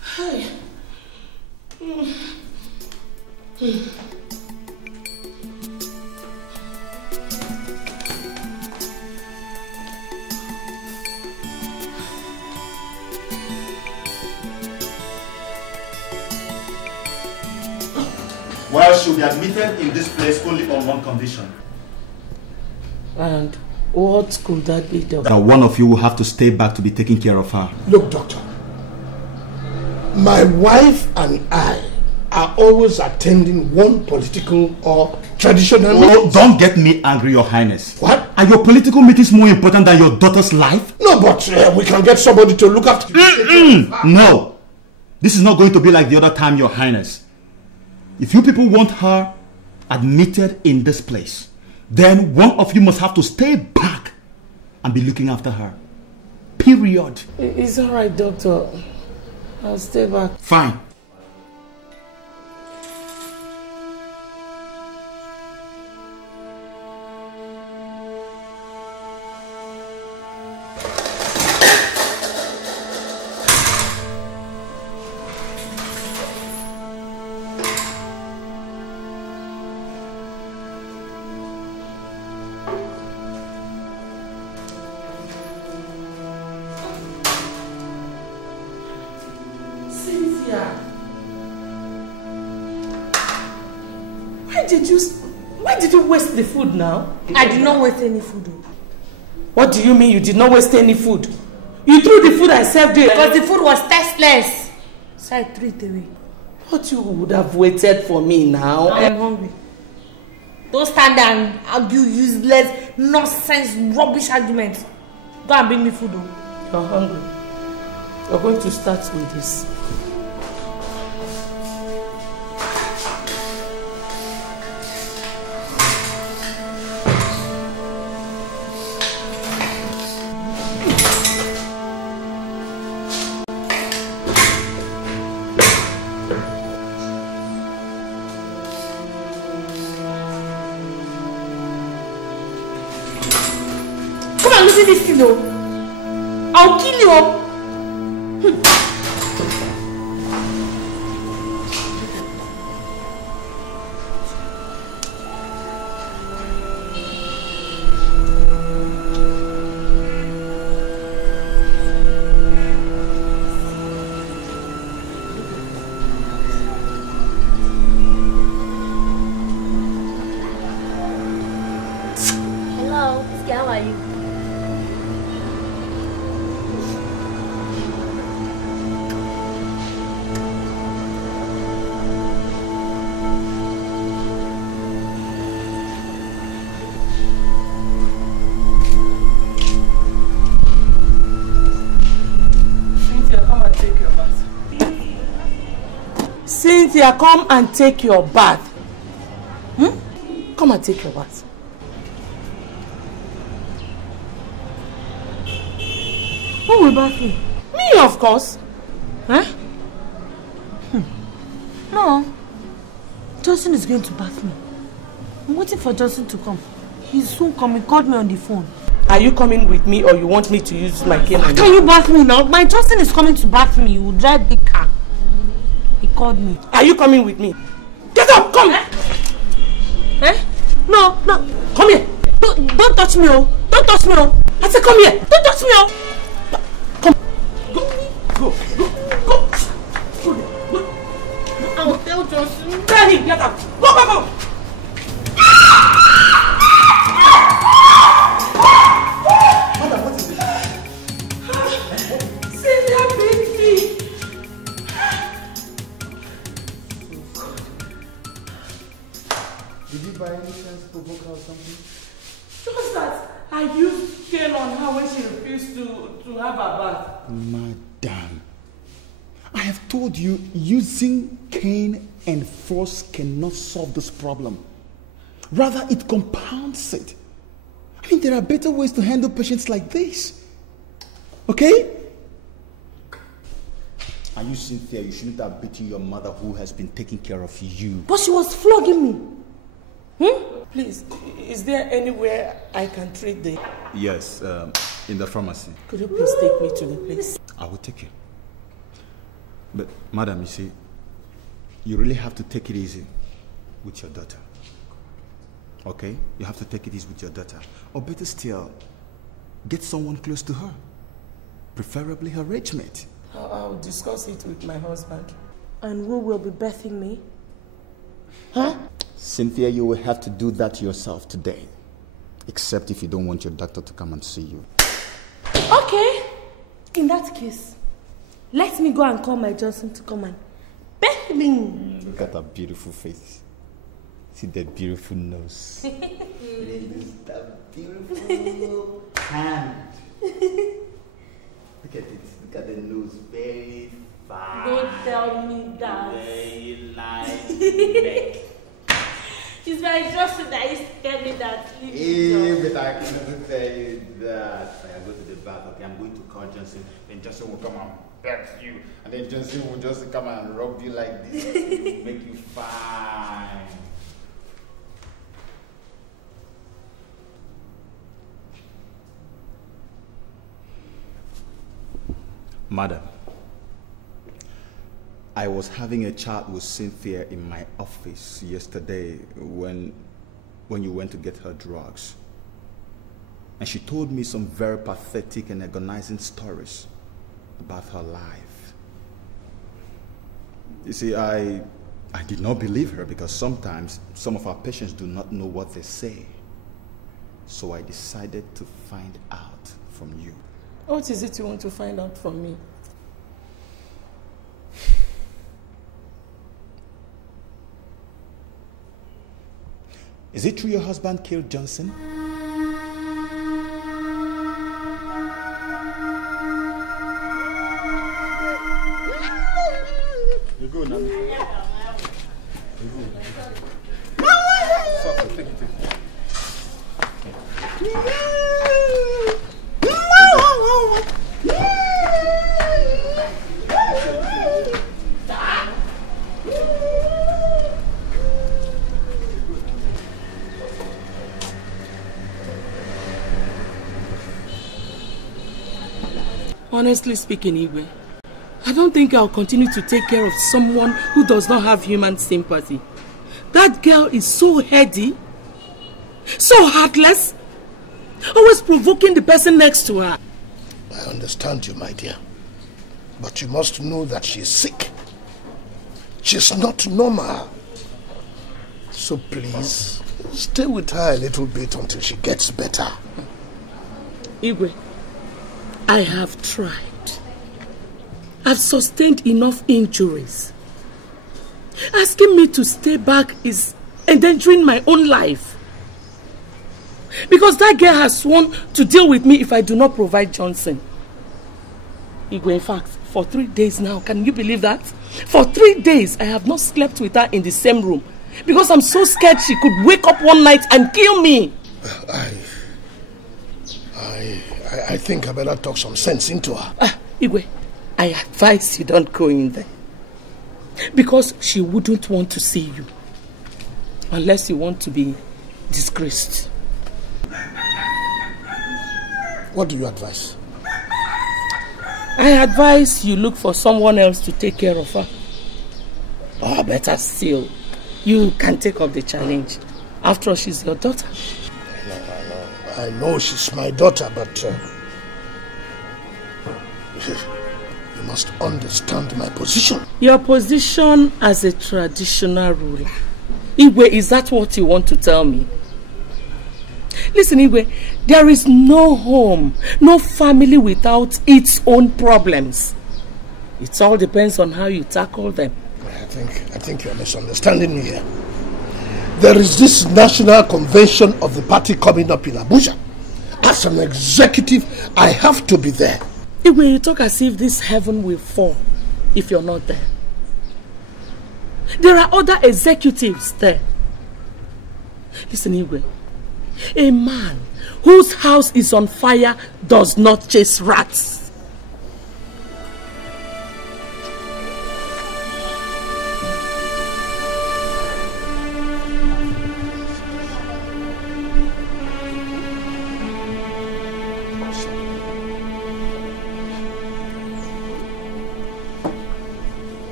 Hi. Well, she'll be admitted in this place only on one condition. And what could that be, doctor? That one of you will have to stay back to be taking care of her. Look, doctor. My wife and I are always attending one political or traditional meeting. Don't get me angry, Your Highness. What? Are your political meetings more important than your daughter's life? No, but we can get somebody to look after you. No. This is not going to be like the other time, Your Highness. If you people want her admitted in this place, then one of you must have to stay back and be looking after her. Period. It's all right, doctor. I'll stay back. Fine. Why did you waste the food now? I did not waste any food. What do you mean you did not waste any food? You threw the food I served you. Because the food was tasteless. So I threw it away. But you would have waited for me now. I am hungry. Don't stand there and argue useless, nonsense, rubbish arguments. Go and bring me food. You're hungry. You're going to start with this. This thing, I'll kill you. Hello, this guy, how are you? Cynthia, come and take your bath. Come and take your bath. Who will bath me? Me, of course. Huh? No. Justin is going to bath me. I'm waiting for Justin to come. He's soon coming. He called me on the phone. Are you coming with me or you want me to use my cane? Can you bath me now? My Justin is coming to bath me. You drive the car. He called me. Are you coming with me? Get up! Come! Eh? No. Come here! Don't touch me, oh! Don't touch me, oh! I said come here! Don't touch me, oh! Come! Go! I will tell Justin. Tell him! Get up! Go! Madam, what is it? Celia baby! Did you by any chance provoke her or something? Just that I used cane on her when she refused to have her bath. Madam, I have told you using cane and force cannot solve this problem. Rather, it compounds it. I mean, there are better ways to handle patients like this. Okay? Are you sincere? You shouldn't have beaten your mother who has been taking care of you. But she was flogging me. Please, is there anywhere I can treat the... Yes, in the pharmacy. Could you please take me to the place? I will take you. But, madam, you see, you really have to take it easy with your daughter. Okay? You have to take it easy with your daughter. Or better still, get someone close to her. Preferably her age mate. I'll discuss it with my husband. And who will be birthing me? Huh? Cynthia, you will have to do that yourself today. Except if you don't want your doctor to come and see you. Okay. In that case, let me go and call my Johnson to come and birth me. Look at her beautiful face. See that beautiful nose. That beautiful hand. Look at it. Look at the nose. Very fine. Don't tell me that. Very nice neck. It's my Justin that used to tell me that. But I cannot tell you that. I go to the bath, okay, I'm going to call Johnson, and Johnson will come and pet you, and then Johnson will just come and rub you like this, make you fine. Madam, I was having a chat with Cynthia in my office yesterday when you went to get her drugs. And she told me some very pathetic and agonizing stories about her life. You see, I did not believe her because sometimes some of our patients do not know what they say. So I decided to find out from you. What is it you want to find out from me? Is it true your husband killed Johnson? You go now. Honestly speaking, Igwe, I don't think I'll continue to take care of someone who does not have human sympathy. That girl is so heady, so heartless, always provoking the person next to her. I understand you, my dear. But you must know that she's sick. She's not normal. So please, stay with her a little bit until she gets better. Igwe, I have tried. I've sustained enough injuries. Asking me to stay back is endangering my own life. Because that girl has sworn to deal with me if I do not provide Johnson. Igwe, in fact, for 3 days now, can you believe that? For 3 days, I have not slept with her in the same room. Because I'm so scared she could wake up one night and kill me. I think I better talk some sense into her. Igwe, I advise you don't go in there. Because she wouldn't want to see you. Unless you want to be disgraced. What do you advise? I advise you look for someone else to take care of her. Or better still, you can take up the challenge. After all, she's your daughter. I know she's my daughter, but you must understand my position. Your position as a traditional ruler. Igwe, is that what you want to tell me? Listen, Igwe, there is no home, no family without its own problems. It all depends on how you tackle them. I think you're misunderstanding me here. There is this national convention of the party coming up in Abuja. As an executive, I have to be there. Igwe, you talk as if this heaven will fall if you're not there. There are other executives there. Listen, Igwe, a man whose house is on fire does not chase rats.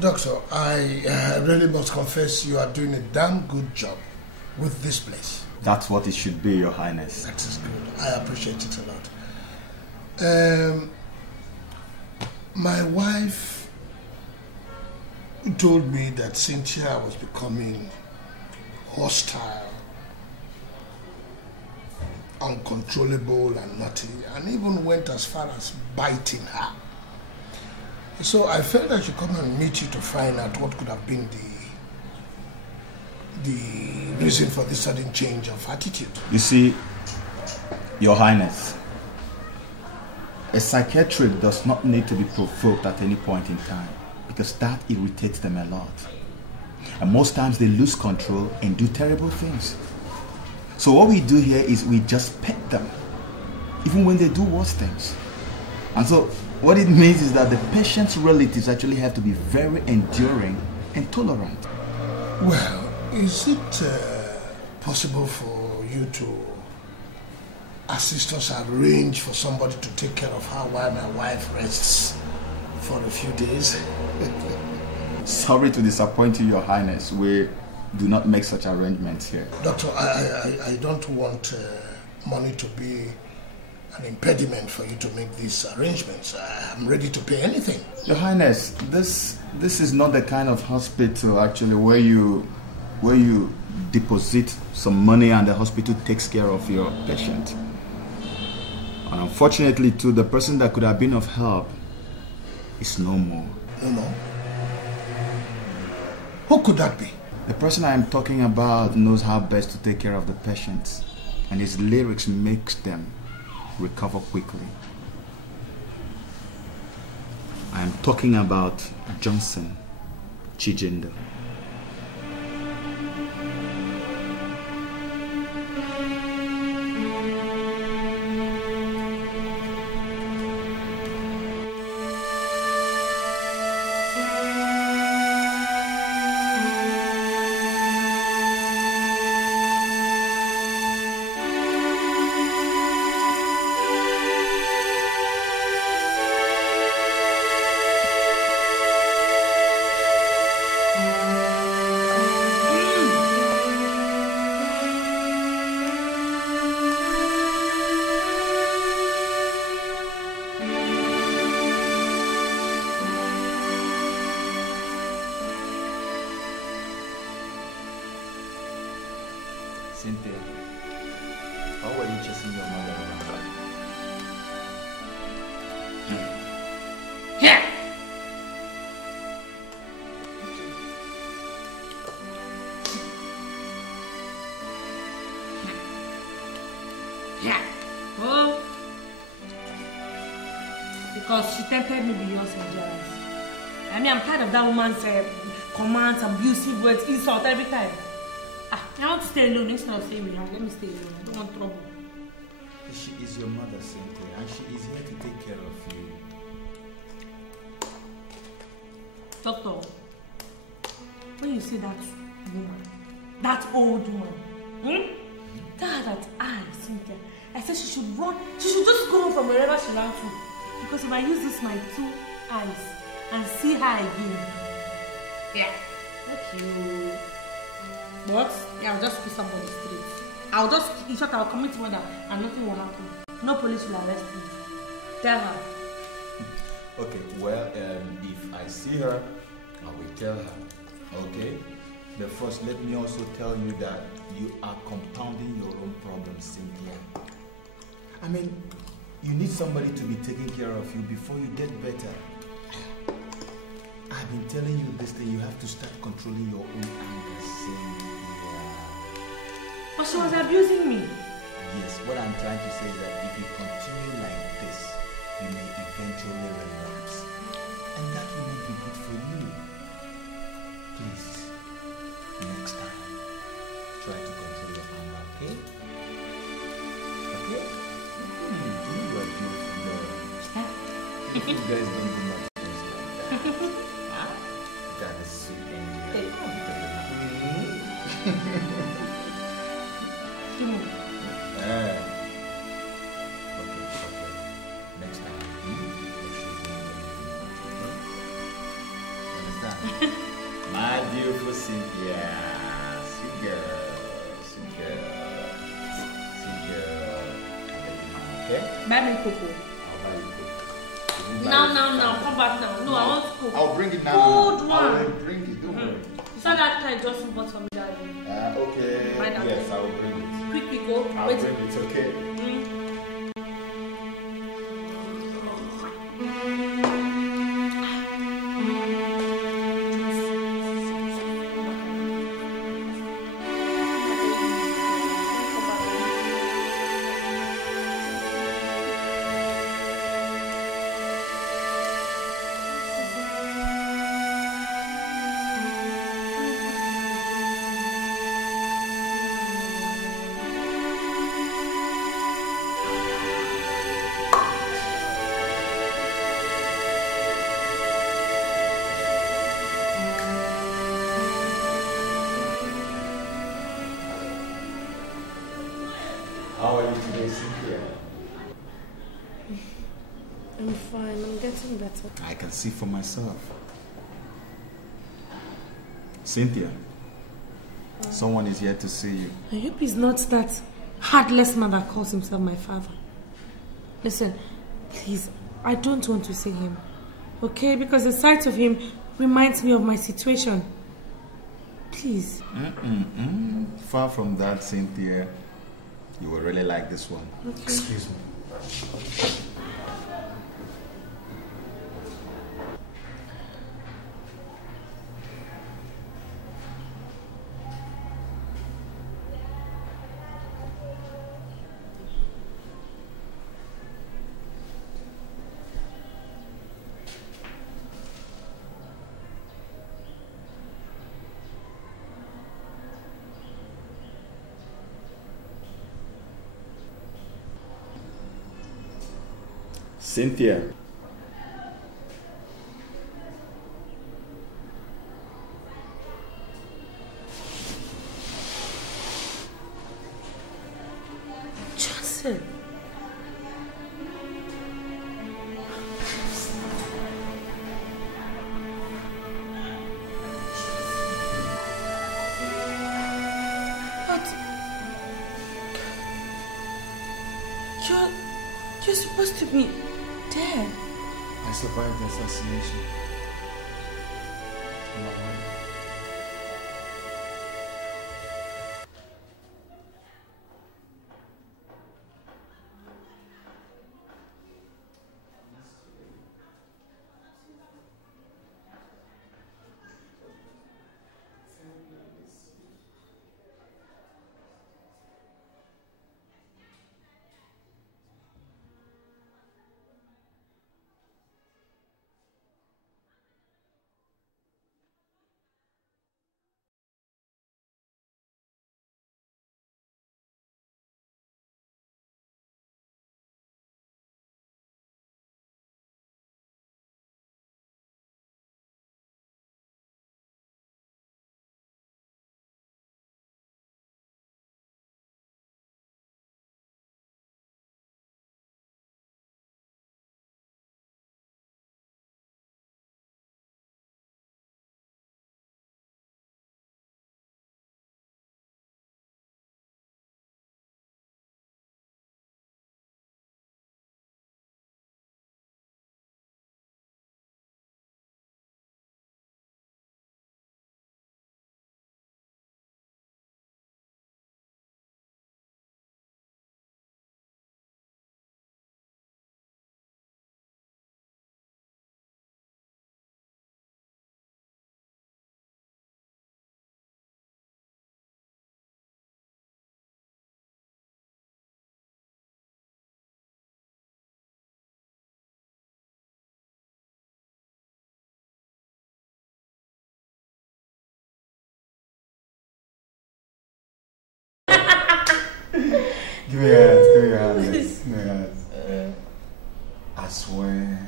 Doctor, I really must confess you are doing a damn good job with this place. That's what it should be, Your Highness. That is good. I appreciate it a lot. My wife told me that Cynthia was becoming hostile, uncontrollable and naughty, and even went as far as biting her. So I felt I should come and meet you to find out what could have been the reason for this sudden change of attitude. You see, Your Highness, a psychiatrist does not need to be provoked at any point in time because that irritates them a lot. And most times they lose control and do terrible things. So what we do here is we just pet them, even when they do worse things. And so what it means is that the patient's relatives actually have to be very enduring and tolerant. Well, is it possible for you to assist us arrange for somebody to take care of her while my wife rests for a few days? Sorry to disappoint you, Your Highness. We do not make such arrangements here. Doctor, I don't want money to be an impediment for you to make these arrangements. I'm ready to pay anything. Your Highness, this is not the kind of hospital actually where you deposit some money and the hospital takes care of your patient. And unfortunately too, the person that could have been of help is no more. No more? Who could that be? The person I am talking about knows how best to take care of the patients, and his lyrics makes them recover quickly. I am talking about Johnson Chijindu. Because she tempted me beyond endurance. I mean, I'm tired of that woman's commands, abusive words, insult every time. I want to stay alone instead of staying with her. Let me stay alone. I don't want trouble. She is your mother, Cynthia, and she is here to take care of you. Doctor, when you see that woman, that old woman, tell her that Cynthia, I said she should run, she should just go from wherever she ran to. Because if I use this my 2 eyes and see her again, yeah, okay. But yeah, I'll just kill somebody straight. I'll just, in short, I'll commit murder and nothing will happen. No police will arrest me. Tell her. Okay, well, if I see her, I will tell her. Okay? But first, let me also tell you that you are compounding your own problems, Cynthia. I mean, you need somebody to be taking care of you before you get better. I've been telling you this thing, you have to start controlling your own anger, Cynthia. But she was abusing me. Yes, what I'm trying to say is that if you continue like this, you may eventually relapse. And that will not be good for you. Please, next time, try to control your anger, okay? Okay? You are beautiful girls. If you guys don't do much things like that. Huh? That is sweet angel. Okay. Next time, understand? My beautiful Cynthia. Sweet girl. Sweet girl. Sweet girl. Okay? Buy me cocoa. I'll buy you cocoa. Now. Come back now. No, I want cocoa. I'll bring it now. Good one. I will bring it. Don't worry. You saw that kind Justus bought for me, Daddy. Okay. Yes, I will bring it. Quick, go. I'll Wait. bring it, okay? How are you today, Cynthia? I'm fine. I'm getting better. I can see for myself. Cynthia, someone is here to see you. I hope he's not that heartless man that calls himself my father. Listen, please, I don't want to see him. Okay? Because the sight of him reminds me of my situation. Please. Far from that, Cynthia. You will really like this one. Okay. Excuse me. Cynthia. Justin. What? You're supposed to be dead. I survived the assassination. Give me your hands. I swear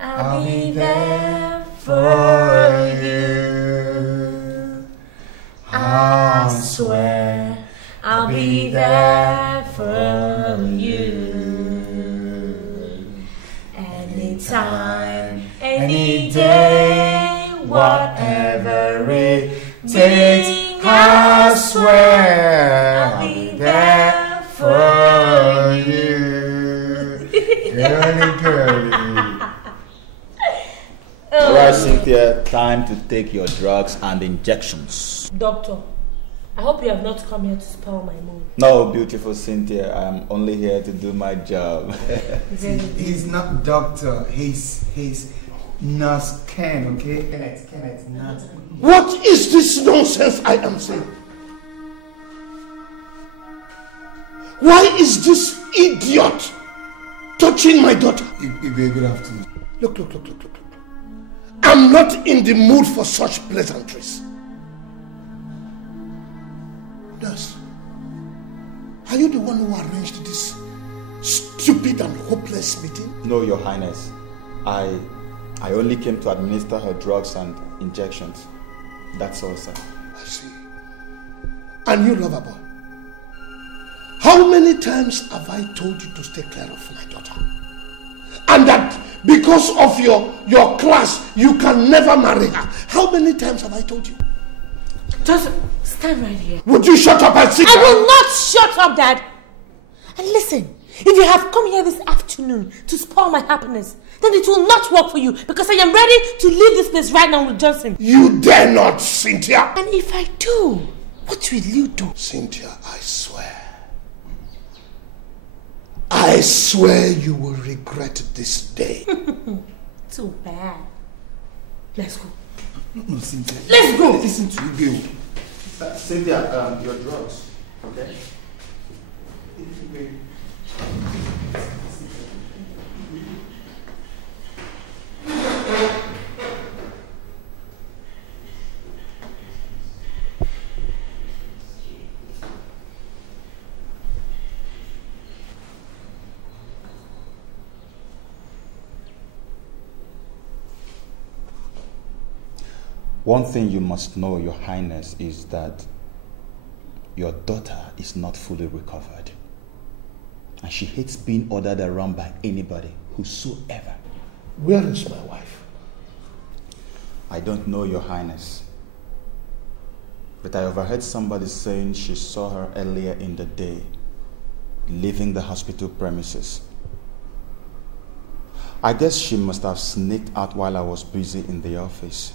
I'll be there for you. I swear I'll be there for you. Anytime, any day, whatever it takes, I swear I'll be there for you. Girly. Alright, Cynthia, time to take your drugs and injections. Doctor, I hope you have not come here to spoil my mood. No, beautiful Cynthia, I'm only here to do my job. He's not doctor, he's Nurse Ken, okay? Kenneth, not. What is this nonsense I am saying? Why is this idiot touching my daughter? Good afternoon. Look. I'm not in the mood for such pleasantries. Nurse, are you the one who arranged this stupid and hopeless meeting? No, Your Highness. I only came to administer her drugs and injections. That's all, sir. I see. And you, lover boy, how many times have I told you to take care of my daughter? And that because of your class, you can never marry her. How many times have I told you? Just stand right here. Would you shut up and sit I down? will not shut up, Dad. And listen, if you have come here this afternoon to spoil my happiness, then it will not work for you because I am ready to leave this place right now with Johnson. You dare not, Cynthia. And if I do, what will you do? Cynthia, I swear. I swear you will regret this day. Too bad. Let's go. No, Cynthia. Let's go. Listen to you, girl. Cynthia, your drugs. Okay? One thing you must know, Your Highness, is that your daughter is not fully recovered. And she hates being ordered around by anybody, whosoever. Where is my wife? I don't know, Your Highness. But I overheard somebody saying she saw her earlier in the day, leaving the hospital premises. I guess she must have sneaked out while I was busy in the office.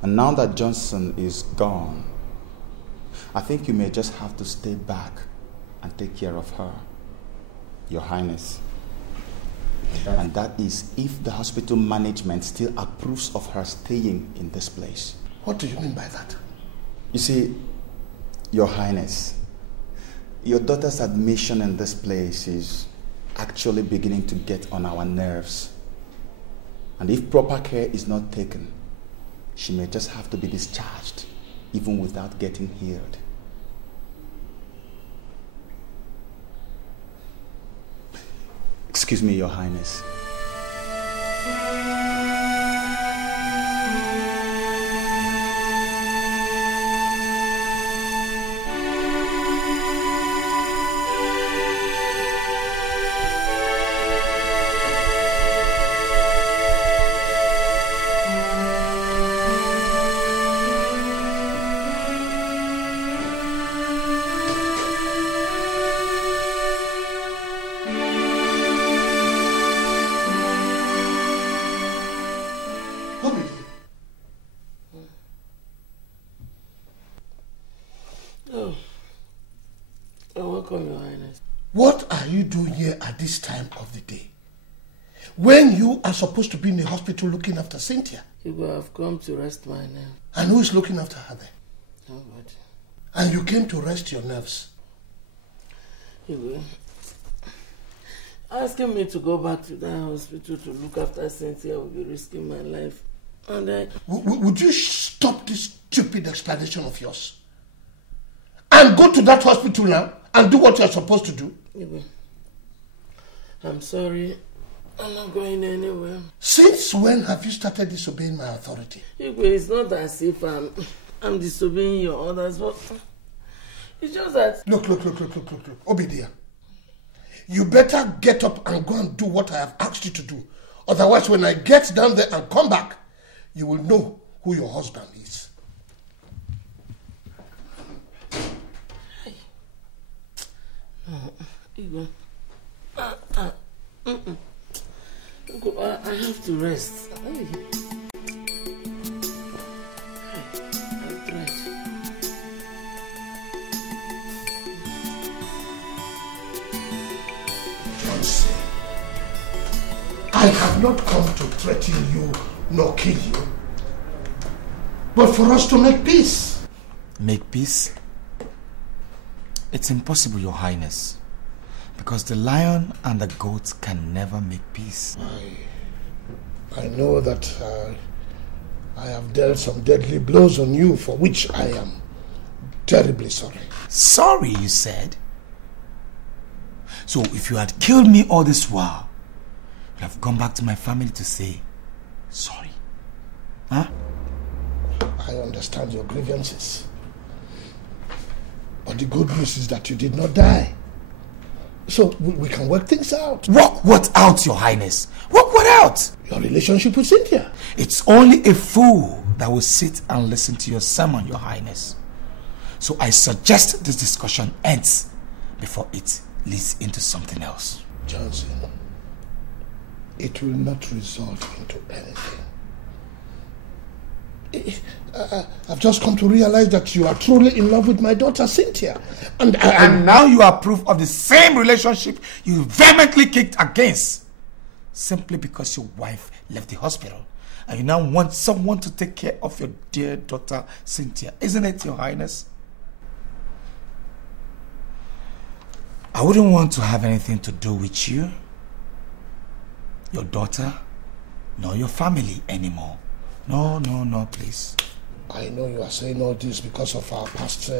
And now that Johnson is gone, I think you may just have to stay back and take care of her, Your Highness. And that is if the hospital management still approves of her staying in this place. What do you mean by that? You see, Your Highness, your daughter's admission in this place is actually beginning to get on our nerves. And if proper care is not taken, she may just have to be discharged, even without getting healed. Excuse me, Your Highness. What are you doing here at this time of the day? When you are supposed to be in the hospital looking after Cynthia? You will have come to rest my nerves. And who is looking after her then? Nobody. And you came to rest your nerves? You will. Asking me to go back to that hospital to look after Cynthia will be risking my life. And Would you stop this stupid explanation of yours? and go to that hospital now and do what you're supposed to do? Igwe, I'm sorry. I'm not going anywhere. Since when have you started disobeying my authority? Igwe, it's not as if I'm disobeying your orders, but it's just that... Look. Obidia, you better get up and go and do what I have asked you to do. Otherwise, when I get down there and come back, you will know who your husband is. Igwe, I have to rest. I have not come to threaten you nor kill you, but for us to make peace. Make peace? It's impossible, Your Highness, because the lion and the goat can never make peace. I know that I have dealt some deadly blows on you, for which I am terribly sorry. Sorry, you said? So if you had killed me all this while, I'd have gone back to my family to say sorry. Huh? I understand your grievances. But the good news is that you did not die. So we can work things out. Work what out, Your Highness? Work what out? Your relationship with Cynthia. It's only a fool that will sit and listen to your sermon, Your Highness. So I suggest this discussion ends before it leads into something else. Johnson, it will not result into anything. I've just come to realize that you are truly in love with my daughter Cynthia. And now you are proof of the same relationship you vehemently kicked against. Simply because your wife left the hospital. And you now want someone to take care of your dear daughter Cynthia. Isn't it, Your Highness? I wouldn't want to have anything to do with you, your daughter, nor your family anymore. No, please. I know you are saying all this because of our past,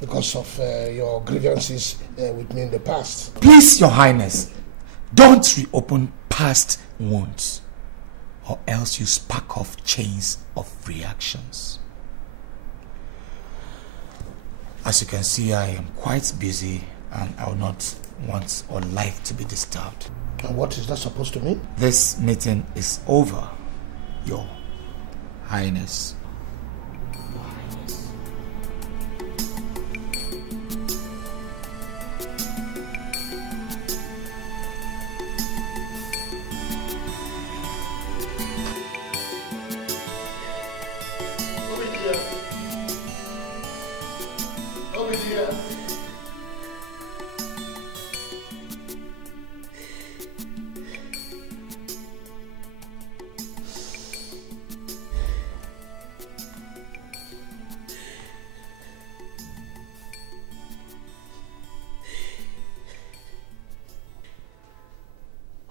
because of your grievances with me in the past. Please, Your Highness, don't reopen past wounds, or else you spark off chains of reactions. As you can see, I am quite busy and I will not want or like to be disturbed. And what is that supposed to mean? This meeting is over, Your Highness.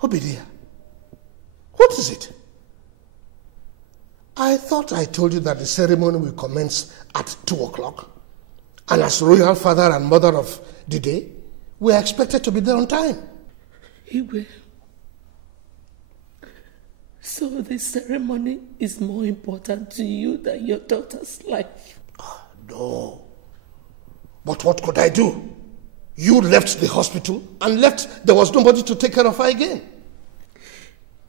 Obidia, what is it? I thought I told you that the ceremony will commence at 2 o'clock. And as royal father and mother of the day, we are expected to be there on time. Igwe, so the ceremony is more important to you than your daughter's life? No. But what could I do? You left the hospital and left. There was nobody to take care of her again.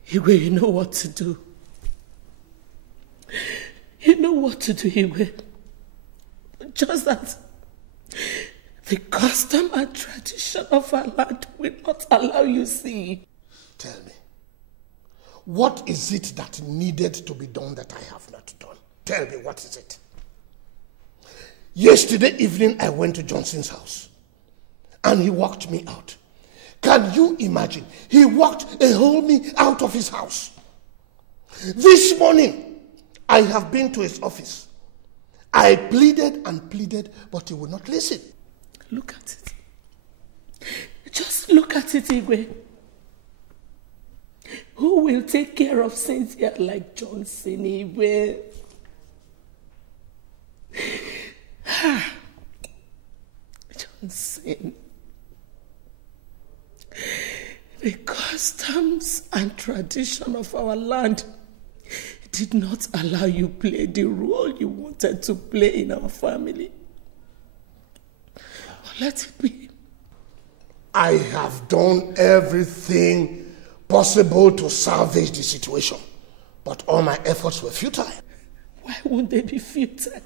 Igwe, you know what to do. You know what to do, Igwe. Just that the custom and tradition of our land will not allow you see. Tell me, what is it that needed to be done that I have not done? Tell me, what is it? Yesterday evening, I went to Johnson's house and he walked me out. Can you imagine? He walked a whole me out of his house. This morning, I have been to his office. I pleaded and pleaded, but he would not listen. Look at it. Just look at it, Igwe. Who will take care of Cynthia like Johnson, Igwe? Johnson. The customs and tradition of our land did not allow you play the role you wanted to play in our family. But let it be. I have done everything possible to salvage the situation, but all my efforts were futile. Why won't they be futile?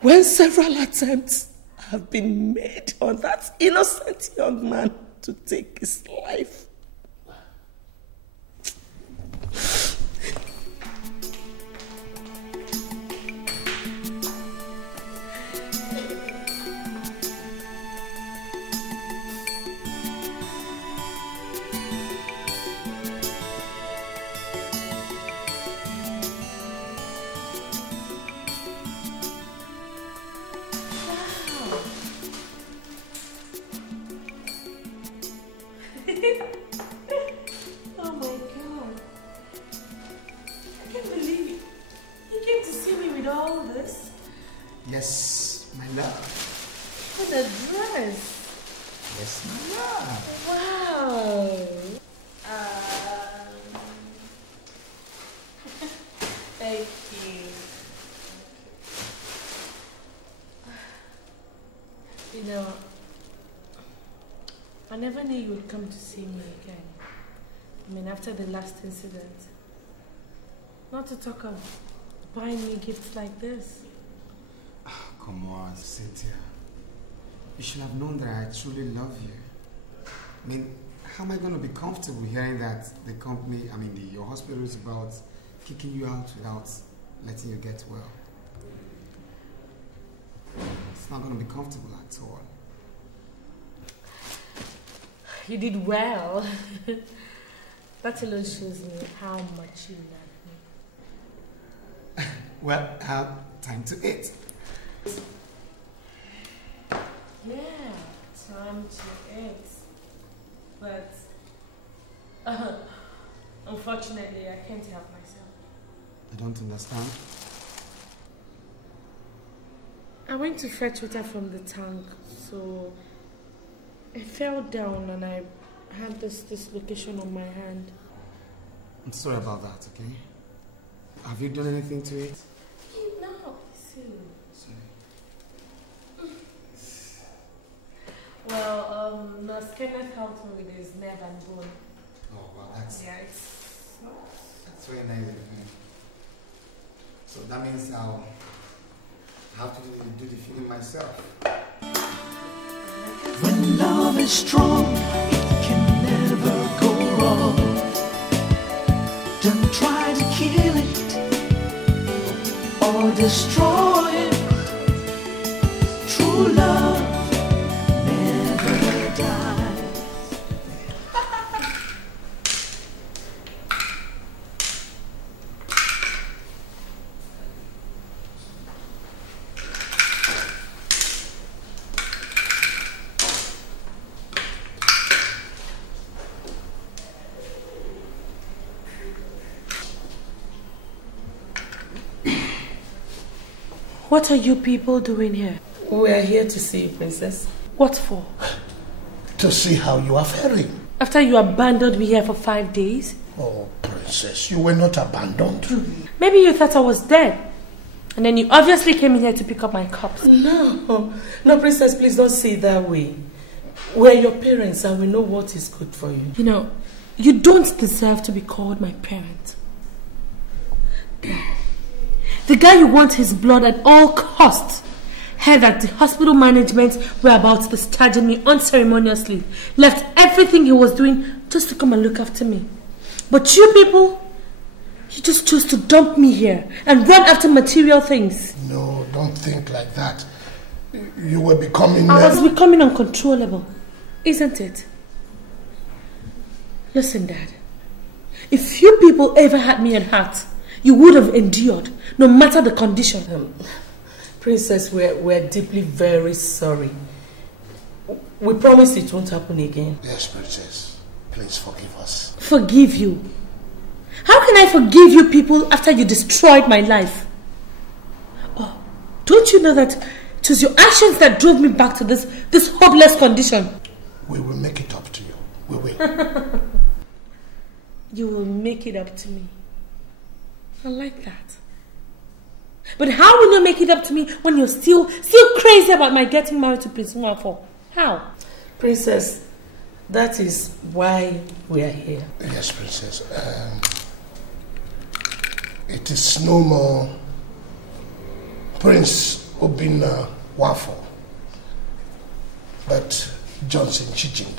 When several attempts have been made on that innocent young man to take his life. Oh my God. I can't believe it. You came to see me with all this? Yes, my love. What a dress. Yes, my love. Wow. Thank you. You know, I never knew you would come to see me again. I mean, after the last incident. Not to talk of buying me gifts like this. Oh, come on, Cynthia. You should have known that I truly love you. I mean, how am I going to be comfortable hearing that the company, your hospital is about kicking you out without letting you get well? It's not going to be comfortable at all. You did well. That alone shows me how much you love me. Well, time to eat. Yeah, time to eat. But unfortunately, I can't help myself. I don't understand. I went to fetch water from the tank, so I fell down and I had this dislocation on my hand. I'm sorry about that, okay? Have you done anything to it? No, sorry. Well, Nurse Kenneth helped me with his nerve and bone. Oh, wow, that's... Yeah, That's very nice of you. So that means I'll have to do the feeling myself. When love is strong, it can never go wrong. Don't try to kill it or destroy it. True love never dies. What are you people doing here? We are here to see you, Princess. What for? To see how you are faring. After you abandoned me here for 5 days? Oh, Princess, you were not abandoned. Maybe you thought I was dead. And then you obviously came in here to pick up my cups. No, Princess, please don't say it that way. We're your parents and we know what is good for you. You know, you don't deserve to be called my parent. The guy you want his blood at all costs heard that the hospital management were about discharging me unceremoniously, left everything he was doing just to come and look after me. But you people, you just chose to dump me here and run after material things. No, don't think like that. You were becoming... I was becoming uncontrollable, isn't it? Listen, Dad. If you people ever had me at heart, you would have endured, no matter the condition. Princess, we're deeply very sorry. We promise it won't happen again. Yes, Princess. Please forgive us. Forgive you? How can I forgive you people after you destroyed my life? Oh, don't you know that It was your actions that drove me back to this hopeless condition. We will make it up to you. We will. You will make it up to me. I like that. But how will you make it up to me when you're still crazy about my getting married to Prince Nwafo? How? Princess, that is why we are here. Yes, Princess. It is no more Prince Obinna Nwafo, but Johnson Chijindu.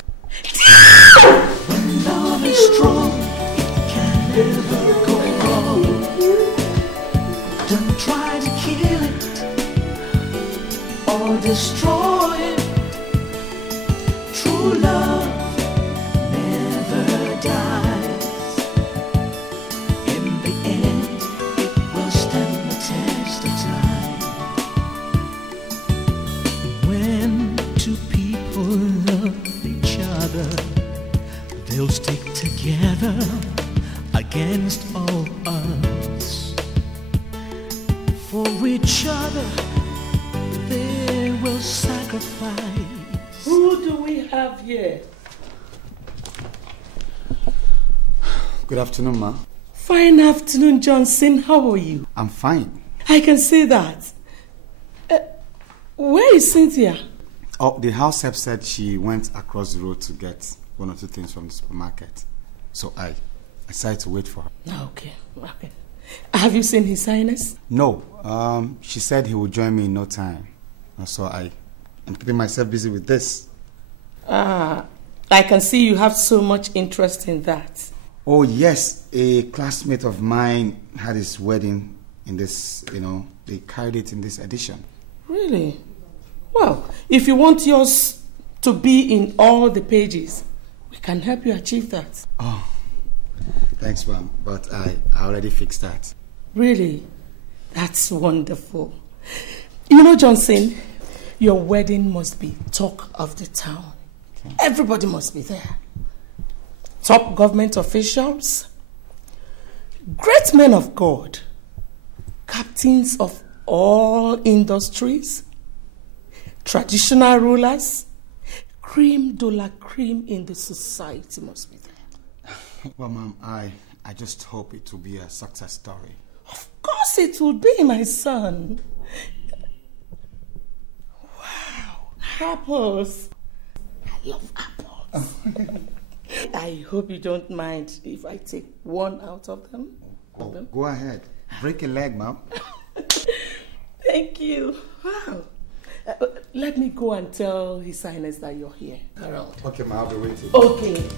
When love is strong, it can never go wrong. Don't try to kill it or destroy it. True love never dies. In the end, it will stand the test of time. When two people love each other, they'll stick together against all odds. For each other, they will sacrifice. Who do we have here? Good afternoon, ma. Fine afternoon, Johnson. How are you? I'm fine. I can see that. Where is Cynthia? Oh, the house help said she went across the road to get one or two things from the supermarket. So I decided to wait for her. Okay. Have you seen His Highness? No. She said he would join me in no time. So I'm keeping myself busy with this. I can see you have so much interest in that. Oh, yes. A classmate of mine had his wedding in this, they carried it in this edition. Really? Well, if you want yours to be in all the pages, we can help you achieve that. Oh, thanks, ma'am. But I already fixed that. Really? That's wonderful. You know, Johnson, your wedding must be talk of the town. Okay. Everybody must be there. Top government officials, great men of God, captains of all industries, traditional rulers, cream de la cream in the society must be there. Well, ma'am, I just hope it will be a success story. Of course it will be, my son. Wow, apples. I love apples. I hope you don't mind if I take one out of them. Go ahead. Break a leg, ma'am. Thank you. Wow. Let me go and tell His Highness that you're here. Around. Okay, ma'am, I'll be waiting. Okay.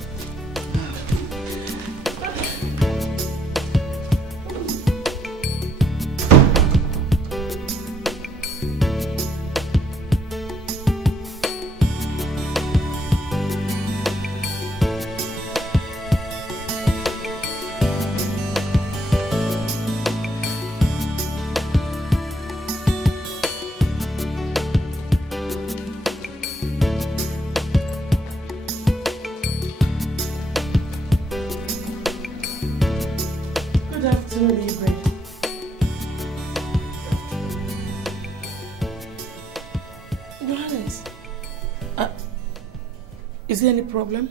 Is there any problem?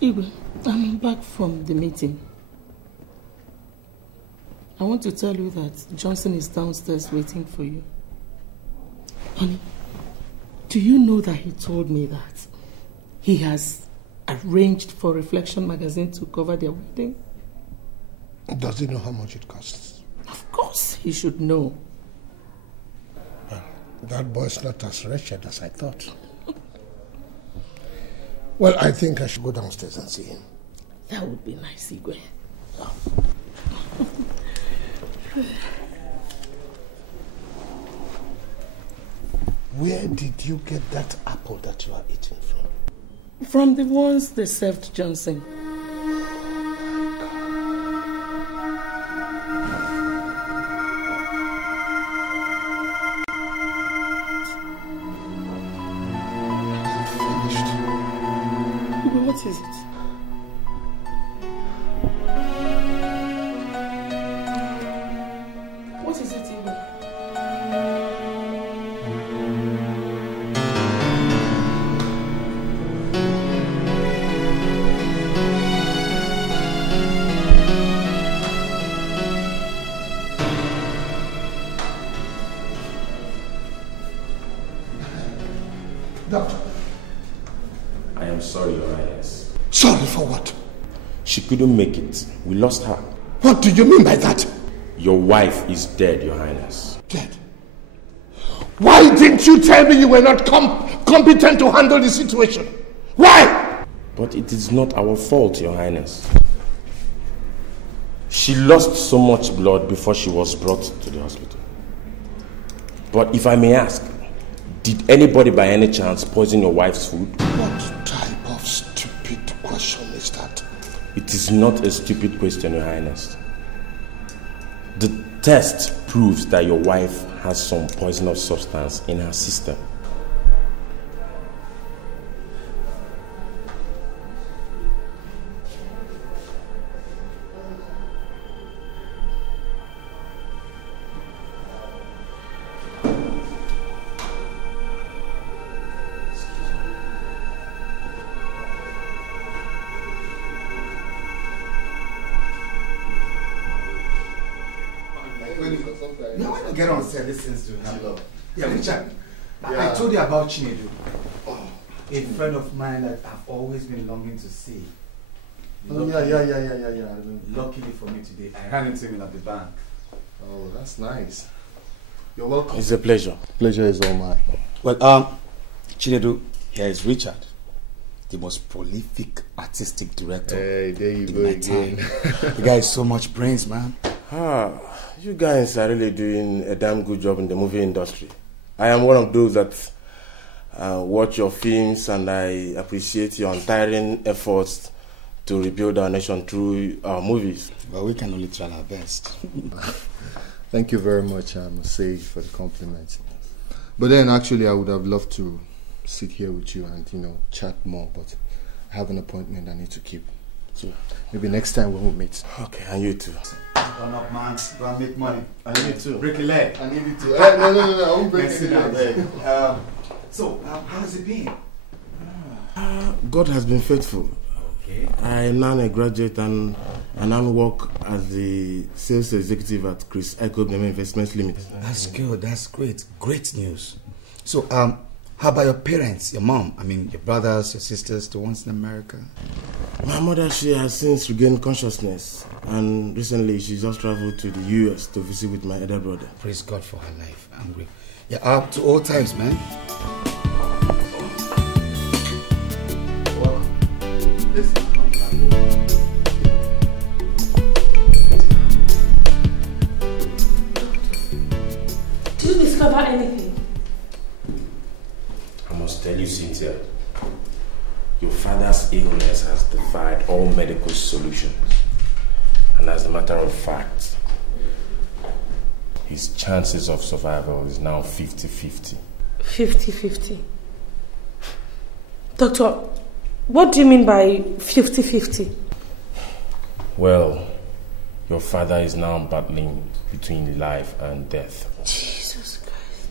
Igwe, I'm back from the meeting. I want to tell you that Johnson is downstairs waiting for you. Honey, do you know that he told me that he has arranged for Reflection magazine to cover their wedding? Does he know how much it costs? Of course, he should know. Well, that boy's not as wretched as I thought. Well, I think I should go downstairs and see him. That would be nice, Igwe. Oh. Where did you get that apple that you are eating from? From the ones they served Johnson. What is it? Doctor. I am sorry, Your Highness. Sorry for what? She couldn't make it. We lost her. What do you mean by that? Your wife is dead, Your Highness. Dead? Why didn't you tell me you were not competent to handle the situation? Why? But it is not our fault, Your Highness. She lost so much blood before she was brought to the hospital. But if I may ask, did anybody by any chance poison your wife's food? What type of stupid question is that? It is not a stupid question, Your Highness. The test proves that your wife has some poisonous substance in her system. Get on, say this things to him. Yeah, Richard. I told you about Chinedu. A friend of mine that I've always been longing to see. Luckily, yeah. Luckily for me today, I ran into him at the bank. Oh, that's nice. You're welcome. It's a pleasure. Pleasure is all mine. Well, Chinedu, here is Richard, the most prolific artistic director. Hey, there you go again. The guy has so much brains, man. You guys are really doing a damn good job in the movie industry. I am one of those that watch your films, and I appreciate your untiring efforts to rebuild our nation through our movies. Well, we can only try our best. Thank you very much, I must say, for the compliment. But then, actually, I would have loved to sit here with you and, chat more, but I have an appointment I need to keep. So maybe next time when we meet. Okay, and you too. Run up, man. Go and make money. I need to. Break a leg. I need you to. No. I won't break any leg. So, how has it been? God has been faithful. Okay. I am now a graduate and now work as the sales executive at Chris Echo Investments Limited. That's good. That's great. Great news. So, how about your parents, your mom? I mean, your brothers, your sisters, the ones in America? My mother, she has since regained consciousness, and recently she just traveled to the US to visit with my elder brother. Praise God for her life. I'm grateful. Yeah, up to all times, man. Did you discover anything? I must tell you, Cynthia, your father's illness has defied all medical solutions. And as a matter of fact, his chances of survival is now 50-50. 50-50? Doctor, what do you mean by 50-50? Well, your father is now battling between life and death. Jesus Christ.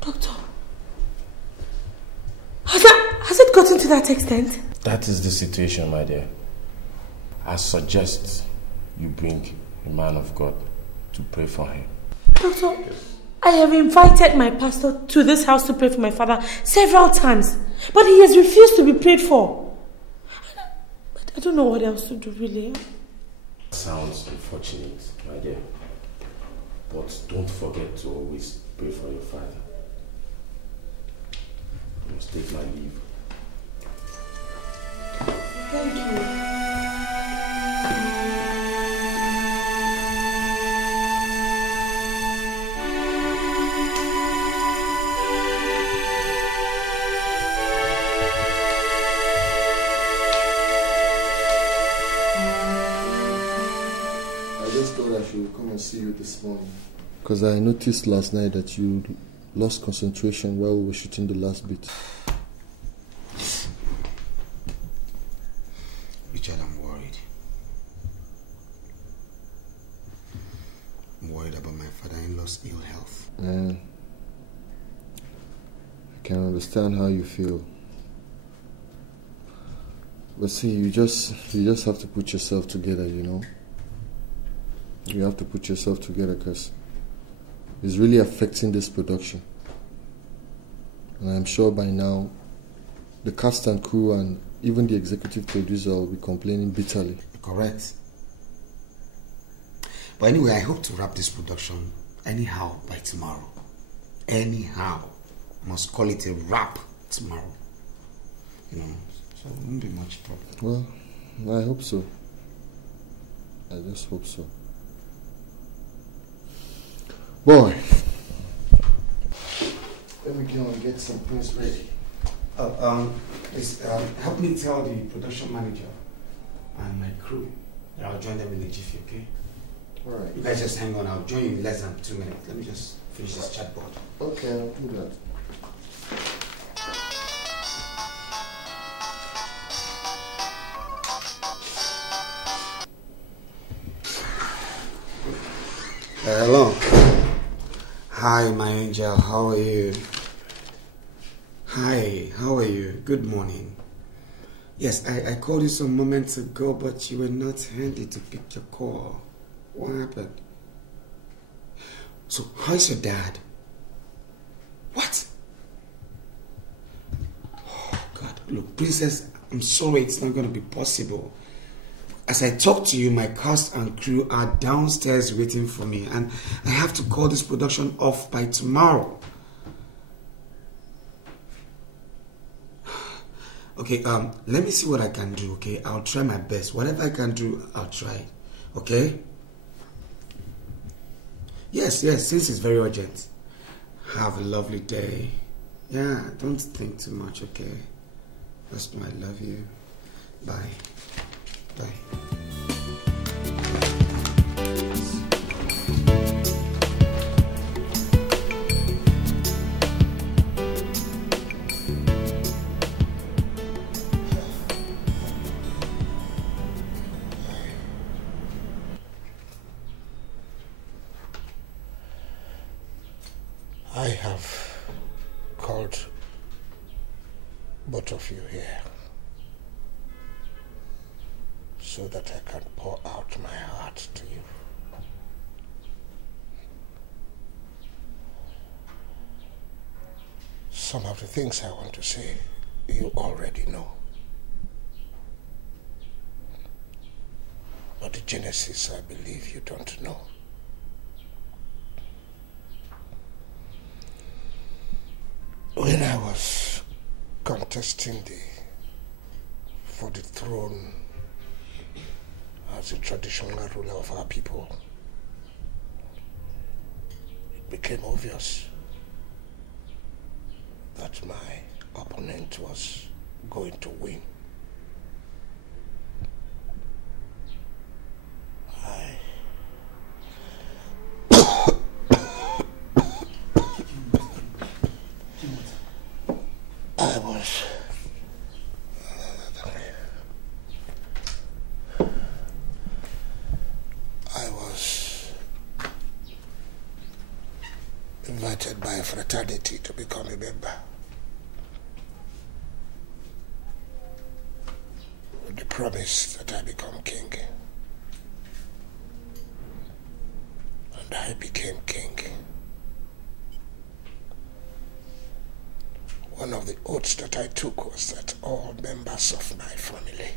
Doctor, has it gotten to that extent? That is the situation, my dear. I suggest you bring a man of God to pray for him. Doctor, I have invited my pastor to this house to pray for my father several times, but he has refused to be prayed for. But I don't know what else to do, really. Sounds unfortunate, my dear. But don't forget to always pray for your father. I must take my leave. Thank you. I will come and see you this morning, because I noticed last night that you lost concentration while we were shooting the last bit. Richard, I'm worried. I'm worried about my father-in-law's ill health. I can understand how you feel, but see, you just have to put yourself together, You have to put yourself together, because it's really affecting this production. And I'm sure by now, the cast and crew and even the executive producer will be complaining bitterly. Correct. But anyway, I hope to wrap this production anyhow by tomorrow. Anyhow. I must call it a wrap tomorrow. You know, so it won't be much problem. Well, I hope so. I just hope so. Boy, let me go and get some things ready. Please, help me tell the production manager and my crew that I'll join them in the jiffy, okay? Alright. You guys just hang on, I'll join you in less than 2 minutes. Let me just finish this chatbot. Okay, I'll do that. Hello. Hi, my angel. How are you? Hi, how are you? Good morning. Yes, I called you some moments ago, but you were not handy to pick your call. What happened? So, how's your dad? What? Oh, God. Look, Princess, I'm sorry it's not going to be possible. As I talk to you, my cast and crew are downstairs waiting for me, and I have to call this production off by tomorrow. Okay, let me see what I can do, okay? I'll try my best. Whatever I can do, I'll try. Okay? Yes, since it's very urgent. Have a lovely day. Yeah, don't think too much, okay? Just know I love you. Bye. Bye. I have called both of you here so that I can pour out my heart to you. Some of the things I want to say, you already know. But the genesis, I believe you don't know. When I was contesting for the throne as a traditional ruler of our people, it became obvious that my opponent was going to win. I was invited by a fraternity to become a member, with the promise that I become king. And I became king. One of the oaths that I took was that all members of my family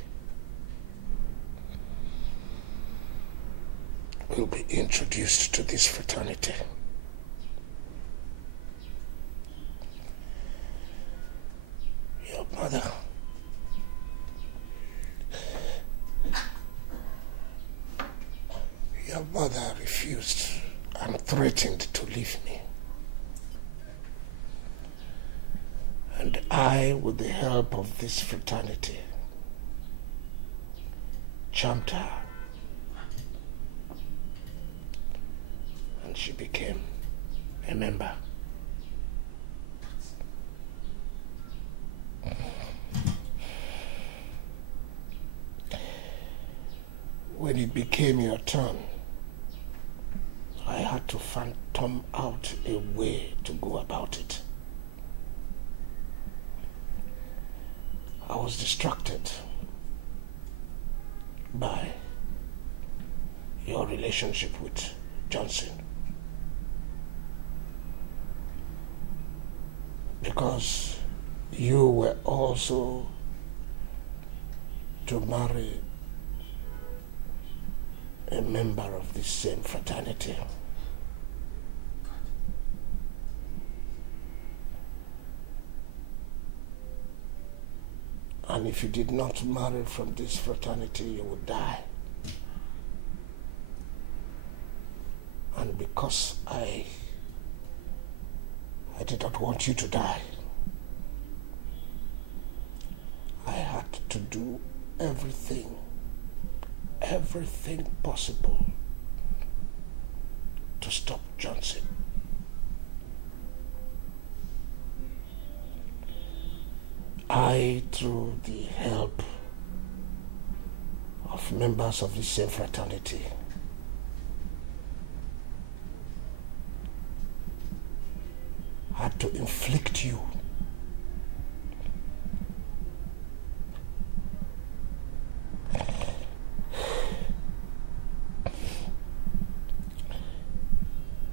will be introduced to this fraternity. Your mother refused and threatened to leave me. And I, with the help of this fraternity, charmed her. And she became a member. When it became your turn, I had to phantom out a way to go about it. I was distracted by your relationship with Johnson. because you were also to marry a member of the same fraternity. And if you did not marry from this fraternity, you would die. And because I did not want you to die, I had to do everything possible to stop Johnson. I, through the help of members of the same fraternity, had to inflict you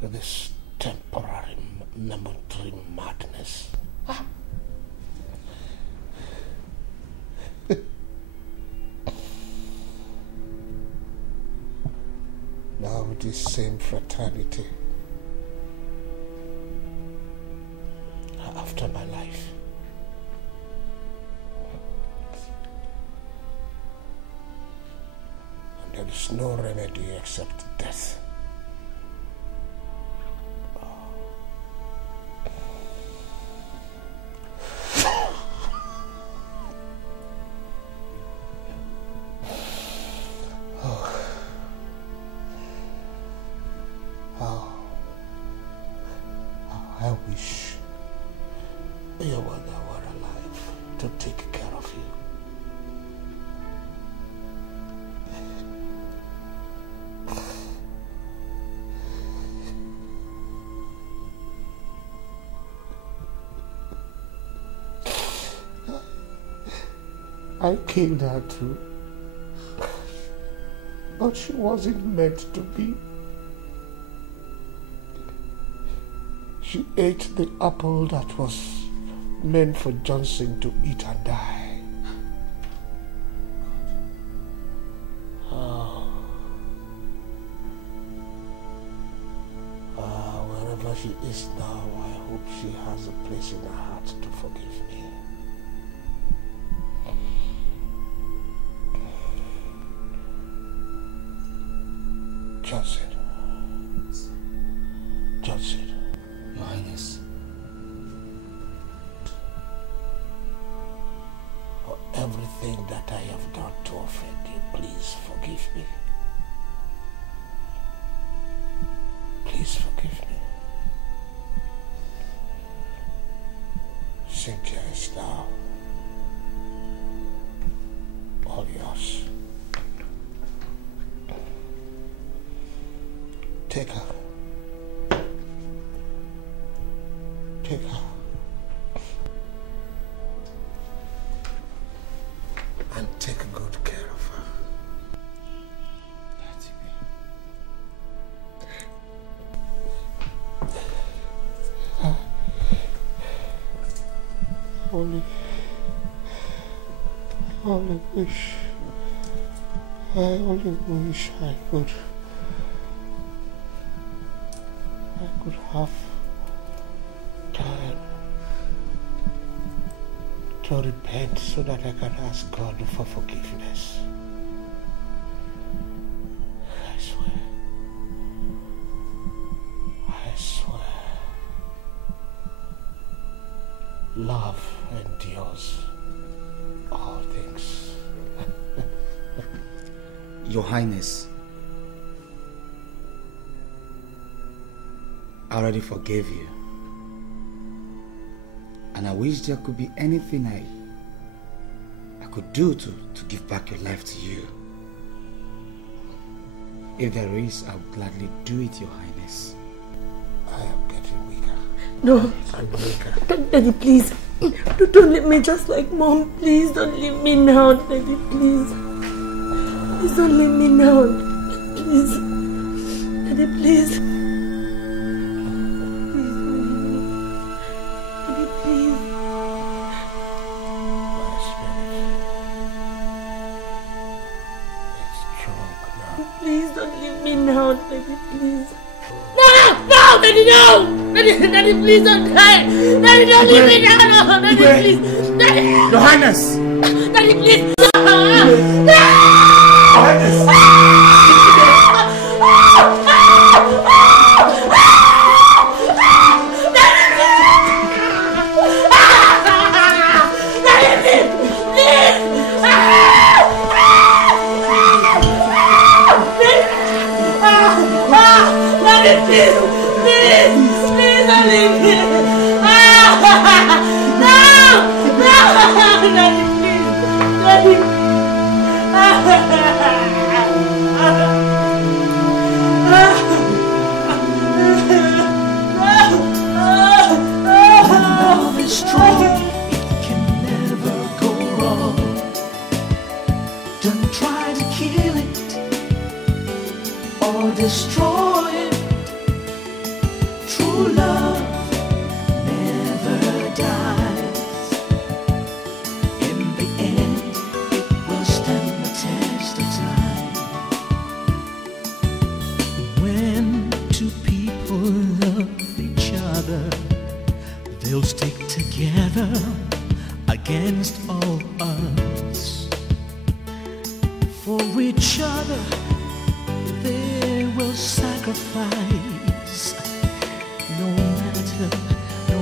with this temporary, momentary madness. Now this same fraternity are after my life. And there is no remedy except death. I killed her too, but she wasn't meant to be. She ate the apple that was meant for Johnson to eat and die. Wherever she is now, I hope she has a place in her heart to forgive me. Johnson. Your Highness. For everything that I have done to offend you, please forgive me. Please forgive me. Cynthia is now all yours. Take her. Take her. And take good care of her. I only wish I could have time to repent so that I can ask God for forgiveness. I swear, love endures all things. Your Highness, I already forgave you. And I wish there could be anything I could do to give back your life to you. If there is, I would gladly do it, Your Highness. I am getting weaker. No. I'm weaker. Daddy, please. Don't leave me just like Mom. Please don't leave me now, Daddy, please. Please don't leave me now. Please. Daddy, please. Daddy, please. Daddy, please don't die. Daddy, don't leave me now. No, Daddy, please. Daddy. Your Highness. Daddy, please. Your Highness. Destroy it. True love never dies. In the end, it will stand the test of time. When two people love each other, they'll stick together against all odds. For each other they will sacrifice, no matter the